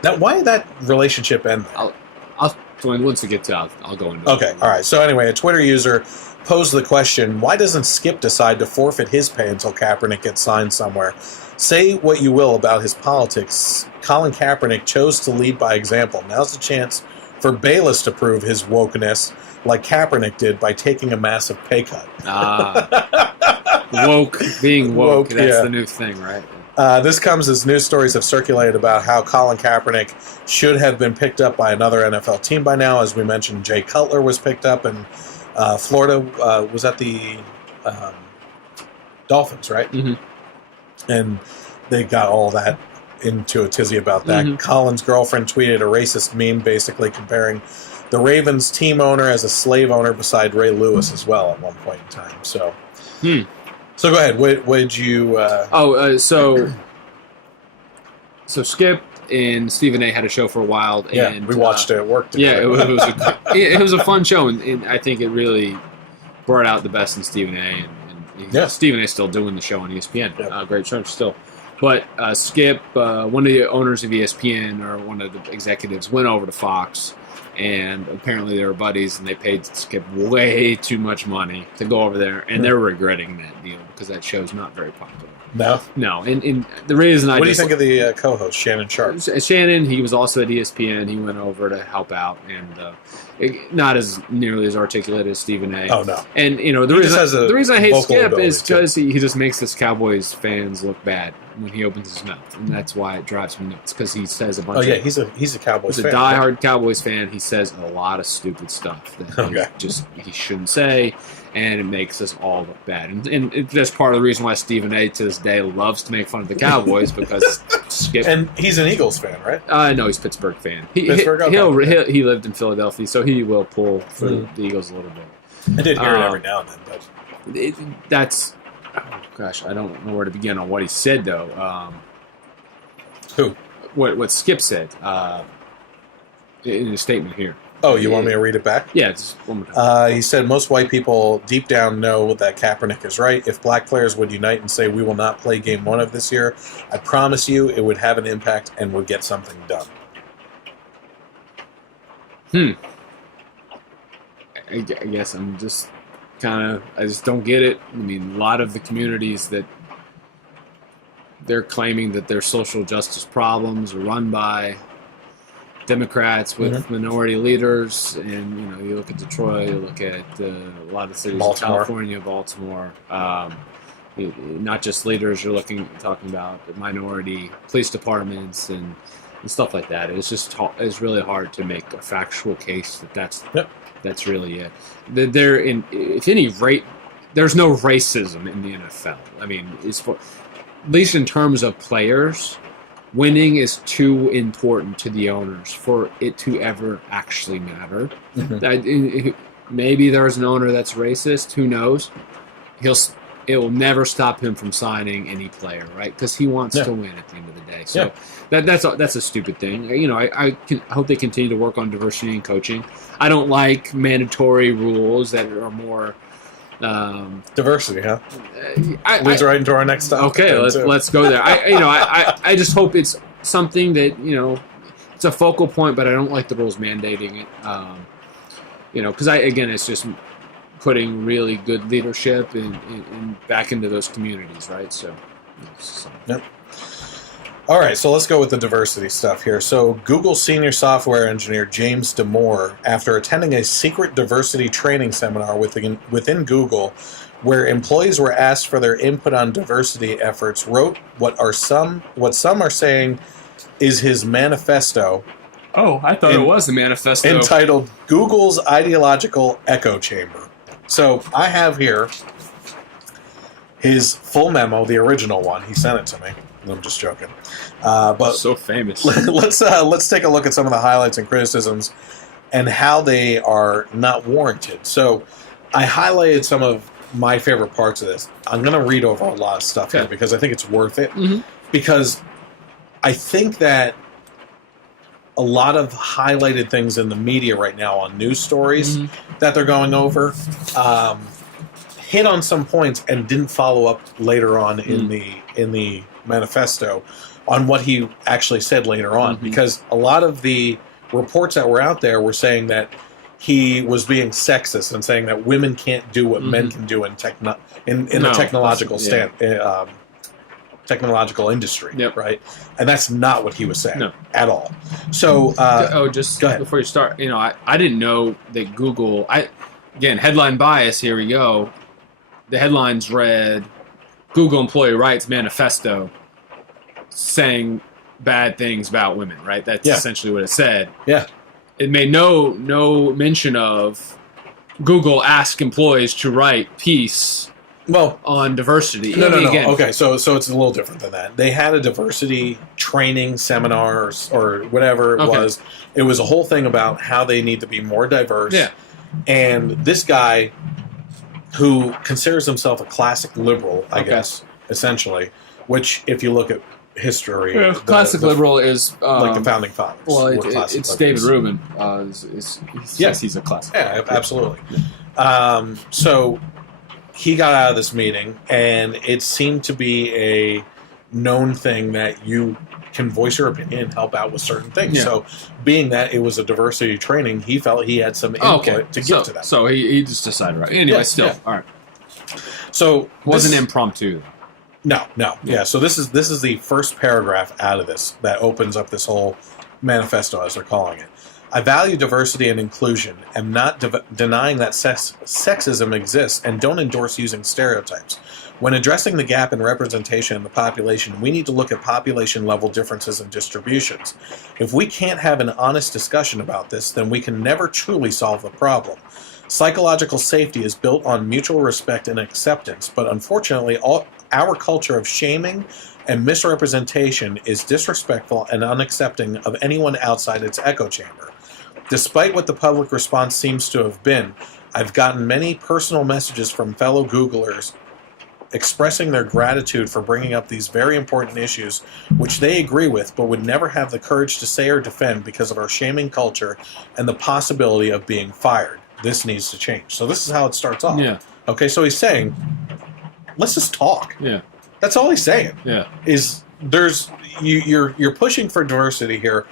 Yeah. Why did that relationship end? Once we get to, I'll go into. Okay, all right. So anyway, a Twitter user posed the question: why doesn't Skip decide to forfeit his pay until Kaepernick gets signed somewhere? Say what you will about his politics, Colin Kaepernick chose to lead by example. Now's the chance for Bayless to prove his wokeness, like Kaepernick did by taking a massive pay cut. Being woke, that's the new thing, right? This comes as news stories have circulated about how Colin Kaepernick should have been picked up by another NFL team by now. As we mentioned, Jay Cutler was picked up in Florida. Was that the Dolphins, right? Mm-hmm. And they got all that into a tizzy about that. Mm-hmm. Colin's girlfriend tweeted a racist meme basically comparing the Ravens team owner as a slave owner beside Ray Lewis as well at one point in time. So... So go ahead. What did you? So Skip and Stephen A. had a show for a while. And, we watched it at work together. It was a fun show, and I think it really brought out the best in Stephen A. And Stephen A. is still doing the show on ESPN. Yeah. Great show still. But Skip, one of the owners of ESPN or one of the executives, went over to Fox. And apparently they were buddies, and they paid Skip way too much money to go over there, and they're regretting that deal because that show's not very popular. No. And the reason what do you think of the co-host Shannon Sharp? Shannon, he was also at ESPN. He went over to help out, and not as nearly as articulate as Stephen A. Oh no. And the reason I hate Skip is because he just makes us Cowboys fans look bad when he opens his mouth, and that's why it drives me nuts. Because he says a bunch. Oh yeah, he's a Cowboys fan. He's a diehard Cowboys fan. He says a lot of stupid stuff that he shouldn't say, and it makes us all look bad. And that's part of the reason why Stephen A. to this day loves to make fun of the Cowboys because Skip. And he's an Eagles fan, right? No, he's a Pittsburgh fan. He lived in Philadelphia, so he will pull for the Eagles a little bit. I did hear it every now and then, but that's. Oh gosh, I don't know where to begin on what he said though. Who? What Skip said in his statement here. Oh, you want me to read it back? Yeah, just one more time. He said, most white people deep down know that Kaepernick is right. If black players would unite and say, we will not play game 1 of this year, I promise you it would have an impact and would get something done. I guess I'm just I just don't get it. I mean, a lot of the communities that they're claiming that their social justice problems are run by Democrats with minority leaders, and you look at Detroit, you look at a lot of cities in California, Baltimore. Not just leaders. You're talking about minority police departments and stuff like that. It's really hard to make a factual case that's really it. If any rate, there's no racism in the NFL. I mean, at least in terms of players, winning is too important to the owners for it to ever actually matter. Maybe there's an owner that's racist. Who knows? It will never stop him from signing any player, right? Because he wants to win at the end of the day. So that's a stupid thing. I hope they continue to work on diversity in coaching. I don't like mandatory rules that are more diversity, huh? Leads right into our next topic. Okay, let's go there. I just hope it's something that it's a focal point, but I don't like the rules mandating it. Because it's just putting really good leadership in back into those communities, right? So. Yep. All right, so let's go with the diversity stuff here. So Google senior software engineer James Damore, after attending a secret diversity training seminar within Google, where employees were asked for their input on diversity efforts, wrote what some are saying is his manifesto. Oh, I thought it was the manifesto. Entitled Google's Ideological Echo Chamber. So I have here his full memo, the original one. He sent it to me. I'm just joking. But so famous. Let's take a look at some of the highlights and criticisms and how they are not warranted. So I highlighted some of my favorite parts of this. I'm going to read over a lot of stuff here because I think it's worth it. Because I think that a lot of highlighted things in the media right now on news stories that they're going over hit on some points and didn't follow up later on in the manifesto on what he actually said later on, because a lot of the reports that were out there were saying that he was being sexist and saying that women can't do what men can do in the technological technological industry, right? And that's not what he was saying at all. So, just before you start, I didn't know that Google. Again, headline bias. Here we go. The headlines read, "Google employee writes manifesto saying bad things about women." Right? That's essentially what it said. Yeah. It made no mention of Google ask employees to write piece. On diversity. No. Okay, so it's a little different than that. They had a diversity training seminar or whatever it was. It was a whole thing about how they need to be more diverse. Yeah. And this guy, who considers himself a classic liberal, I guess, essentially, which if you look at history... classic liberal is... like the Founding Fathers. Well, it's David Rubin. He's a classic. Yeah, absolutely. So... he got out of this meeting, and it seemed to be a known thing that you can voice your opinion and help out with certain things. So, being that it was a diversity training, he felt he had some input to give to them. So he just decided, right? Anyway, all right. So it wasn't impromptu. No. Yeah. So this is the first paragraph out of this that opens up this whole manifesto, as they're calling it. I value diversity and inclusion, am not denying that sexism exists, and don't endorse using stereotypes. When addressing the gap in representation in the population, we need to look at population-level differences and distributions. If we can't have an honest discussion about this, then we can never truly solve the problem. Psychological safety is built on mutual respect and acceptance, but unfortunately, our culture of shaming and misrepresentation is disrespectful and unaccepting of anyone outside its echo chamber. Despite what the public response seems to have been, I've gotten many personal messages from fellow Googlers expressing their gratitude for bringing up these very important issues, which they agree with, but would never have the courage to say or defend because of our shaming culture and the possibility of being fired. This needs to change. So this is how it starts off. Yeah. Okay, so he's saying, let's just talk. Yeah. That's all he's saying. Yeah. Is you're pushing for diversity here,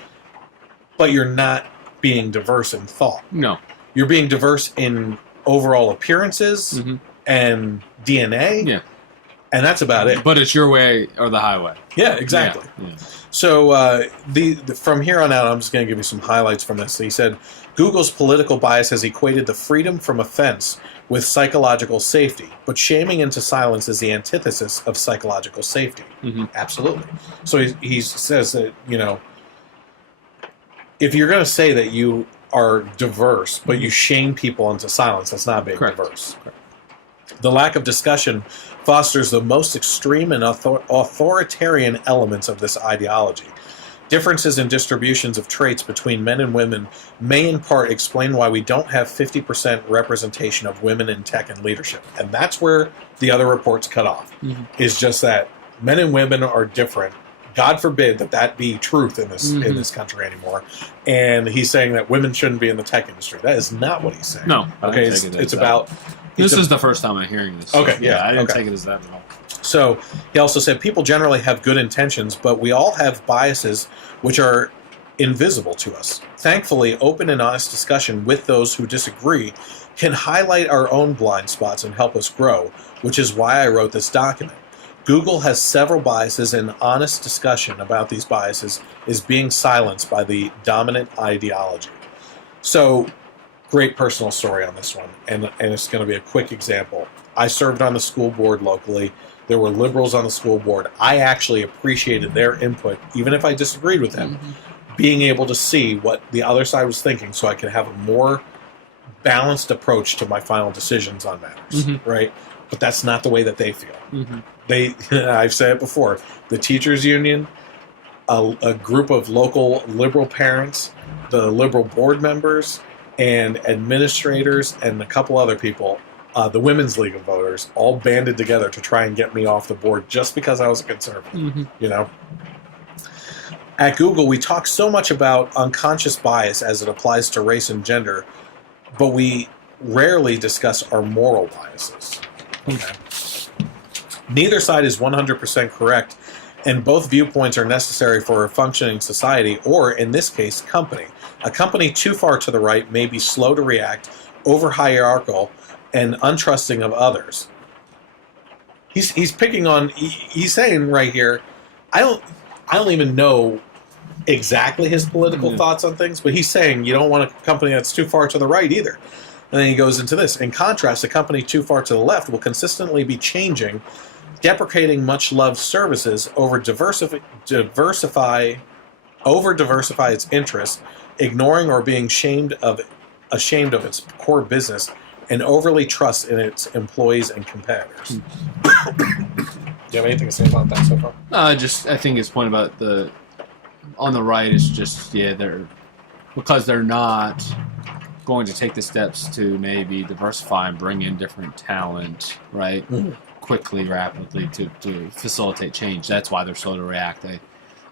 but you're not being diverse in thought. No. you're being diverse in overall appearances and DNA. Yeah. And that's about it. But it's your way or the highway. Yeah, exactly. Yeah. So from here on out, I'm just going to give you some highlights from this. He said, Google's political bias has equated the freedom from offense with psychological safety, but shaming into silence is the antithesis of psychological safety. Absolutely. So he says that, if you're going to say that you are diverse, but you shame people into silence, that's not being diverse. Correct. The lack of discussion fosters the most extreme and authoritarian elements of this ideology. Differences in distributions of traits between men and women may in part explain why we don't have 50% representation of women in tech and leadership. And that's where the other reports cut off, is just that men and women are different. God forbid that be truth in this country anymore. And he's saying that women shouldn't be in the tech industry. That is not what he's saying. No. Okay, it's about... This is the first time I'm hearing this. Okay, I didn't take it as that at all. So he also said people generally have good intentions, but we all have biases which are invisible to us. Thankfully, open and honest discussion with those who disagree can highlight our own blind spots and help us grow, which is why I wrote this document. Google has several biases, and honest discussion about these biases is being silenced by the dominant ideology. So, great personal story on this one, and it's going to be a quick example. I served on the school board locally. There were liberals on the school board. I actually appreciated their input, even if I disagreed with them, being able to see what the other side was thinking so I could have a more balanced approach to my final decisions on matters, right? But that's not the way that they feel. I've said it before, the teachers union, a group of local liberal parents, the liberal board members, and administrators, and a couple other people, the Women's League of Voters, all banded together to try and get me off the board just because I was a conservative, At Google, we talk so much about unconscious bias as it applies to race and gender, but we rarely discuss our moral biases. Neither side is 100% correct, and both viewpoints are necessary for a functioning society, or, in this case, company. A company too far to the right may be slow to react, over-hierarchical, and untrusting of others. He's picking on... He's saying right here, I don't even know exactly his political thoughts on things, but he's saying you don't want a company that's too far to the right either. And then he goes into this. In contrast, a company too far to the left will consistently be changing, deprecating much-loved services, over-diversify its interests, ignoring or being ashamed of its core business, and overly trust in its employees and competitors. Do you have anything to say about that so far? I think his point about on the right is just, because they're not going to take the steps to maybe diversify and bring in different talent, right? Quickly, rapidly to facilitate change. That's why they're slow to react.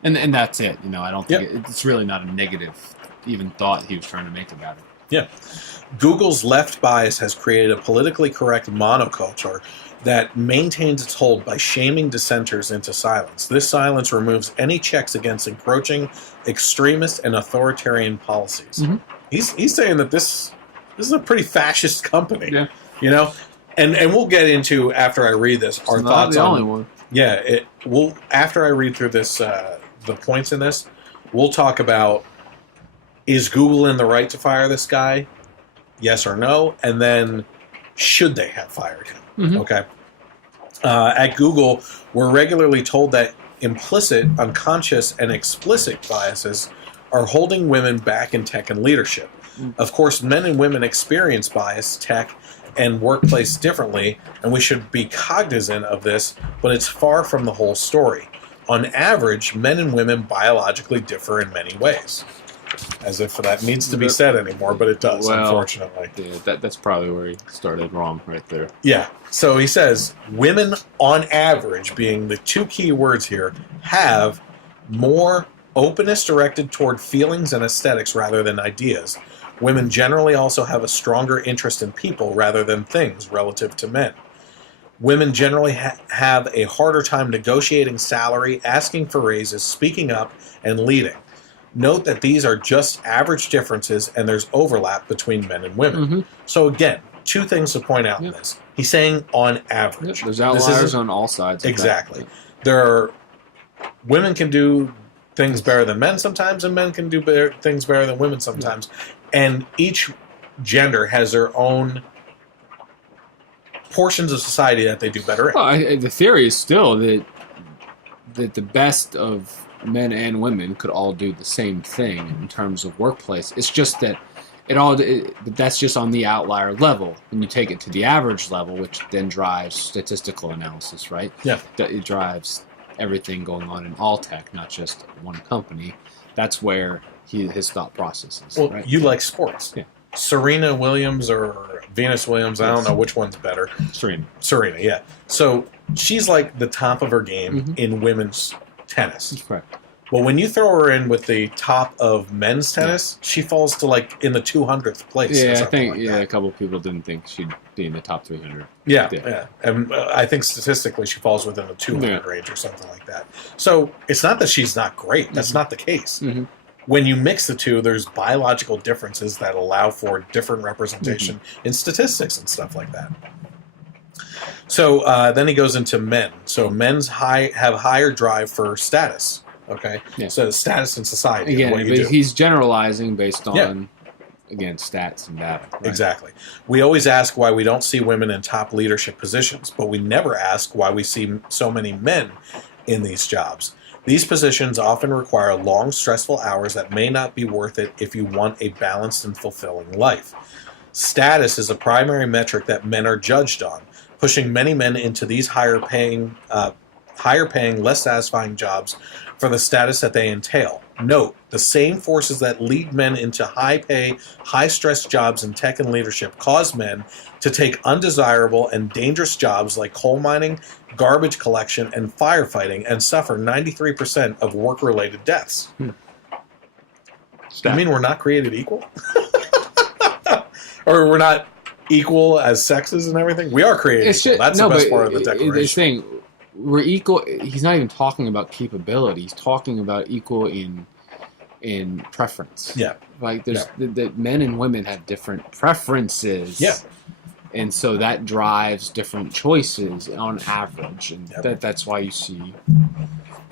And that's it. I don't think it's really not a negative even thought he was trying to make about it. Yeah. Google's left bias has created a politically correct monoculture that maintains its hold by shaming dissenters into silence. This silence removes any checks against encroaching extremist and authoritarian policies. He's saying that this is a pretty fascist company. And we'll get into, after I read this, our thoughts on... only one. Yeah, after I read through this, the points in this, we'll talk about, is Google in the right to fire this guy? Yes or no? And then, should they have fired him? Okay. At Google, we're regularly told that implicit, unconscious, and explicit biases are holding women back in tech and leadership. Of course, men and women experience bias, tech, and workplace differently, and we should be cognizant of this, but it's far from the whole story. On average, men and women biologically differ in many ways. As if that needs to be said anymore, but it does, unfortunately. Yeah, that's probably where he started wrong right there. Yeah. So he says, women on average, being the two key words here, have more openness directed toward feelings and aesthetics rather than ideas. Women generally also have a stronger interest in people rather than things relative to men. Women generally have a harder time negotiating salary, asking for raises, speaking up, and leading. Note that these are just average differences and there's overlap between men and women. So again, two things to point out in this. He's saying on average. There's outliers on all sides. Exactly. There are women can do things better than men sometimes, and men can do things better than women sometimes. And each gender has their own portions of society that they do better in. Well, the theory is still that the best of men and women could all do the same thing in terms of workplace. It's just that that's just on the outlier level. When you take it to the average level, which then drives statistical analysis, right? Yeah. It drives everything going on in all tech, not just one company. That's where his thought process is. Well, right? you like sports. Yeah. Serena Williams or Venus Williams, I don't know which one's better. Serena, yeah. So she's like the top of her game in women's tennis. That's correct. Well, when you throw her in with the top of men's tennis, she falls to like in the 200th place. Yeah, or I something think like that. a couple of people didn't think she'd be in the top 300. Yeah. And I think statistically she falls within the 200 range or something like that. So it's not that she's not great. That's not the case. When you mix the two, there's biological differences that allow for different representation in statistics and stuff like that. So then he goes into men. So men's have higher drive for status. Okay, so status in society. Again, what but he's generalizing based on again stats and data. Right? Exactly. We always ask why we don't see women in top leadership positions, but we never ask why we see so many men in these jobs. These positions often require long, stressful hours that may not be worth it if you want a balanced and fulfilling life. Status is a primary metric that men are judged on, pushing many men into these higher paying, less satisfying jobs for the status that they entail. Note, the same forces that lead men into high-pay, high-stress jobs in tech and leadership cause men to take undesirable and dangerous jobs like coal mining, garbage collection, and firefighting and suffer 93% of work-related deaths. You mean we're not created equal? Or we're not equal as sexes and everything? We are created equal. That's the best part of the Declaration. This thing, we're equal. He's not even talking about capability. He's talking about equal in preference. Yeah. Like there's the men and women have different preferences. Yeah. And so that drives different choices on average, and that's why you see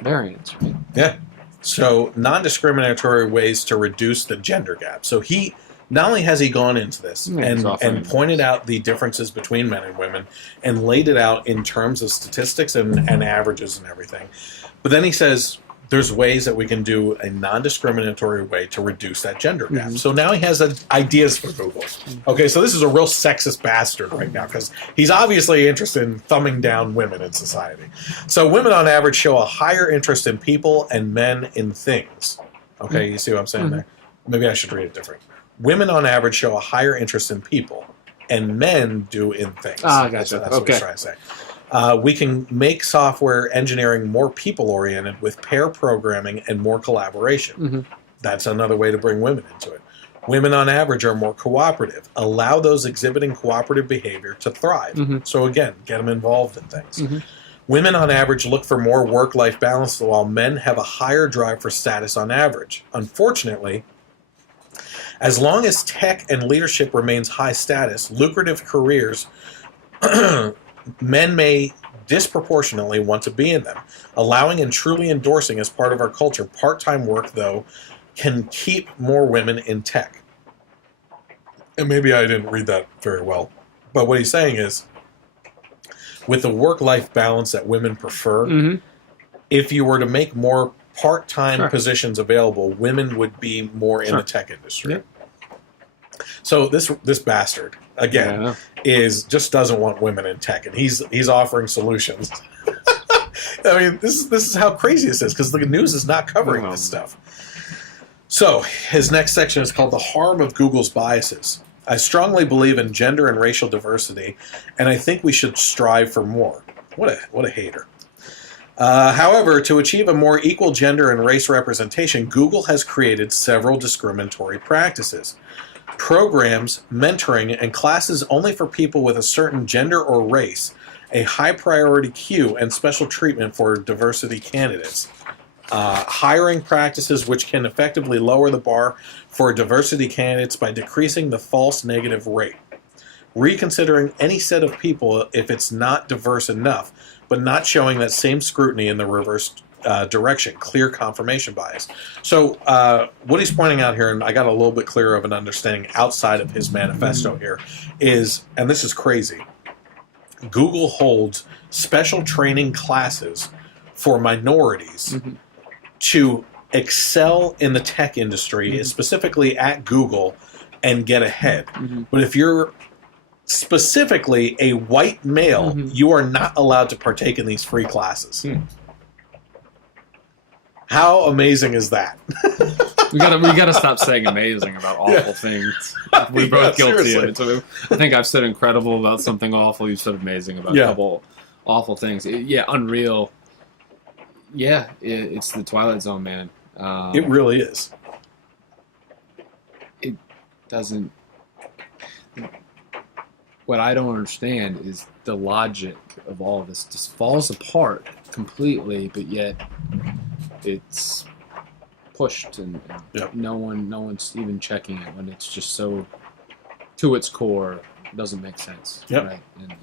variance, right? Yeah. So non-discriminatory ways to reduce the gender gap. So he not only has he gone into this and pointed out the differences between men and women and laid it out in terms of statistics and averages and everything, but then he says there's ways that we can do a non-discriminatory way to reduce that gender gap. So now he has ideas for Google. Okay, so this is a real sexist bastard right now because he's obviously interested in thumbing down women in society. So women on average show a higher interest in people and men in things. Okay, you see what I'm saying there? Maybe I should read it different. Women on average show a higher interest in people, and men do in things. Gotcha. That's what he's trying to say. We can make software engineering more people-oriented with pair programming and more collaboration. That's another way to bring women into it. Women on average are more cooperative. Allow those exhibiting cooperative behavior to thrive. So again, get them involved in things. Women on average look for more work-life balance, while men have a higher drive for status on average. Unfortunately, as long as tech and leadership remains high status, lucrative careers, men may disproportionately want to be in them. Allowing and truly endorsing as part of our culture, part-time work, though, can keep more women in tech. And maybe I didn't read that very well, but what he's saying is, with the work-life balance that women prefer, if you were to make more part-time positions available, women would be more in the tech industry. So this bastard again just doesn't want women in tech, and he's offering solutions. I mean, this is how crazy this is because the news is not covering this stuff. So his next section is called "The Harm of Google's Biases." I strongly believe in gender and racial diversity, and I think we should strive for more. What a hater. However, to achieve a more equal gender and race representation, Google has created several discriminatory practices. Programs, mentoring, and classes only for people with a certain gender or race, a high priority queue, and special treatment for diversity candidates. hiring practices which can effectively lower the bar for diversity candidates by decreasing the false negative rate. Reconsidering any set of people if it's not diverse enough, but not showing that same scrutiny in the reverse direction, clear confirmation bias. So what he's pointing out here, and I got a little bit clearer of an understanding outside of his manifesto here, is, and this is crazy, Google holds special training classes for minorities to excel in the tech industry, specifically at Google, and get ahead. But if you're specifically a white male, you are not allowed to partake in these free classes. How amazing is that? We gotta stop saying amazing about awful things. We're both guilty of it. So I think I've said incredible about something awful. You've said amazing about a couple awful things. Unreal. Yeah, it's the Twilight Zone, man. It really is. It doesn't. What I don't understand is the logic of all of this just falls apart completely, but yet it's pushed and no one's even checking it when it's just so to its core. It doesn't make sense. Right? And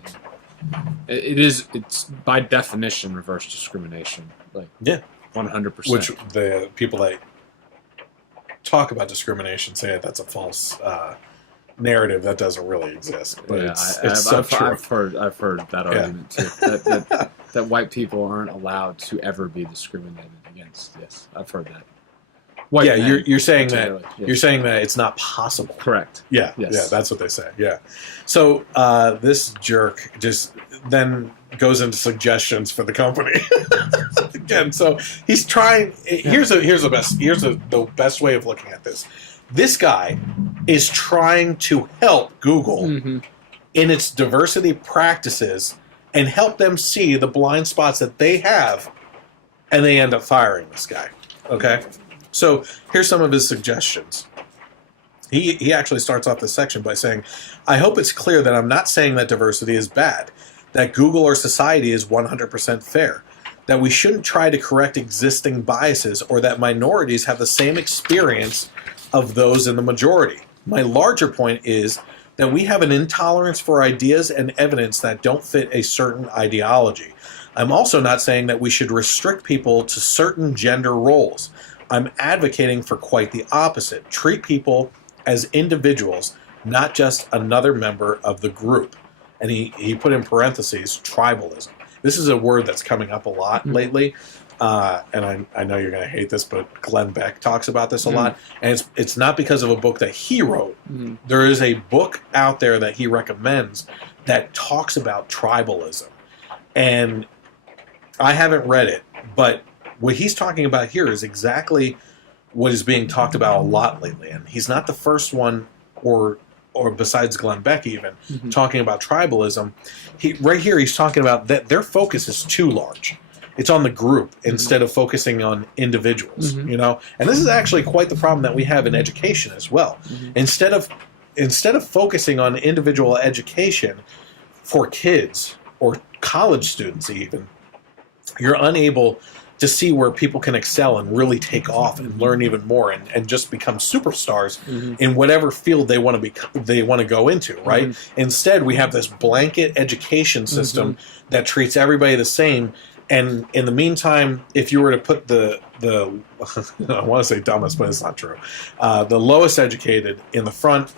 it's by definition reverse discrimination. 100%. Which the people that talk about discrimination say that's a false narrative that doesn't really exist. But I've heard that argument too. That white people aren't allowed to ever be discriminated against. Yes, I've heard that. You're saying that you're saying that it's not possible. Correct. Yeah, that's what they say. Yeah. So this jerk just then goes into suggestions for the company again. So he's trying. Here's the best way of looking at this. This guy is trying to help Google in its diversity practices and help them see the blind spots that they have, and they end up firing this guy. Okay? So here's some of his suggestions. He actually starts off this section by saying, I hope it's clear that I'm not saying that diversity is bad, that Google or society is 100% fair, that we shouldn't try to correct existing biases, or that minorities have the same experience of those in the majority. My larger point is that we have an intolerance for ideas and evidence that don't fit a certain ideology. I'm also not saying that we should restrict people to certain gender roles. I'm advocating for quite the opposite. Treat people as individuals, not just another member of the group. And he put in parentheses, tribalism. This is a word that's coming up a lot lately. And I know you're going to hate this, but Glenn Beck talks about this a lot. And it's not because of a book that he wrote. There is a book out there that he recommends that talks about tribalism. And I haven't read it, but what he's talking about here is exactly what is being talked about a lot lately. And he's not the first one, or besides Glenn Beck even, talking about tribalism. Right here he's talking about that their focus is too large. It's on the group instead of focusing on individuals, you know? And this is actually quite the problem that we have in education as well. Instead of focusing on individual education for kids or college students even, you're unable to see where people can excel and really take off and learn even more and just become superstars in whatever field they want to go into, right? Instead, we have this blanket education system that treats everybody the same. And in the meantime, if you were to put the I want to say dumbest, but it's not true, the lowest educated in the front,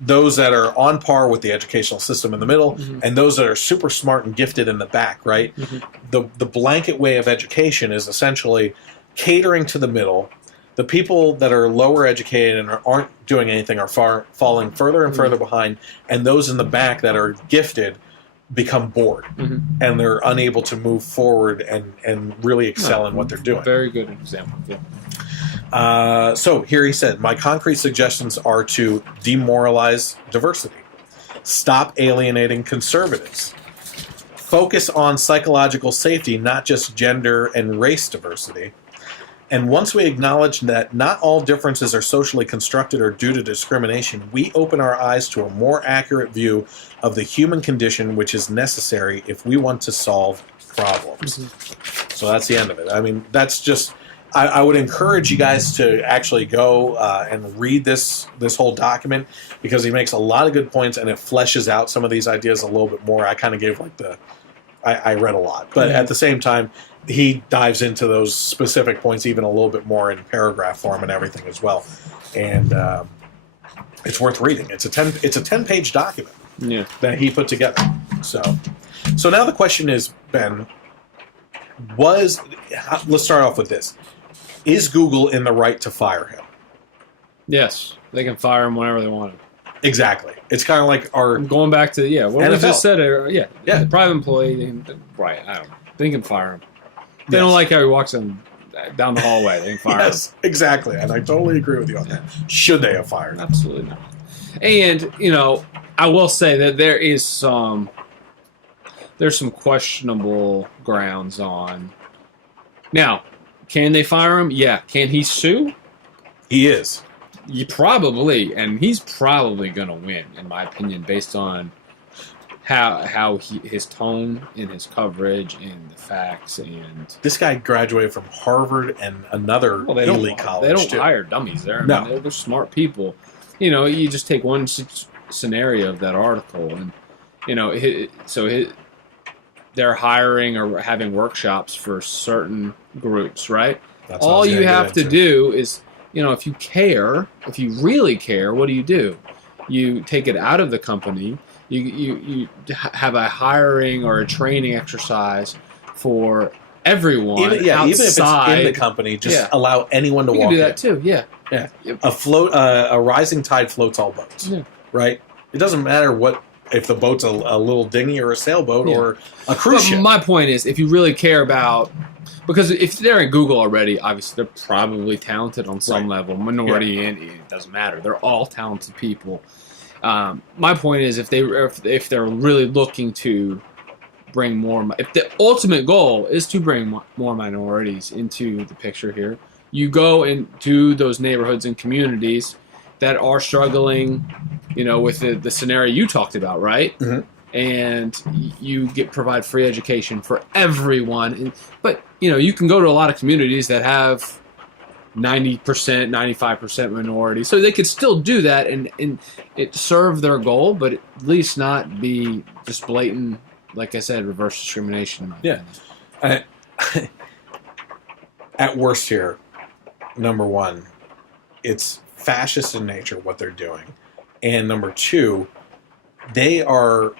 those that are on par with the educational system in the middle, and those that are super smart and gifted in the back, right? The blanket way of education is essentially catering to the middle. The people that are lower educated and aren't doing anything are falling further and further behind, and those in the back that are gifted become bored, and they're unable to move forward and really excel in what they're doing. Very good example. Yeah. So here he said, my concrete suggestions are to demoralize diversity, stop alienating conservatives, focus on psychological safety, not just gender and race diversity. And once we acknowledge that not all differences are socially constructed or due to discrimination, we open our eyes to a more accurate view of the human condition, which is necessary if we want to solve problems. So that's the end of it. I mean, that's just... I would encourage you guys to actually go and read this whole document, because he makes a lot of good points and it fleshes out some of these ideas a little bit more. I kind of gave like I read a lot, but at the same time, he dives into those specific points even a little bit more in paragraph form and everything as well. And it's worth reading. It's a 10-page document that he put together. So now the question is, Ben, let's start off with this. Is Google in the right to fire him? Yes, they can fire him whenever they want him. Exactly. It's kind of like our going back to what we just said. The private employee, right? I don't know. They can fire him. They don't like how he walks down the hallway. They can fire him. Yes, exactly. And I totally agree with you on that. Should they have fired him? Absolutely not. And I will say that there's some questionable grounds on. Now, can they fire him? Yeah. Can he sue? He is. He's probably going to win, in my opinion, based on how his tone and his coverage and the facts. And this guy graduated from Harvard and another elite college. They don't hire dummies there. They're smart people. You just take one scenario of that article, and they're hiring or having workshops for certain groups, right? All you have to do is, if you really care, what do? You take it out of the company. You have a hiring or a training exercise for everyone. Even if it's in the company, just allow anyone to walk in. You can do that too. Yeah. A rising tide floats all boats. Yeah. Right. It doesn't matter if the boat's a little dinghy or a sailboat or a cruise ship. My point is, if you really care about, because if they're in Google already, obviously they're probably talented on some level. Minority, and it doesn't matter. They're all talented people. My point is, if they're really looking to bring more, if the ultimate goal is to bring more minorities into the picture here, you go into those neighborhoods and communities that are struggling, with the scenario you talked about, right? Mm-hmm. And you provide free education for everyone. But you can go to a lot of communities that have 90%, 95% minority, so they could still do that and it serve their goal, but at least not be just blatant, like I said, reverse discrimination. Yeah. At worst here, number one, it's fascist in nature what they're doing, and number two, they're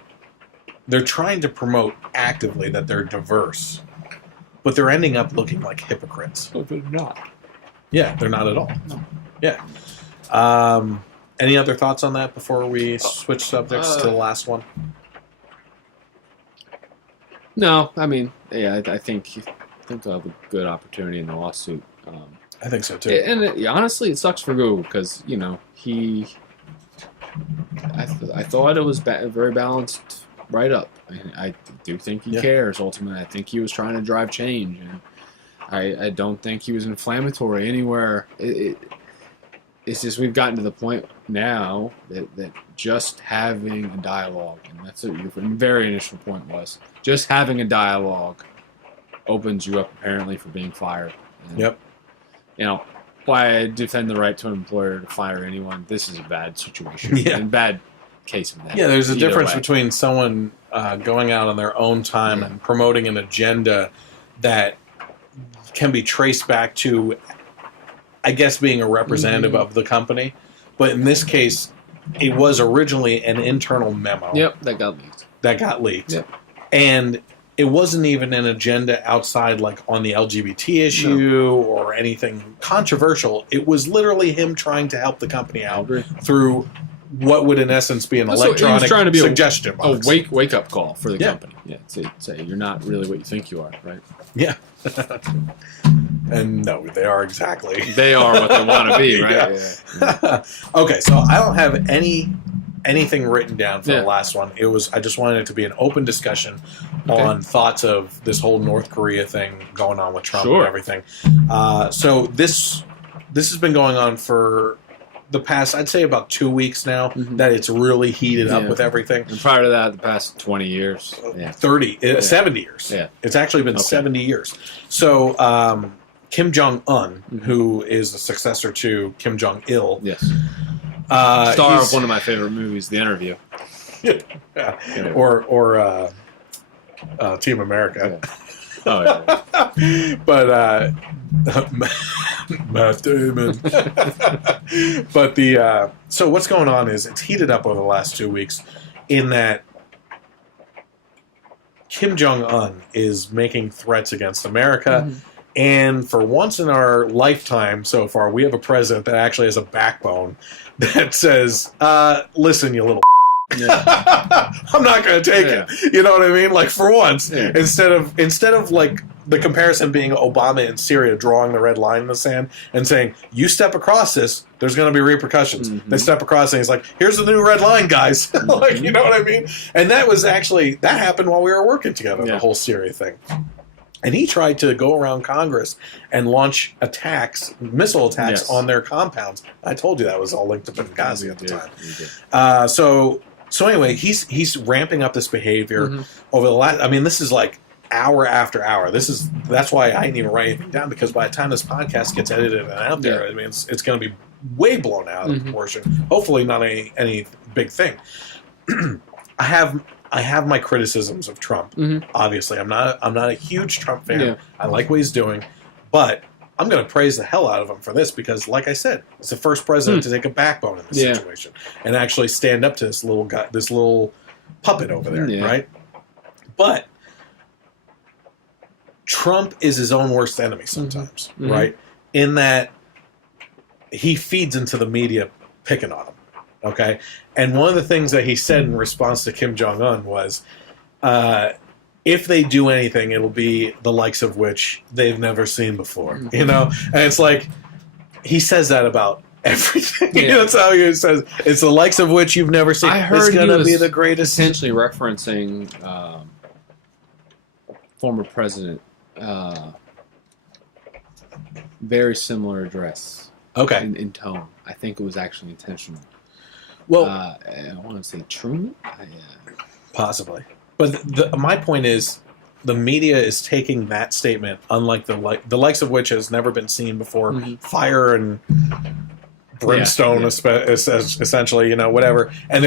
trying to promote actively that they're diverse, but they're ending up looking like hypocrites. But they're not. Yeah, they're not at all. No. Yeah. Any other thoughts on that before we switch subjects to the last one? No, I mean, I think they'll have a good opportunity in the lawsuit. I think so too. And honestly, it sucks for Google because I thought it was very balanced write-up. I do think he cares ultimately. I think he was trying to drive change, and I don't think he was inflammatory anywhere. It's just we've gotten to the point now that just having a dialogue, and that's what your very initial point was, just having a dialogue opens you up apparently for being fired. And, why I defend the right to an employer to fire anyone. This is a bad situation. Yeah. And bad case of that. Yeah, there's a difference between someone going out on their own time and promoting an agenda that can be traced back to, I guess, being a representative of the company. But in this case, it was originally an internal memo. Yep, that got leaked. Yep. And it wasn't even an agenda outside, like, on the LGBT issue or anything controversial. It was literally him trying to help the company out through what would, in essence, be an electronic suggestion box. A wake-up call for the company. Yeah, say you're not really what you think you are, right? Yeah. And no, they are exactly. They are what they want to be, right? Yeah. Okay, so I don't have anything written down for the last one. I just wanted it to be an open discussion on thoughts of this whole North Korea thing going on with Trump and everything. So this has been going on for the past, I'd say, about 2 weeks now, that it's really heated up with everything. And prior to that, the past 20 years. 70 years. Yeah. It's actually been 70 years. So Kim Jong-un, who is the successor to Kim Jong-il. Yes. Star of one of my favorite movies, The Interview. Yeah. Or Team America. Yeah. Oh, yeah. But Matt Damon. But so what's going on is it's heated up over the last 2 weeks in that Kim Jong-un is making threats against America. Mm-hmm. And for once in our lifetime so far, we have a president that actually has a backbone that says, listen, you little I'm not going to take it. You know what I mean? Like, for once, instead of like the comparison being Obama in Syria drawing the red line in the sand and saying, you step across this, there's going to be repercussions. Mm-hmm. They step across and he's like, here's the new red line, guys. Like, you know what I mean? And that happened while we were working together, the whole Syria thing. And he tried to go around Congress and launch missile attacks on their compounds. I told you that was all linked to Benghazi at the time. So anyway, he's ramping up this behavior over the last. I mean, this is like hour after hour. That's why I didn't even write anything down, because by the time this podcast gets edited and out there, I mean, it's going to be way blown out of proportion. Hopefully, not any big thing. I have my criticisms of Trump. Obviously, I'm not a huge Trump fan. Yeah. I like what he's doing, but I'm going to praise the hell out of him for this, because, like I said, it's the first president to take a backbone in this situation and actually stand up to this little guy, this little puppet over there, right? But Trump is his own worst enemy sometimes, right? In that he feeds into the media picking on him, okay? And one of the things that he said in response to Kim Jong-un was, if they do anything, it'll be the likes of which they've never seen before, you know? And it's like, he says that about everything. Yeah. That's how he says, it's the likes of which you've never seen. I heard it's going to be the greatest. Essentially referencing former president, very similar address. Okay. In tone. I think it was actually intentional. Well, I want to say Truman? Possibly. But my point is, the media is taking that statement, unlike the likes of which has never been seen before, fire and brimstone, essentially, you know, whatever. And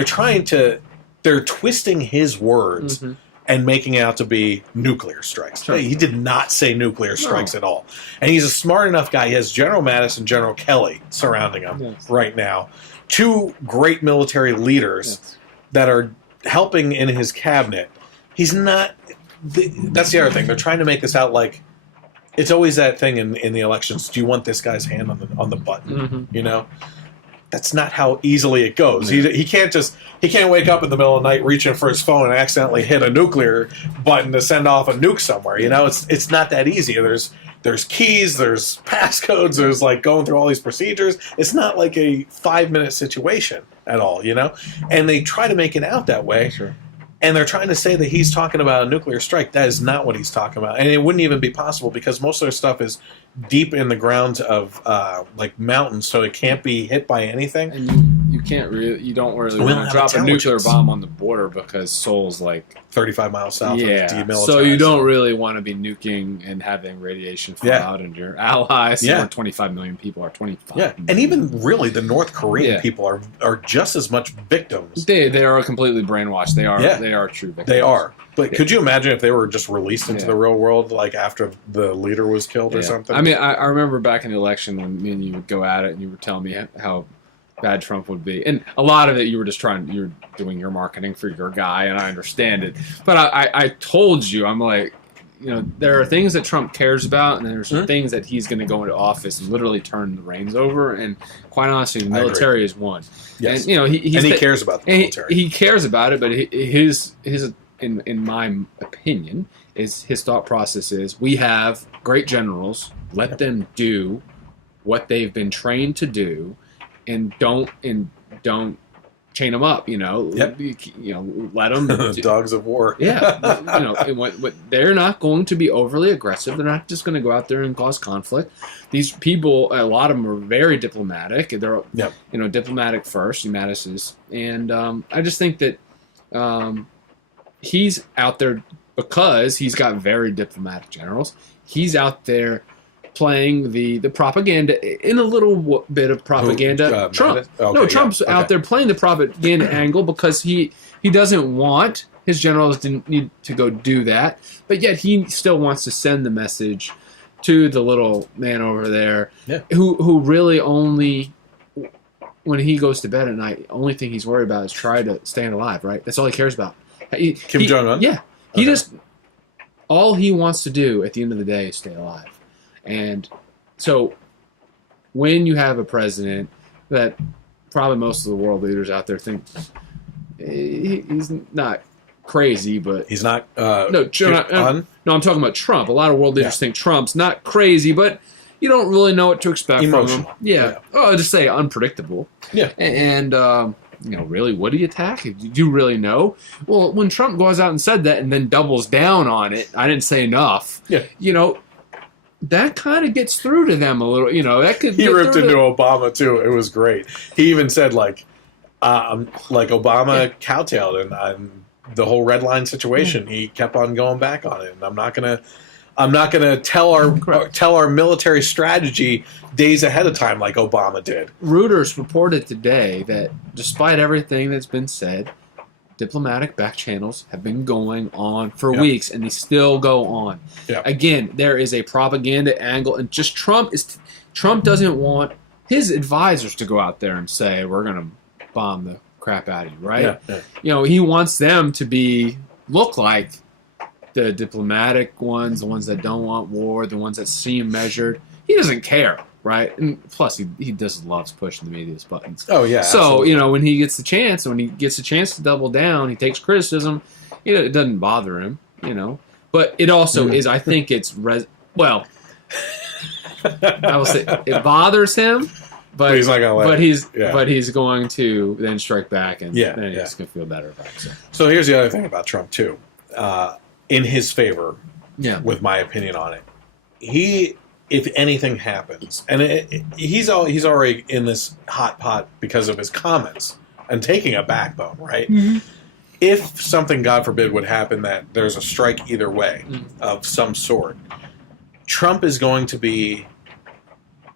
they're twisting his words and making it out to be nuclear strikes. Sure. He did not say nuclear strikes at all. And he's a smart enough guy. He has General Mattis and General Kelly surrounding him right now. Two great military leaders that are helping in his cabinet. He's not. That's the other thing. They're trying to make this out like it's always that thing in the elections. Do you want this guy's hand on the button? You know, that's not how easily it goes. He can't wake up in the middle of the night reaching for his phone and accidentally hit a nuclear button to send off a nuke somewhere. You know, it's not that easy. There's keys, there's passcodes, there's like going through all these procedures. It's not like a 5-minute situation at all, you know? And they try to make it out that way. Sure. And they're trying to say that he's talking about a nuclear strike. That is not what he's talking about. And it wouldn't even be possible, because most of their stuff is deep in the ground of like mountains, so it can't be hit by anything. And you don't really want to drop a nuclear bomb on the border, because Seoul's like 35 miles south of demilitarized. So you don't really want to be nuking and having radiation fall out into your allies. Yeah. Where 25 million people are 25 million. And even really the North Korean people are just as much victims. They are completely brainwashed. They are true victims. They are. But could you imagine if they were just released into the real world, like after the leader was killed or something? I mean, I remember back in the election when me and you would go at it and you were telling me how bad Trump would be. And a lot of it you were doing your marketing for your guy, and I understand it. But I told you, I'm like, you know, there are things that Trump cares about, and there's things that he's going to go into office and literally turn the reins over. And quite honestly, the military is one. Yes. And, you know, he cares about the military. He cares about it, but his in my opinion, is his thought process is, we have great generals, let them do what they've been trained to do, and don't chain them up, you know. You know, let them dogs of war. You know, they're not going to be overly aggressive. They're not just going to go out there and cause conflict. These people, a lot of them are very diplomatic. They're you know, diplomatic first. Mattis is, and I just think that he's out there because he's got very diplomatic generals. He's out there playing the propaganda in a little bit of propaganda. Trump. Okay, Trump's out there playing the propaganda angle because he doesn't want his generals didn't need to go do that, but yet he still wants to send the message to the little man over there, who really only, when he goes to bed at night, the only thing he's worried about is trying to stay alive, right? That's all he cares about. Kim Jong-un? Yeah. He just, all he wants to do at the end of the day is stay alive. And so when you have a president that probably most of the world leaders out there think he's not crazy, but he's not. No, I'm talking about Trump. A lot of world leaders think Trump's not crazy, but you don't really know what to expect from him. Yeah. Oh, I'll just say unpredictable. Yeah. And really, what do you attack? Do you really know? Well, when Trump goes out and said that and then doubles down on it, I didn't say enough. Yeah. That kind of gets through to them a little. That could. He ripped into Obama too. It was great. He even said Obama cowtailed and the whole red line situation. He kept on going back on it, and I'm not gonna tell our military strategy days ahead of time like Obama did. Reuters reported today that despite everything that's been said, diplomatic back channels have been going on for weeks, and they still go on. Yep. Again, there is a propaganda angle, and just Trump doesn't want his advisors to go out there and say we're gonna bomb the crap out of you, right? Yeah. He wants them to look like the diplomatic ones, the ones that don't want war, the ones that seem measured. He doesn't care, right? And plus, he just loves pushing the media's buttons. Oh yeah. So absolutely. when he gets the chance, to double down, he takes criticism. It doesn't bother him, But it also is. I think it's I will say it bothers him. But he's not gonna but he's going to then strike back, and then he's going to feel better about it. So here's the other thing about Trump too, in his favor, with my opinion on it, if anything happens, and he's already in this hot pot because of his comments and taking a backbone, right? Mm-hmm. If something, God forbid, would happen that there's a strike either way of some sort, Trump is going to be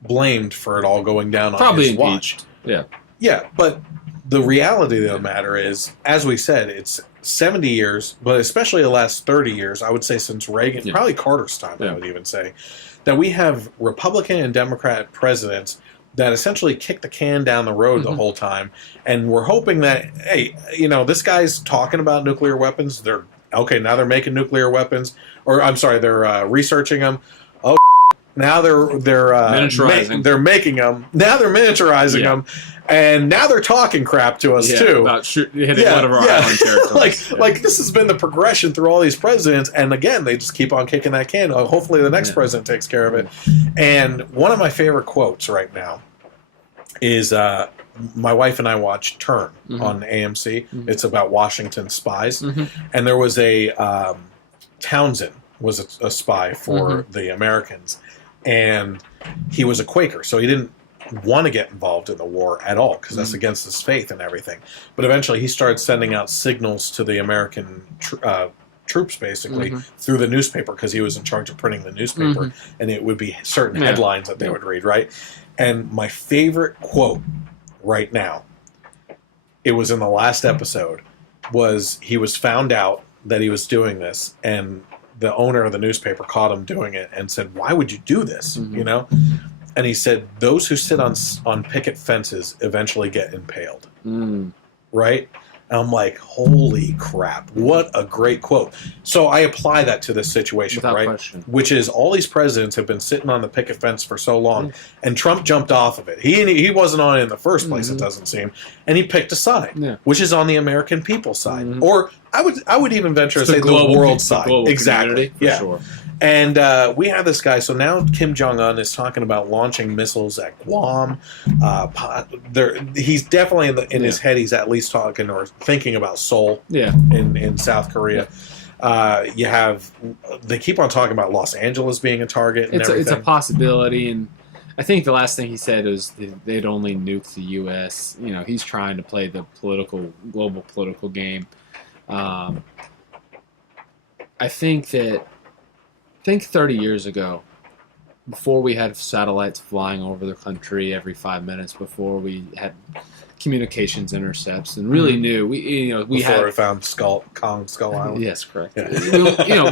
blamed for it all going down on his watch. Yeah, but the reality of the matter is, as we said, it's 70 years, but especially the last 30 years, I would say since Reagan, probably Carter's time, I would even say, that we have Republican and Democrat presidents that essentially kick the can down the road the whole time, and we're hoping that, hey, this guy's talking about nuclear weapons, now they're making nuclear weapons, or I'm sorry, they're researching them. Oh, now they're miniaturizing. They're making them. Now they're miniaturizing them, and now they're talking crap to us too about hitting one of our island territories. like this has been the progression through all these presidents, and again they just keep on kicking that can. Hopefully the next president takes care of it. And one of my favorite quotes right now is my wife and I watched Turn on AMC. It's about Washington spies, and there was a Townsend was a spy for the Americans. And he was a Quaker, so he didn't want to get involved in the war at all because that's against his faith and everything. But eventually he started sending out signals to the American troops, basically, through the newspaper because he was in charge of printing the newspaper, and it would be certain headlines that they would read, right? And my favorite quote right now, it was in the last episode, was he was found out that he was doing this, and the owner of the newspaper caught him doing it and said, "Why would you do this?" And he said, "Those who sit on picket fences eventually get impaled." Right? And I'm like, holy crap, what a great quote. So I apply that to this situation, without right? question. Which is all these presidents have been sitting on the picket fence for so long, and Trump jumped off of it. He wasn't on it in the first place, it doesn't seem, and he picked a side, which is on the American people's side, or I would even venture to say the world side, exactly, sure. And we have this guy. So now Kim Jong-un is talking about launching missiles at Guam. He's definitely in his head. He's at least talking or thinking about Seoul in South Korea. They keep on talking about Los Angeles being a target. And it's a possibility. And I think the last thing he said was they'd only nuke the U.S. He's trying to play the global political game. I think 30 years ago, before we had satellites flying over the country every 5 minutes, before we had communications intercepts, and really knew we Before had we found Kong Skull Island. yes, correct. Yeah.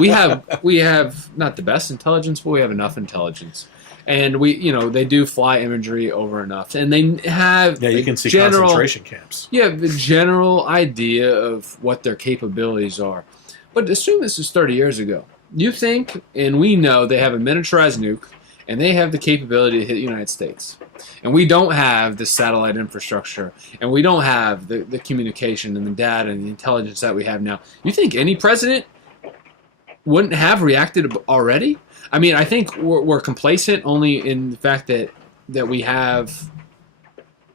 We have not the best intelligence, but we have enough intelligence. And they do fly imagery over enough, and they have Yeah, you can see general concentration camps. Yeah, the general idea of what their capabilities are. But assume this is 30 years ago. You think, and we know they have a miniaturized nuke, and they have the capability to hit the United States. And we don't have the satellite infrastructure, and we don't have the communication and the data and the intelligence that we have now. You think any president wouldn't have reacted already? I mean, I think we're complacent only in the fact that we have,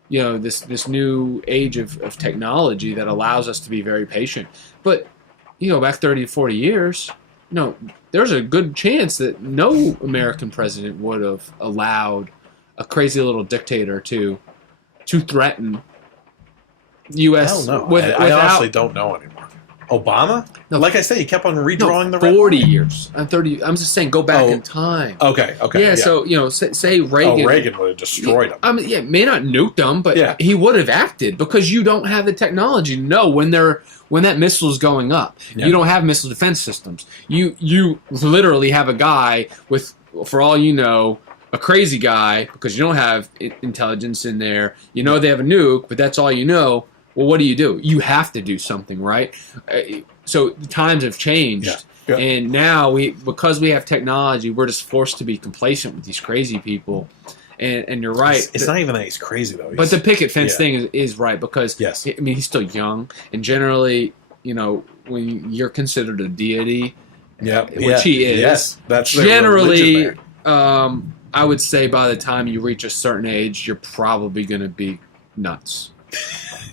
this new age of technology that allows us to be very patient. But, back 30 to 40 years, there's a good chance that no American president would have allowed a crazy little dictator to threaten U.S. Hell no. without. I honestly don't know anymore. Obama? No. Like I said, he kept on redrawing the red 40 line. years. 30. I'm just saying, go back in time. Okay. Yeah, so, say Reagan. Oh, Reagan would have destroyed him. I mean, yeah, may not nuke them, but Yeah. he would have acted because you don't have the technology to know when that missile is going up. Yeah. You don't have missile defense systems. You literally have a guy with, for all you know, a crazy guy because you don't have intelligence in there. You know they have a nuke, but that's all you know. Well, what do? You have to do something, right? So times have changed. Yeah. And now because we have technology, we're just forced to be complacent with these crazy people. And you're right. It's not even that he's crazy, though. But the picket fence thing is right because, yes. I mean, he's still young. And generally, when you're considered a deity, which he is, yes, that's generally, I would say by the time you reach a certain age, you're probably going to be nuts.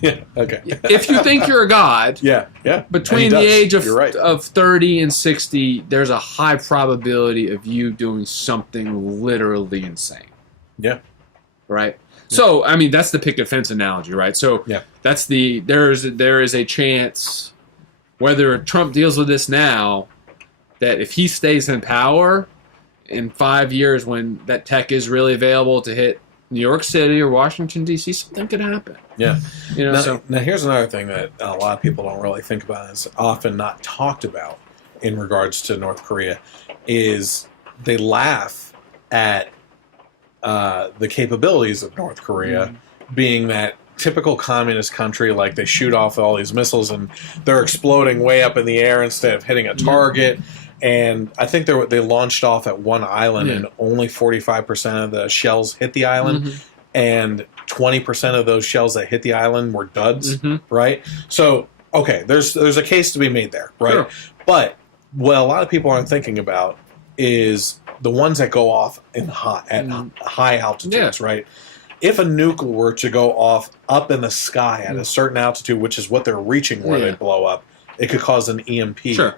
Yeah, okay. If you think you're a god, yeah. between the age of, right. of 30 and 60, there's a high probability of you doing something literally insane. Yeah. Right? Yeah. So, I mean, that's the picket fence analogy, right? So, that's there is a chance, whether Trump deals with this now, that if he stays in power in 5 years when that tech is really available to hit New York City or Washington, D.C., something could happen. Yeah. Now, here's another thing that a lot of people don't really think about, and it's often not talked about in regards to North Korea, is they laugh at the capabilities of North Korea being that typical communist country, like they shoot off all these missiles and they're exploding way up in the air instead of hitting a target. And I think they launched off at one island and only 45% of the shells hit the island. And 20% of those shells that hit the island were duds, right? So, okay, there's a case to be made there, right? Sure. But what a lot of people aren't thinking about is the ones that go off at high altitudes, right? If a nuke were to go off up in the sky at a certain altitude, which is what they're reaching where they blow up, it could cause an EMP. Sure.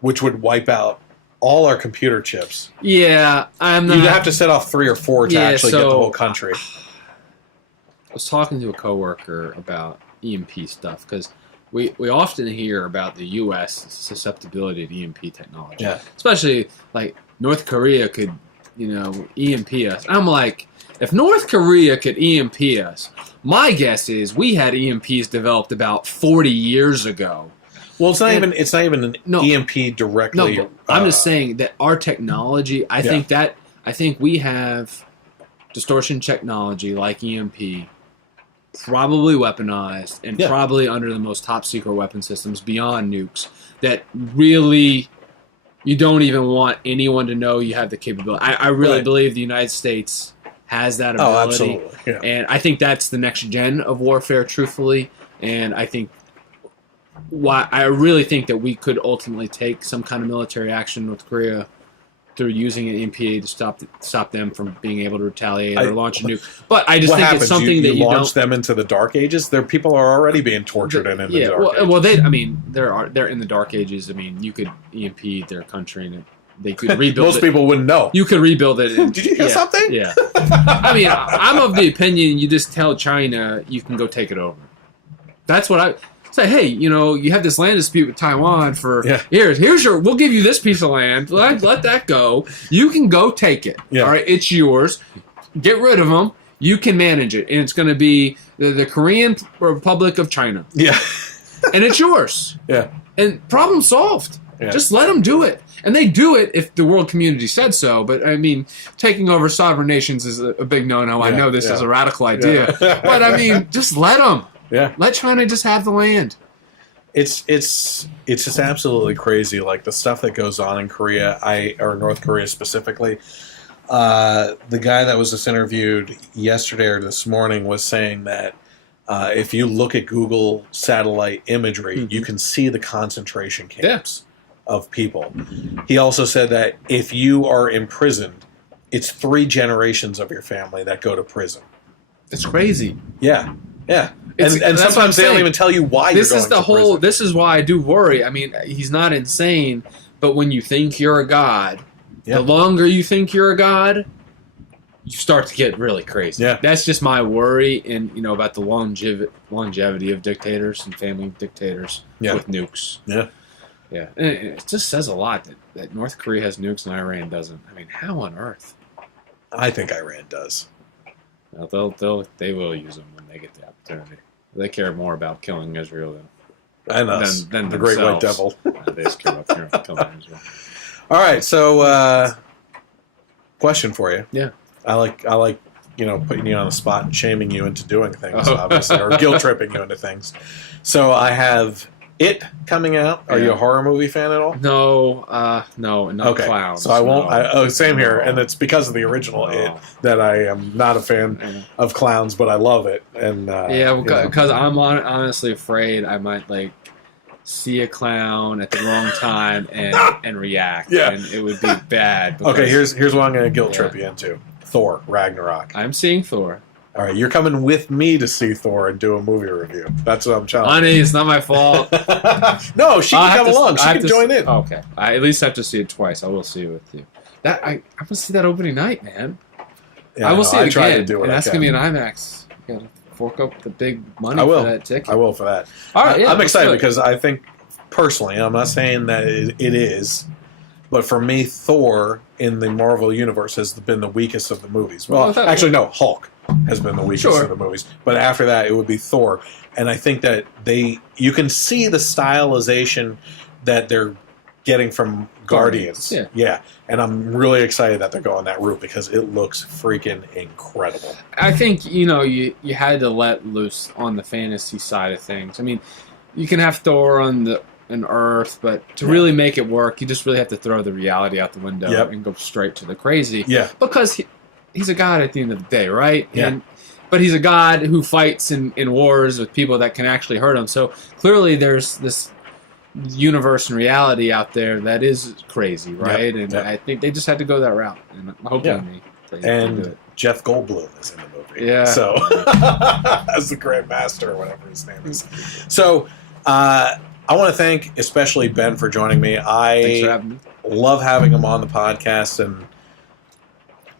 Which would wipe out all our computer chips. Yeah, I'm not... You'd have to set off 3 or 4 to actually get the whole country. I was talking to a coworker about EMP stuff because we often hear about the U.S. susceptibility to EMP technology. Yeah. Especially, like, North Korea could, EMP us. I'm like, if North Korea could EMP us, my guess is we had EMPs developed about 40 years ago. Well, it's not even an EMP directly. No, I'm just saying that our technology. I think we have distortion technology like EMP, probably weaponized and probably under the most top secret weapon systems beyond nukes. That really, you don't even want anyone to know you have the capability. I really believe the United States has that ability. Oh, absolutely. Yeah. And I think that's the next gen of warfare, truthfully. And I think. I really think that we could ultimately take some kind of military action in North Korea through using an MPA to stop them from being able to retaliate or launch a nuke. But I just think it's something that you launch them into the dark ages. Their people are already being tortured in the dark ages. Well, they're in the dark ages. I mean, you could EMP their country and they could rebuild Most people wouldn't know. You could rebuild it. Did you hear something? Yeah. I mean, I'm of the opinion you just tell China you can go take it over. That's what say, hey, you have this land dispute with Taiwan for Yeah. we'll give you this piece of land. Let that go. You can go take it. Yeah. All right, it's yours. Get rid of them. You can manage it, and it's going to be the Korean Republic of China. Yeah. And it's yours. Yeah. And problem solved. Yeah. Just let them do it. And they do it if the world community said so. But, I mean, taking over sovereign nations is a big no-no. I know this is a radical idea. Yeah. But, I mean, just let them. Yeah. Let China just have the land. It's just absolutely crazy. Like the stuff that goes on in Korea, or North Korea specifically. The guy that was just interviewed yesterday or this morning was saying that if you look at Google satellite imagery, you can see the concentration camps of people. He also said that if you are imprisoned, it's 3 generations of your family that go to prison. It's crazy. Yeah, yeah. And sometimes they don't even tell you why you're going to prison. This is why I do worry. I mean, he's not insane, but when you think you're a god, the longer you think you're a god, you start to get really crazy. Yeah. That's just my worry, and about the longevity of dictators and family dictators with nukes. Yeah. Yeah. And it just says a lot that North Korea has nukes and Iran doesn't. I mean, how on earth? I think Iran does. Well, they will use them when they get the opportunity. They care more about killing Israel And us, than the Great White themselves. Devil. They just care about killing Israel. All right, so question for you. Yeah. I like putting you on the spot and shaming you into doing things, obviously, or guilt tripping you into things. So I have It coming out. Are you a horror movie fan at all? No, not clowns. So I won't. No. Same here, and it's because of the original It that I am not a fan of clowns, but I love it. And because I'm honestly afraid I might see a clown at the wrong time and react. Yeah. And it would be bad. Okay, here's what I'm going to guilt trip you into. Thor, Ragnarok. I'm seeing Thor. All right, you're coming with me to see Thor and do a movie review. That's what I'm telling you. Honey, it's not my fault. No, she can come along. She can join in. Okay. I at least have to see it twice. I will see it with you. I want to see that opening night, man. Yeah, I will see it try again. to do what and I that's can. going to be an IMAX. You got to fork up the big money I will. for that ticket. I will for that. All right, I'm excited good. because I think, personally, I'm not saying that it is, but for me, Thor in the Marvel Universe has been the weakest of the movies. Well, actually, no, Hulk has been the weakest of the movies. But after that, it would be Thor. And I think that you can see the stylization that they're getting from Guardians. Yeah. And I'm really excited that they're going that route because it looks freaking incredible. I think, you had to let loose on the fantasy side of things. I mean, you can have Thor on Earth, but to really make it work, you just really have to throw the reality out the window and go straight to the crazy. Yeah. Because he's a god at the end of the day, right? Yeah. But he's a god who fights in wars with people that can actually hurt him. So clearly there's this universe and reality out there that is crazy, right? And I think they just had to go that route. And I'm hoping they do it. Jeff Goldblum is in the movie. Yeah. So, as the Grand Master or whatever his name is. So, I want to thank especially Ben for joining me. Thanks for having me. Love having him on the podcast, and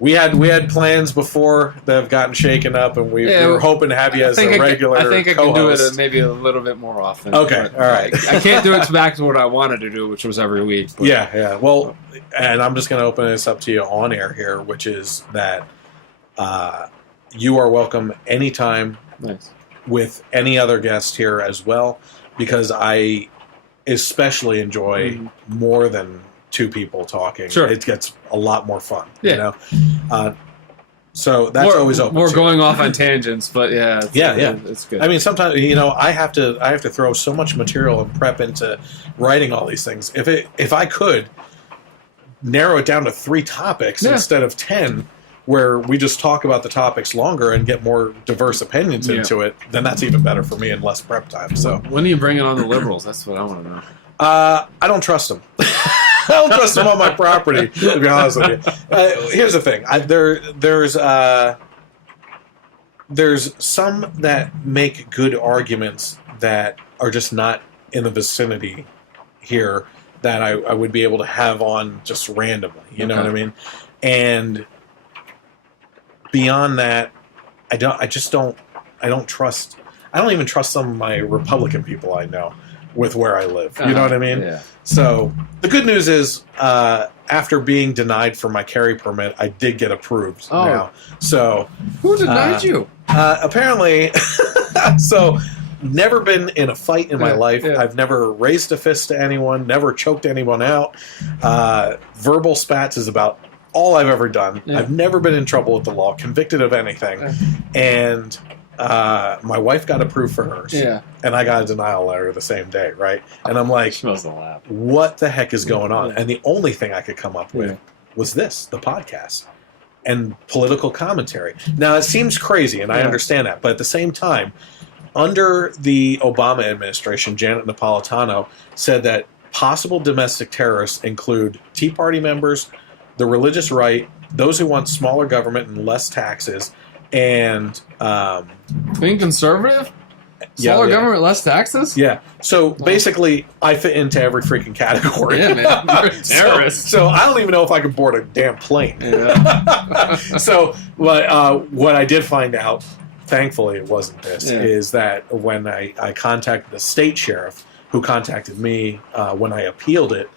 we had plans before that have gotten shaken up, and we were hoping to have you as a regular I think I co-host. can do it maybe a little bit more often. Okay, all right. I can't do it back to what I wanted to do, which was every week. But. Yeah. Well, and I'm just going to open this up to you on air here, which is that you are welcome anytime with any other guest here as well, because I especially enjoy more than two people talking. Sure. It gets a lot more fun, so that's always open. We're going off on tangents, but it's good. I mean, sometimes I have to throw so much material and prep into writing all these things. If I could narrow it down to 3 topics instead of 10, where we just talk about the topics longer and get more diverse opinions into it, then that's even better for me and less prep time. So when are you bringing on the liberals? That's what I want to know. I don't trust them. I don't trust them on my property, to be honest with you. Here's the thing. There's some that make good arguments that are just not in the vicinity here that I would be able to have on just randomly. You know what I mean? And beyond that, I don't trust. I don't even trust some of my Republican people I know with where I live. You know what I mean? Yeah. So the good news is, after being denied for my carry permit, I did get approved now. So who denied you? Apparently, so never been in a fight in my life. Yeah. I've never raised a fist to anyone, never choked anyone out. Verbal spats is about all I've ever done. Yeah. I've never been in trouble with the law, convicted of anything. And my wife got approved for hers. Yeah. And I got a denial letter the same day, right? And I'm like, Smells a lap. what the heck is going on? Yeah. And the only thing I could come up with was this, the podcast and political commentary. Now, it seems crazy, and I understand that. But at the same time, under the Obama administration, Janet Napolitano said that possible domestic terrorists include Tea Party members, the religious right, those who want smaller government and less taxes, and being conservative? Smaller government, less taxes? Yeah. So basically, I fit into every freaking category. Yeah, man. You're a terrorist. So I don't even know if I could board a damn plane. Yeah. So what I did find out, thankfully it wasn't this, is that when I contacted the state sheriff, who contacted me when I appealed it,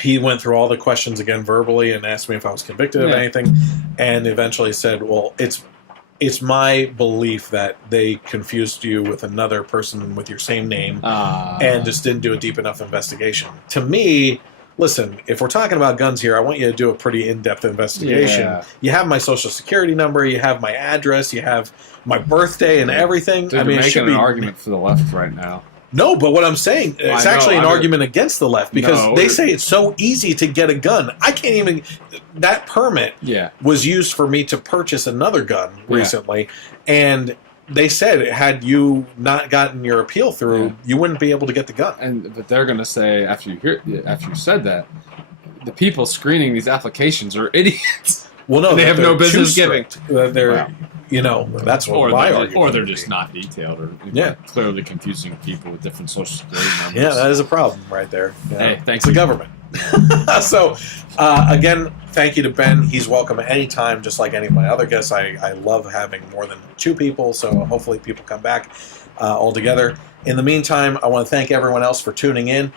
he went through all the questions again verbally and asked me if I was convicted of anything, and eventually said, well, it's my belief that they confused you with another person with your same name and just didn't do a deep enough investigation. To me, listen, if we're talking about guns here, I want you to do a pretty in-depth investigation. Yeah. You have my social security number, you have my address, you have my birthday and everything. Dude, I mean, you're it should making be an argument for the left right now. No, but what I'm saying, it's actually an argument against the left, because they say it's so easy to get a gun. I can't even... That permit was used for me to purchase another gun recently, and they said had you not gotten your appeal through, you wouldn't be able to get the gun. But they're going to say, after you said that, the people screening these applications are idiots. Well, no, and they have no business giving. You know, that's what my argument. Or they're just not detailed, or clearly confusing people with different social security numbers. Yeah, that is a problem right there. Hey, thanks to the government. So, again, thank you to Ben. He's welcome at any time, just like any of my other guests. I love having more than 2 people, so hopefully people come back all together. In the meantime, I want to thank everyone else for tuning in.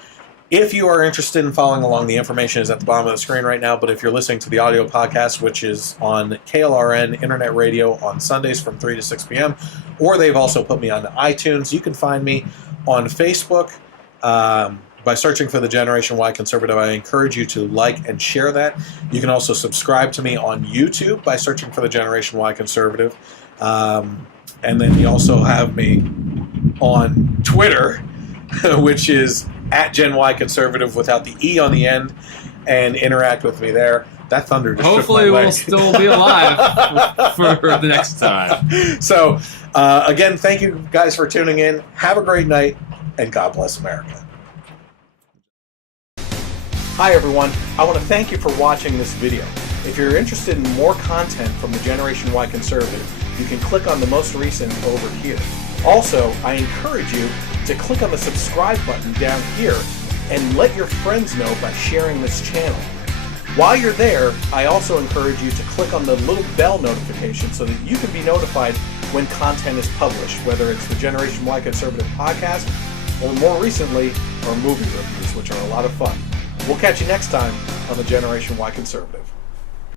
If you are interested in following along, the information is at the bottom of the screen right now. But if you're listening to the audio podcast, which is on KLRN Internet Radio on Sundays from 3 to 6 p.m., or they've also put me on iTunes, you can find me on Facebook by searching for the Generation Y Conservative. I encourage you to like and share that. You can also subscribe to me on YouTube by searching for the Generation Y Conservative. And then you also have me on Twitter, which is at Gen Y Conservative without the E on the end, and interact with me there. That thunder just hopefully shook my leg. We'll still be alive for the next time. So, again, thank you guys for tuning in. Have a great night, and God bless America. Hi, everyone. I want to thank you for watching this video. If you're interested in more content from the Generation Y Conservative, you can click on the most recent over here. Also, I encourage you to click on the subscribe button down here and let your friends know by sharing this channel. While you're there, I also encourage you to click on the little bell notification so that you can be notified when content is published, whether it's the Generation Y Conservative podcast or more recently, our movie reviews, which are a lot of fun. We'll catch you next time on the Generation Y Conservative.